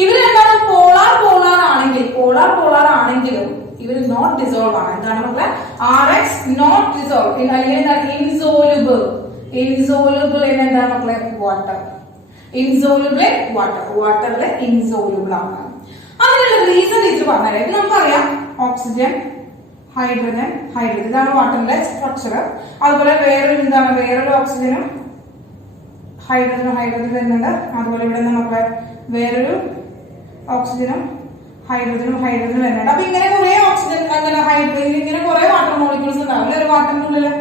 ഇവരെന്താണ് പോളാർ ആണെങ്കിലും ഇവർ നോട്ട് ഡിസോൾവ് ആണ്. എന്താണ് മക്കളെ? Rx നോട്ട് ഡിസോൾവ്, അല്ലെങ്കിൽ എന്താണ് ഇൻസോലുബിൾ എന്ന് എന്താണ് മക്കളെ? വാട്ടറിലെ ഇൻസോലുബിൾ ആണ്. അതിനുള്ള റീസൺ ടീച്ചർ പറഞ്ഞുതരാം. ഇത് നമുക്കറിയാം, ഓക്സിജൻ ഹൈഡ്രജൻ ഇതാണ് വാട്ടറിന്റെ സ്ട്രക്ചർ. അതുപോലെ വേറൊരു ഓക്സിജനും ഹൈഡ്രജൻ വരുന്നുണ്ട്. അതുപോലെ ഇവിടെ നമുക്ക് വേറൊരു ഓക്സിജനും ഹൈഡ്രജനും വരുന്നുണ്ട്. അപ്പൊ ഇങ്ങനെ കുറെ ഓക്സിജൻ ഹൈഡ്രജൻ ഇങ്ങനെ കുറെ വാട്ടർ മോളിക്യൂൾസ് ഉണ്ടാവില്ല ഒരു വാട്ടറിനുള്ളില്.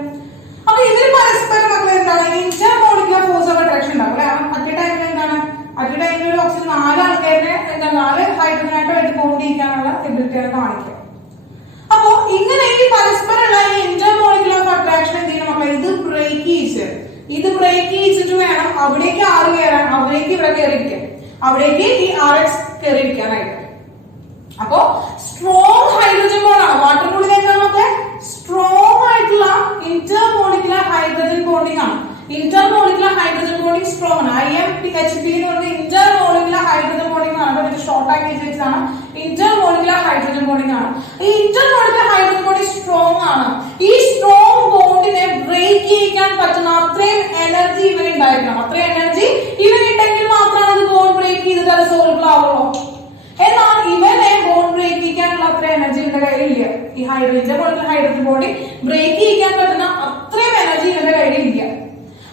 അപ്പൊ ഇതിൽ പരസ്പരം മക്കളെ എന്താണ് Inter molecular force of attraction ഉണ്ടാവും. അറ്റ് ടൈമിൽ ഒരു ഓക്സിജൻ 4 ആൾക്കാരെ 4 ഹൈഡ്രജനായിട്ട് ബോണ്ട് ചെയ്യാനുള്ള എബിലിറ്റിയാണ് കാണിക്കുക. അപ്പൊ ഇങ്ങനെ ഈ പരസ്പരമുള്ള ഈ ഇന്റർ മോളിക്യുലർ അട്രാക്ഷൻ എന്ത് ചെയ്യണം മക്കളെ? ഇത് ബ്രേക്ക് ചെയ്യിച്ചിട്ട് വേണം അവിടേക്ക് ആറ് കയറാൻ, അവിടേക്ക് ഇവിടെ കയറിയിരിക്കാൻ, അവിടേക്ക് ഈ Rx കയറിയിരിക്കാനായിട്ട്. അപ്പോ സ്ട്രോങ് ഹൈഡ്രജൻ ബോണ്ടാണ്. വാട്ടറിന്റെ ഉള്ളിൽ എന്താണൊക്കെ സ്ട്രോങ് ആയിട്ടുള്ള ഇന്റർമോളിക്കുലർ ഹൈഡ്രജൻ ബോണ്ടിങ് ആണ്. ഇന്റർമോളിക്കുലർ ഹൈഡ്രജൻ ബോണ്ടിങ് സ്ട്രോങ് ആണ്. IMPHB എന്ന് പറയുന്നത് ഇന്റർമോളിക്കുലർ ഹൈഡ്രജൻ ബോണ്ടിങ് ആണ്. അതൊരു ഷോർട്ട് ആക്കി വെച്ചതാണ്. ഇന്റർമോളിക്കുലർ ഹൈഡ്രജൻ ബോണ്ടിങ് ആണ്. ഈ ഇന്റർമോളിക്കുലർ ഹൈഡ്രജൻ ബോണ്ടിങ് സ്ട്രോങ് ആണ്. ഈ സ്ട്രോങ് ബോണ്ടിനെ ബ്രേക്ക് ചെയ്യിക്കാൻ പറ്റുന്ന അത്രയും എനർജി ഇവനുണ്ടായിരിക്കണം. അത്രയും എനർജി ഇവനുണ്ടെങ്കിൽ മാത്രമാണ് ഇത് ബോണ്ട് ബ്രേക്ക് ചെയ്തിട്ട് അത് സോൾബിൾ ആവുള്ളൂ. എന്നാൽ ഇവനെ ബോണ്ട് ബ്രേക്ക് ചെയ്യാനുള്ള അത്ര എനർജി ഇവന്റെ കയ്യിലില്ല. ഈ ഹൈഡ്രജൻ ബോണ്ടി ബ്രേക്ക് ചെയ്യാൻ പറ്റുന്ന അത്രയും എനർജി ഇവന്റെ കയ്യിലില്ല.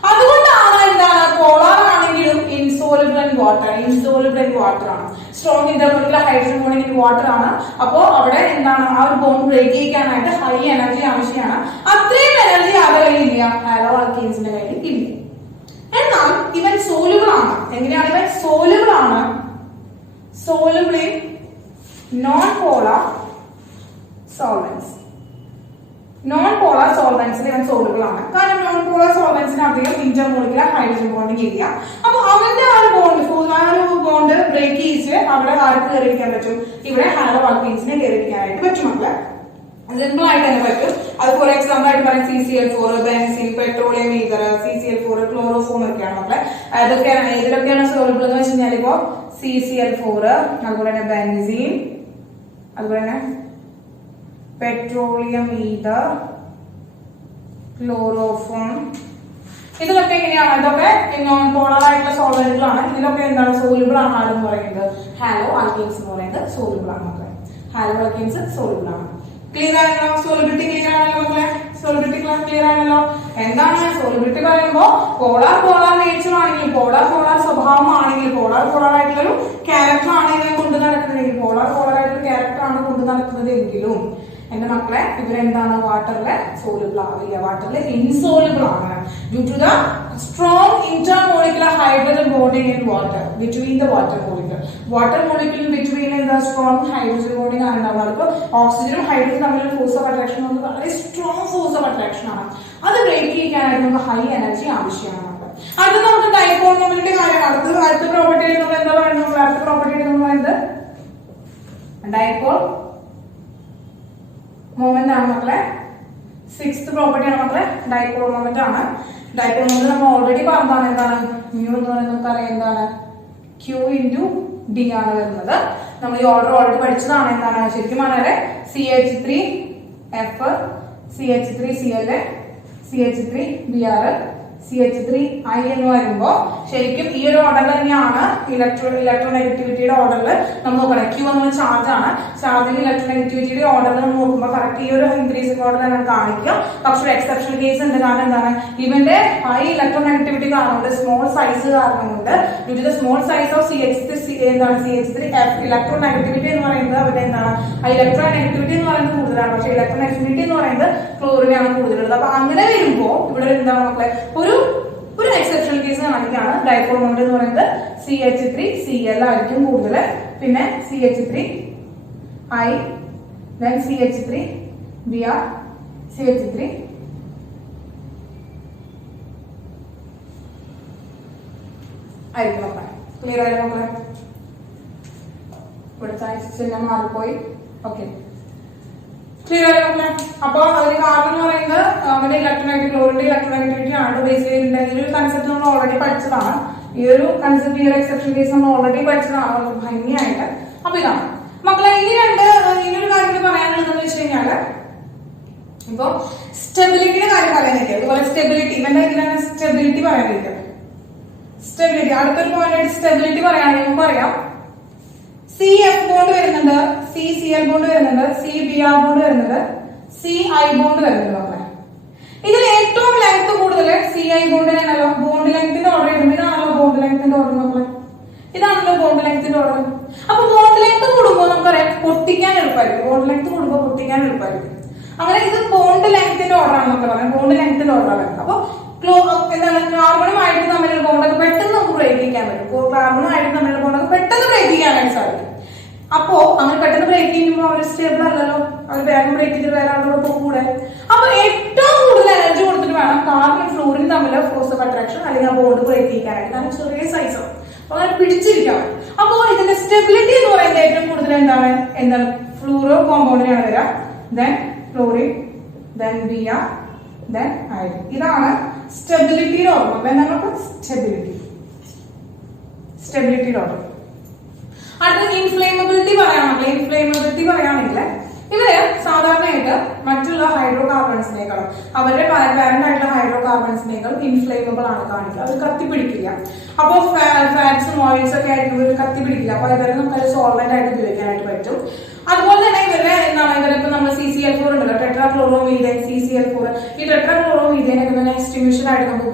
അതുകൊണ്ടാണ് എന്താണ് പോളാർ ആണെങ്കിലും insoluble in water. Insoluble in water ആണ്. Strong intermolecular hydrogen bonding in water ആണ്. അപ്പോ അവിടെ എന്താണ് ആ ഒരു ബോണ്ട് ബ്രേക്ക് ചെയ്യാനായിട്ട് ഹൈ എനർജി ആവശ്യമാണ്. അത്രയും എനർജി ആരുടെ കയ്യിലില്ല, ഹാലോ ആൽക്കീൻസിന്റെ കയ്യിൽ ഇല്ല. എന്നാൽ ഇവൻ സോലുബിൾ ആണ്. എങ്ങനെയാണ് ഇവൻ സോലുബിൾ ആണ്? soluble in non-polar solvents. Non-polar solvents ഇവൻ soluble ആണ്. കാരണം non-polar solvents അധികം ഇന്റർമോളിക്കുലർ ഹൈഡ്രജൻ ബോണ്ടിങ് ഇല്ല. അപ്പൊ അവന്റെ ആ ഒരു ബോണ്ട് ബ്രേക്ക് ചെയ്യിച്ച് അവിടെ ആർക്ക് കയറിയിരിക്കാൻ പറ്റും? ഇവിടെ ഹാലോ ആൽക്കീൻസിനെ കയറിയിരിക്കാനായിട്ട് പറ്റും. മക്കളെ സിമ്പിൾ ആയിട്ട് തന്നെ പറ്റും. അത് ഫോർ എക്സാമ്പിൾ ആയിട്ട് പറയാം CCl4, benzene, petroleum ether, CCl4, chloroform ഒക്കെയാണ് മക്കളെ. അതൊക്കെയാണ് ഇതിലൊക്കെയാണ് സോളുബിൾ എന്ന് വെച്ച് കഴിഞ്ഞാൽ ഇപ്പോ CCl4, അതുപോലെ തന്നെ ബെൻസീൻ, അതുപോലെ തന്നെ പെട്രോളിയം ഈതർ, ക്ലോറോഫോം, ഇതിലൊക്കെ എങ്ങനെയാണ്? ഇതൊക്കെ നോൺ പോളർ ആയിട്ടുള്ള സോൾവെന്റുകളാണ്. ഇതിലൊക്കെ എന്താണ് സോലുബിൾ ആണ് ആരെന്ന് പറയുന്നത്? ഹാലോ ആൽക്കീൻസ് എന്ന് പറയുന്നത് സോലുബിൾ ആണ് മക്കളെ. ഹാലോ ആൽക്കീൻസ് സോലുബിൾ ആണ്. ക്ലിയർ ആണല്ലോ? സോളിബിലിറ്റി ക്ലിയർ ആണല്ലോ മക്കളെ? സോളിബിലിറ്റി ക്ലിയർ ആണല്ലോ? എന്താണ് സോളിബിലിറ്റി പറയുമ്പോ പോളാർ നേച്ചർ ആണെങ്കിൽ, പോളാർ സ്വഭാവമാണെങ്കിൽ, പോളാർ ആയിട്ടുള്ള ഒരു ക്യാരക്ടർ ആണ് ഇവരെ കൊണ്ട് നടക്കുന്നതെങ്കിൽ, പോളാർ ആയിട്ടുള്ള ക്യാരക്ടർ ആണ് കൊണ്ട് നടക്കുന്നതെങ്കിലും എന്റെ മക്കളെ ഇവരെന്താണ് വാട്ടറിലെ സോലുബിൾ ആവില്ല, വാട്ടറിൽ ഇൻസോലുബിൾ ആണ്. Due to the strong intermolecular hydrogen bonding in water between the water molecule. Water molecule between എന്താ സ്ട്രോങ് ഹൈഡ്രജൻ ബോണ്ടിങ് ആണ് ഉണ്ടാവുക. ഇപ്പൊ ഓക്സിജനും ഹൈഡ്രജനും തമ്മിലുള്ള ഫോഴ്സ് ഓഫ് അട്രാക്ഷൻ വളരെ സ്ട്രോങ് ഫോഴ്സ് ഓഫ് അട്രാക്ഷൻ ആണ്. അത് ബ്രേക്ക് ചെയ്യാനായിട്ട് നമുക്ക് ഹൈ എനർജി ആവശ്യമാണ്. അടുത്ത നമുക്ക് ഡൈപോൾ മൊമെന്റിന്റെ കാര്യമാണ്. അടുത്ത പ്രോപ്പർട്ടി നമ്മൾ എന്താ പറയുന്നത്? അടുത്ത പ്രോപ്പർട്ടി നമ്മൾ പറയുന്നത് ഡൈപോൾ മൊമെന്റ് ആണ് മക്കളെ. 6th പ്രോപ്പർട്ടി ആണ് മക്കളെ, ഡൈപോൾ മൊമെന്റ് ആണ്. ഡൈപോൾ മൊമെന്റ് നമ്മൾ ഓൾറെഡി പറഞ്ഞതാണ്. എന്താണ് മ്യൂ എന്ന് പറയുന്നത്? നമുക്കറിയാം എന്താണ് Q×D ആണ് വരുന്നത്. നമ്മൾ ഈ ഓർഡർ ഓൾറെഡി പഠിച്ചതാണ്. എന്താണ് ശരിക്കും പറഞ്ഞാല് CH3F, CH3Cl, CH3Br, CH3I എന്ന് വരുമ്പോ ശരിക്കും ഈ ഒരു ഓർഡറിൽ തന്നെയാണ് ഇലക്ട്രോനെഗറ്റിവിറ്റിയുടെ ഓർഡറിൽ നമ്മൾ നോക്കണം. Q എന്നുള്ള ചാർജ് ആണ്. ചാർജിന്റെ ഇലക്ട്രോനെഗറ്റിവിറ്റിയുടെ ഓർഡറിൽ നമ്മൾ നോക്കുമ്പോൾ കറക്റ്റ് ഈ ഒരു ഇൻക്രീസിംഗ് ഓർഡറിലാണ് കാണിക്കുക. പക്ഷെ ഒരു എക്സെപ്ഷണൽ കേസ് ഉണ്ട്. കാരണം എന്താണ് ഇവന്റെ ഹൈ ഇലക്ട്രോനെഗറ്റിവിറ്റി കാരണം കൊണ്ട്, സ്മോൾ സൈസ് കാരണം കൊണ്ട്, due to the small size of CH3F, electronegativity എന്ന് പറയുന്നത് അവരുടെ എന്താണ് ഇലക്ട്രോനെഗറ്റിവിറ്റി എന്ന് പറയുന്നത് കൂടുതലാണ്. പക്ഷെ ഇലക്ട്രോനെഗറ്റിവിറ്റി എന്ന് പറയുന്നത് ക്ലോറിനാണ് കൂടുതലുള്ളത്. അപ്പൊ അങ്ങനെ വരുമ്പോ ഇവിടെ എന്താണ് മക്കളെ ഒരു എക്സെപ്ഷണൽ കേസ് കാണിക്കുകയാണ്. ഡൈപോൾ മൊമെന്റ് എന്ന് പറയുന്നത് CH3Cl ആയിരിക്കും കൂടുതൽ, പിന്നെ CH3I, then CH3Br, CH3 ആയിരിക്കും മക്കളെ. ക്ലിയർ ആയ മക്കളെ? ഇവിടുത്തെ ചിഹ്നം മാറിപ്പോയി. ഓക്കെ, ക്ലിയർ ആയ മക്കളെ? അപ്പൊ അതിന് കാരണം എന്ന് പറയുന്നത് അവന്റെ ക്ലോറിന്റെ ഇലക്ട്രോനെഗറ്റിവിറ്റി ആണ്. ബേസിക്കലി ഈ ഒരു കൺസെപ്റ്റ് നമ്മൾ ഓൾറെഡി പഠിച്ചതാണ്. ഈ ഒരു കൺസെപ്റ്റ്, ഈ ഒരു എക്സെപ്ഷൻ കേസ് നമ്മൾ ഓൾറെഡി പഠിച്ചതാണ് ഭംഗിയായിട്ട്. അപ്പൊ ഇതാണ് മക്കളെ. ഇനിയൊരു കാര്യം പറയാനുള്ളതെന്ന് വെച്ച് കഴിഞ്ഞാല് ഇപ്പൊ സ്റ്റെബിലിറ്റിയുടെ കാര്യം പറയാനായിട്ട്, അതുപോലെ സ്റ്റെബിലിറ്റി ഇവന്റെ സ്റ്റെബിലിറ്റി പറയാനായിട്ട്, സ്റ്റെബിലിറ്റി അടുത്തൊരു പോയിന്റ് സ്റ്റെബിലിറ്റി പറയുകയാണെങ്കിൽ പറയാം CF ബോണ്ട് വരുന്നുണ്ട്, CCl ബോണ്ട് വരുന്നുണ്ട്, CBr ബോണ്ട് വരുന്നുണ്ട്, CI ബോണ്ട് വരുന്നുണ്ട് മക്കളെ. ഇതിൽ ഏറ്റവും ലെങ്ത് കൂടുതൽ CI ബോണ്ടിനാണല്ലോ. ബോണ്ട് ലെങ്ത്തിന്റെ ഓർഡർ ചെയ്യുമ്പോൾ ഇതാണല്ലോ ബോണ്ട് ലെങ്ത്തിന്റെ ഓർഡർ മക്കളെ. ഇതാണല്ലോ ബോണ്ട് ലെങ്ത്തിന്റെ ഓർഡർ. അപ്പൊ ബോണ്ട് ലെങ്ത് കൂടുമ്പോൾ നമുക്കറിയാം പൊട്ടിക്കാൻ എളുപ്പമായിരിക്കും. ബോണ്ട് ലെങ്ത് കൂടുമ്പോൾ പൊട്ടിക്കാൻ എളുപ്പമായിരിക്കും. അങ്ങനെ ഇത് ബോണ്ട് ലെങ്ത്തിന്റെ ഓർഡർ ആണ് നമുക്ക് പറയാം. ബോണ്ട് ലെങ്ത്തിന്റെ ഓർഡർ ആണ്. അപ്പൊ എന്താണ് കാർബണുമായിട്ട് തമ്മിലുള്ള ബോണ്ടൊക്കെ പെട്ടെന്ന് നമുക്ക് ബ്രേക്ക് ചെയ്യാൻ പറ്റും. കാർബണുമായിട്ട് തമ്മിലുള്ള ബോണ്ടൊക്കെ പെട്ടെന്ന് ബ്രേക്ക് ചെയ്യാനായിട്ട് സാധിക്കും. അപ്പോ അങ്ങനെ പെട്ടെന്ന് ബ്രേക്ക് ചെയ്യുമ്പോൾ അവർ സ്റ്റേബിൾ അല്ലല്ലോ. അവർ വേഗം ബ്രേക്ക് ചെയ്ത് വേറെ ആളുടെ കൂടെ. അപ്പൊ ഏറ്റവും കൂടുതൽ എനർജി കൊടുത്തിട്ട് വേണം കാർബൺ ഫ്ലോറിൻ തമ്മിൽ ഫോഴ്സ് ഓഫ് അട്രാക്ഷൻ അല്ലെങ്കിൽ ആ ബോണ്ട് ബ്രേക്ക് ചെയ്യാനായിട്ട്. കാരണം ചെറിയ സൈസാണ്. അപ്പൊ അങ്ങനെ പിടിച്ചിരിക്കാം. അപ്പോൾ ഇതിന്റെ സ്റ്റെബിലിറ്റി എന്ന് പറയുന്നത് ഏറ്റവും കൂടുതൽ എന്താണ് ഫ്ലൂറോ കോമ്പൗണ്ടിനാണ് വരിക. Then chlorine, then Br, then iodine. ഇതാണ് സ്റ്റെബിലിറ്റിയുടെ ഓർമ്മ. നമുക്ക് സ്റ്റെബിലിറ്റിയുടെ ഓർമ്മ. അടുത്ത ഇൻഫ്ലേമബിലിറ്റി പറയുകയാണെങ്കിൽ ഇവര് സാധാരണയായിട്ട് മറ്റുള്ള ഹൈഡ്രോ കാർബൺസിനേക്കാളും അവരുടെ പാരന്റ് ആയിട്ടുള്ള ഹൈഡ്രോ കാർബൺസിനേക്കാളും ഇൻഫ്ലേമബിൾ ആണ് കാണിക്കുക. അത് കത്തിപ്പിടിക്കില്ല. അപ്പോൾ ഫാറ്റ്സും ഓയിൽസ് ഒക്കെ ആയിട്ട് ഇവർ കത്തിപ്പിടിക്കില്ല. അപ്പൊ ഇവരെ നമുക്ക് സോൾവെന്റ് ആയിട്ട് ഉപയോഗിക്കാനായിട്ട് പറ്റും. അതുപോലെ തന്നെ ഇവരിപ്പോ നമ്മൾ CCl4 ഉണ്ടല്ലോ, ടെട്രാക്ലോറോമീഥേൻ, CCl4. ഈ ടെട്രാക്ലോറോമീഥേൻ ഒക്കെ തന്നെ എക്സ്റ്റിങ്വിഷർ ആയിട്ട് നമുക്ക്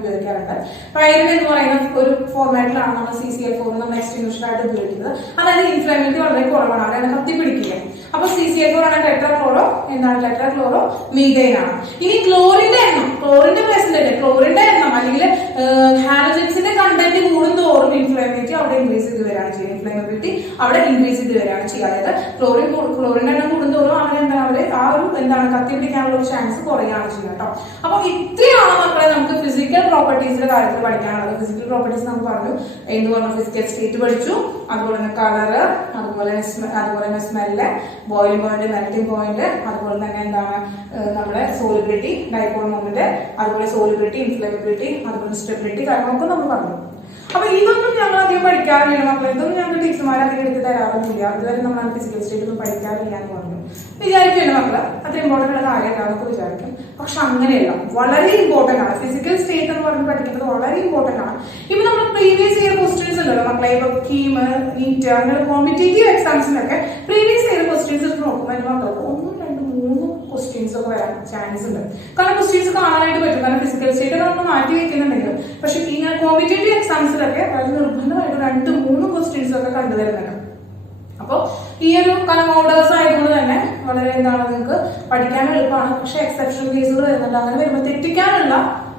ഉപയോഗിക്കാറുണ്ട്. പൈറിൻ എന്ന് പറയുന്ന ഒരു ഫോർമാറ്റിലാണ് നമ്മൾ CCl4 നമ്മൾ എക്സ്റ്റിങ്വിഷർ ആയിട്ട് ഉപയോഗിക്കുന്നത്. അതായത് ഇൻഫ്ലമേറ്ററി വളരെ കുറവാണ്, അവരെ കത്തിപ്പിടിക്കില്ല. അപ്പൊ CCl4 ആണ് ടെട്രാക്ലോറോ മീഥേൻ ആണ്. ഇനി ക്ലോറിന്റെ എണ്ണം അല്ലെങ്കിൽ ഹാലജൻസിന്റെ കണ്ടന്റ് കൂടുന്തോറും ഇൻഫ്ലമേറ്ററി അവിടെ ഇൻക്രീസ് ചെയ്ത് വരികയാണ് ചെയ്യുന്നത്. ഇൻഫ്ലമബിലിറ്റി അവിടെ ഇൻക്രീസ് ചെയ്ത് വരികയാണ് ചെയ്യുക. അതായത് ക്ലോറിന്റെ എണ്ണം കൂടുന്തോറും അവരെ ആ ഒരു കത്തിപ്പിടിക്കാനുള്ള ഒരു ചാൻസ് കുറയാണ് ചെയ്യുക കേട്ടോ. അപ്പൊ ഇത്രയാണ് മക്കളെ നമുക്ക് ഫിസിക്കൽ പ്രോപ്പർട്ടീസിന്റെ കാര്യത്തിൽ പഠിക്കാനുള്ളത്. ഫിസിക്കൽ പ്രോപ്പർട്ടീസ് നമുക്ക് പറഞ്ഞു. ഫിസിക്കൽ സ്റ്റേറ്റ് പഠിച്ചു, അതുപോലെ തന്നെ കളറ്, അതുപോലെ തന്നെ smell, boiling point, melting point, അതുപോലെ തന്നെ നമ്മുടെ സോളിബിലിറ്റി, ഡൈപോൾ മൊമെന്റ്, അതുപോലെ സോളിബിലിറ്റി, ഇൻഫ്ലേമബിലിറ്റി, അതുപോലെ സ്റ്റെബിലിറ്റി കാര്യങ്ങളൊക്കെ നമ്മൾ പറഞ്ഞു. അപ്പൊ ഇതൊന്നും ഞങ്ങൾ അധികം പഠിക്കാറില്ല മക്കളെ. ഇതൊന്നും ഞങ്ങൾക്ക് ടീച്ചർമാർ അധികം എടുത്ത് തരാറൊന്നുമില്ല. അതുവരെ നമ്മൾ ഫിസിക്കൽ സ്റ്റേറ്റ് ഒന്നും പഠിക്കാറില്ല എന്ന് പറഞ്ഞു വിചാരിക്കുമല്ലോ മക്കള്. അത് ഇമ്പോർട്ടന്റ് ഉള്ള കാര്യമാണെന്നൊക്കെ വിചാരിക്കും. പക്ഷെ അങ്ങനെയല്ല, വളരെ ഇമ്പോർട്ടന്റ് ആണ്. ഫിസിക്കൽ സ്റ്റേറ്റ് എന്ന് പറഞ്ഞ് പഠിക്കുന്നത് വളരെ ഇമ്പോർട്ടന്റ് ആണ്. ഇപ്പൊ നമ്മൾ പ്രീവിയസ് ഇയർ ക്വസ്റ്റ്യൻസ് ഉണ്ടല്ലോ മക്കളെ, ഇപ്പൊ കീം, നീറ്റ്, അങ്ങനെ കോമ്പറ്റേറ്റീവ് എക്സാംസിനൊക്കെ പ്രീവിയസ് ഇയർ ക്വസ്റ്റ്യൻസ് നോക്കുമ്പോൾ മക്കൾക്ക് 1, 2, 3 ക്വസ്റ്റ്യൻസ് ഒക്കെ വരാൻ ചാൻസ് ഉണ്ട്. കാരണം ക്വസ്റ്റ്യൻസ് കാണാനായിട്ട് പറ്റും. കാരണം ഫിസിക്കൽ സ്റ്റേറ്റ് നമ്മൾ മാറ്റി വെക്കുന്നുണ്ടെങ്കിൽ പക്ഷെ ഇങ്ങനെ കോമ്പറ്റേറ്റീവ് എക്സാംസിലൊക്കെ വളരെ നിർബന്ധമായിട്ട് 2, 3 ക്വസ്റ്റ്യൻസ് ഒക്കെ കണ്ടുവരുന്നുണ്ട്. അപ്പൊ ഈ ഒരു ഓർഡേഴ്സ് ആയതുകൊണ്ട് തന്നെ വളരെ നിങ്ങൾക്ക് പഠിക്കാൻ എളുപ്പമാണ്. പക്ഷെ എക്സെപ്ഷണൽ കേസുകൾ വരുന്നുണ്ട്. അങ്ങനെ വരുമ്പോൾ തെറ്റിക്കാനുള്ള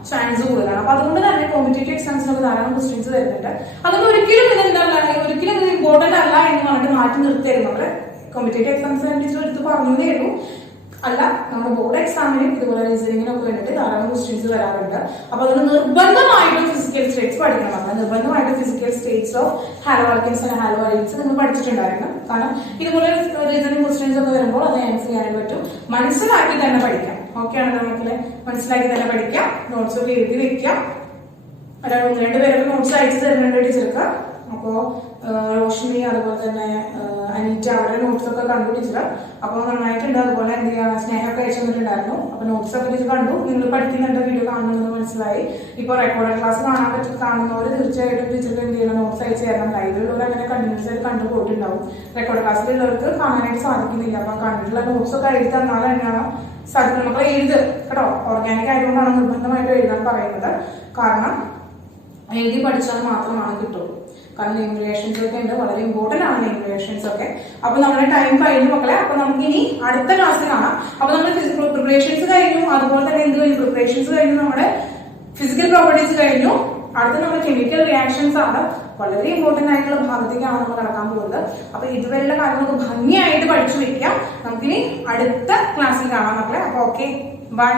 ചാൻസ് കൂടുതലാണ്. അപ്പൊ അതുകൊണ്ട് തന്നെ കോമ്പറ്റേറ്റീവ് എക്സാംസിനൊക്കെ ധാരാളം ക്വസ്റ്റ്യൻസ് വരുന്നുണ്ട്. അതുകൊണ്ട് ഒരിക്കലും ഇത് ഇമ്പോർട്ടന്റ് അല്ല എന്ന് പറഞ്ഞിട്ട് മാറ്റി നിർത്തരുത്. നമ്മള് കോമ്പറ്റേറ്റീവ് എക്സാംസിനെ എടുത്ത് പറഞ്ഞതേ ഉള്ളൂ. അല്ല, നമ്മുടെ ബോർഡ് എക്സാമിനും ഇതുപോലെ റീസണിങ്ങിനൊക്കെ വേണ്ടിയിട്ട് ധാരാളം ക്വസ്റ്റ്യൻസ് വരാറുണ്ട്. അപ്പൊ അതുകൊണ്ട് നിർബന്ധമായിട്ടും ഫിസിക്കൽ സ്റ്റേറ്റ്സ് പഠിക്കണം. നിർബന്ധമായിട്ടും physical states of halo alkanes and hello arenes നിങ്ങൾ പഠിച്ചിട്ടുണ്ടായിരുന്നു. കാരണം ഇതുപോലെ റീസണിങ് ക്വസ്റ്റ്യൻസ് ഒക്കെ വരുമ്പോൾ അത് ആൻസർ ചെയ്യാനായിട്ട് പറ്റും. മനസ്സിലാക്കി തന്നെ പഠിക്കാം. ഓക്കെ ആണ് നമുക്കില് മനസ്സിലാക്കി തന്നെ പഠിക്കാം. നോട്ട്സ് ഒക്കെ എഴുതി വെക്കാം. 1-2 പേരൊക്കെ നോട്ട്സ് അയച്ചു തരുന്നുണ്ട് ടീച്ചർക്ക്. അപ്പോ റോഷ്നി, അതുപോലെ തന്നെ അനീറ്റ, അവരുടെ നോട്ട്സ് ഒക്കെ കണ്ടു ടീച്ചർ. അപ്പൊ നന്നായിട്ടുണ്ട്. അതുപോലെ എന്ത് ചെയ്യാ, സ്നേഹമൊക്കെ അയച്ചു തന്നിട്ടുണ്ടായിരുന്നു. അപ്പൊ നോട്ട്സ് ഒക്കെ ടീച്ചർ കണ്ടു. നിങ്ങൾ പഠിക്കുന്നുണ്ട്, വീഡിയോ കാണുന്നുണ്ടെന്ന് മനസ്സിലായി. ഇപ്പൊ റെക്കോർഡ് ക്ലാസ് കാണുന്നവർ തീർച്ചയായിട്ടും ടീച്ചർക്ക് എന്ത് ചെയ്യണം, നോട്ട്സ് അയച്ചു തരണം. ലൈവിലുള്ളവർ അങ്ങനെ കണ്ടിന്യൂസ് ആയിട്ട് കണ്ടു പോയിട്ടുണ്ടാവും. റെക്കോർഡ് ക്ലാസ്സിലുള്ളവർക്ക് കാണാനായിട്ട് സാധിക്കുന്നില്ല. അപ്പൊ കണ്ടിട്ടുള്ള നോട്ട്സ് ഒക്കെ എഴുതി തന്നാൽ തന്നെയാണ് സാധിക്കുന്നത്. മക്കളെ എഴുത് കേട്ടോ. ഓർഗാനിക് ആയതുകൊണ്ടാണ് നിർബന്ധമായിട്ട് എഴുതാൻ പറയുന്നത്. കാരണം എഴുതി പഠിച്ചാൽ മാത്രമാണ് കിട്ടുള്ളൂ. കാരണം നെയിം റിലേഷൻസ് ഒക്കെ ഉണ്ട്, വളരെ ഇമ്പോർട്ടന്റ് ആണ് നെയിം റിലേഷൻസ് ഒക്കെ. അപ്പൊ നമ്മുടെ ടൈം കഴിഞ്ഞു മക്കളെ. അപ്പൊ നമുക്ക് ഇനി അടുത്ത ക്ലാസ്സിൽ കാണാം. അപ്പൊ നമ്മൾ പ്രിപ്പറേഷൻസ് കഴിഞ്ഞു, അതുപോലെ തന്നെ എന്ത് കഴിഞ്ഞു, പ്രിപ്പറേഷൻസ് കഴിഞ്ഞു, നമ്മുടെ ഫിസിക്കൽ പ്രോപ്പർട്ടീസ് കഴിഞ്ഞു. അടുത്ത നമ്മുടെ കെമിക്കൽ റിയാക്ഷൻസ് ആണ്. വളരെ ഇമ്പോർട്ടന്റ് ആയിട്ടുള്ള ഭാഗത്തേക്കാണ് നമ്മൾ കടക്കാൻ പോകുന്നത്. അപ്പൊ ഇതുവരെയുള്ള കാര്യങ്ങൾക്ക് ഭംഗിയായിട്ട് പഠിച്ചു വെക്കാം. നമുക്കിനി അടുത്ത ക്ലാസ്സിൽ കാണാം മക്കളെ. അപ്പൊ ഓക്കെ, ബൈ.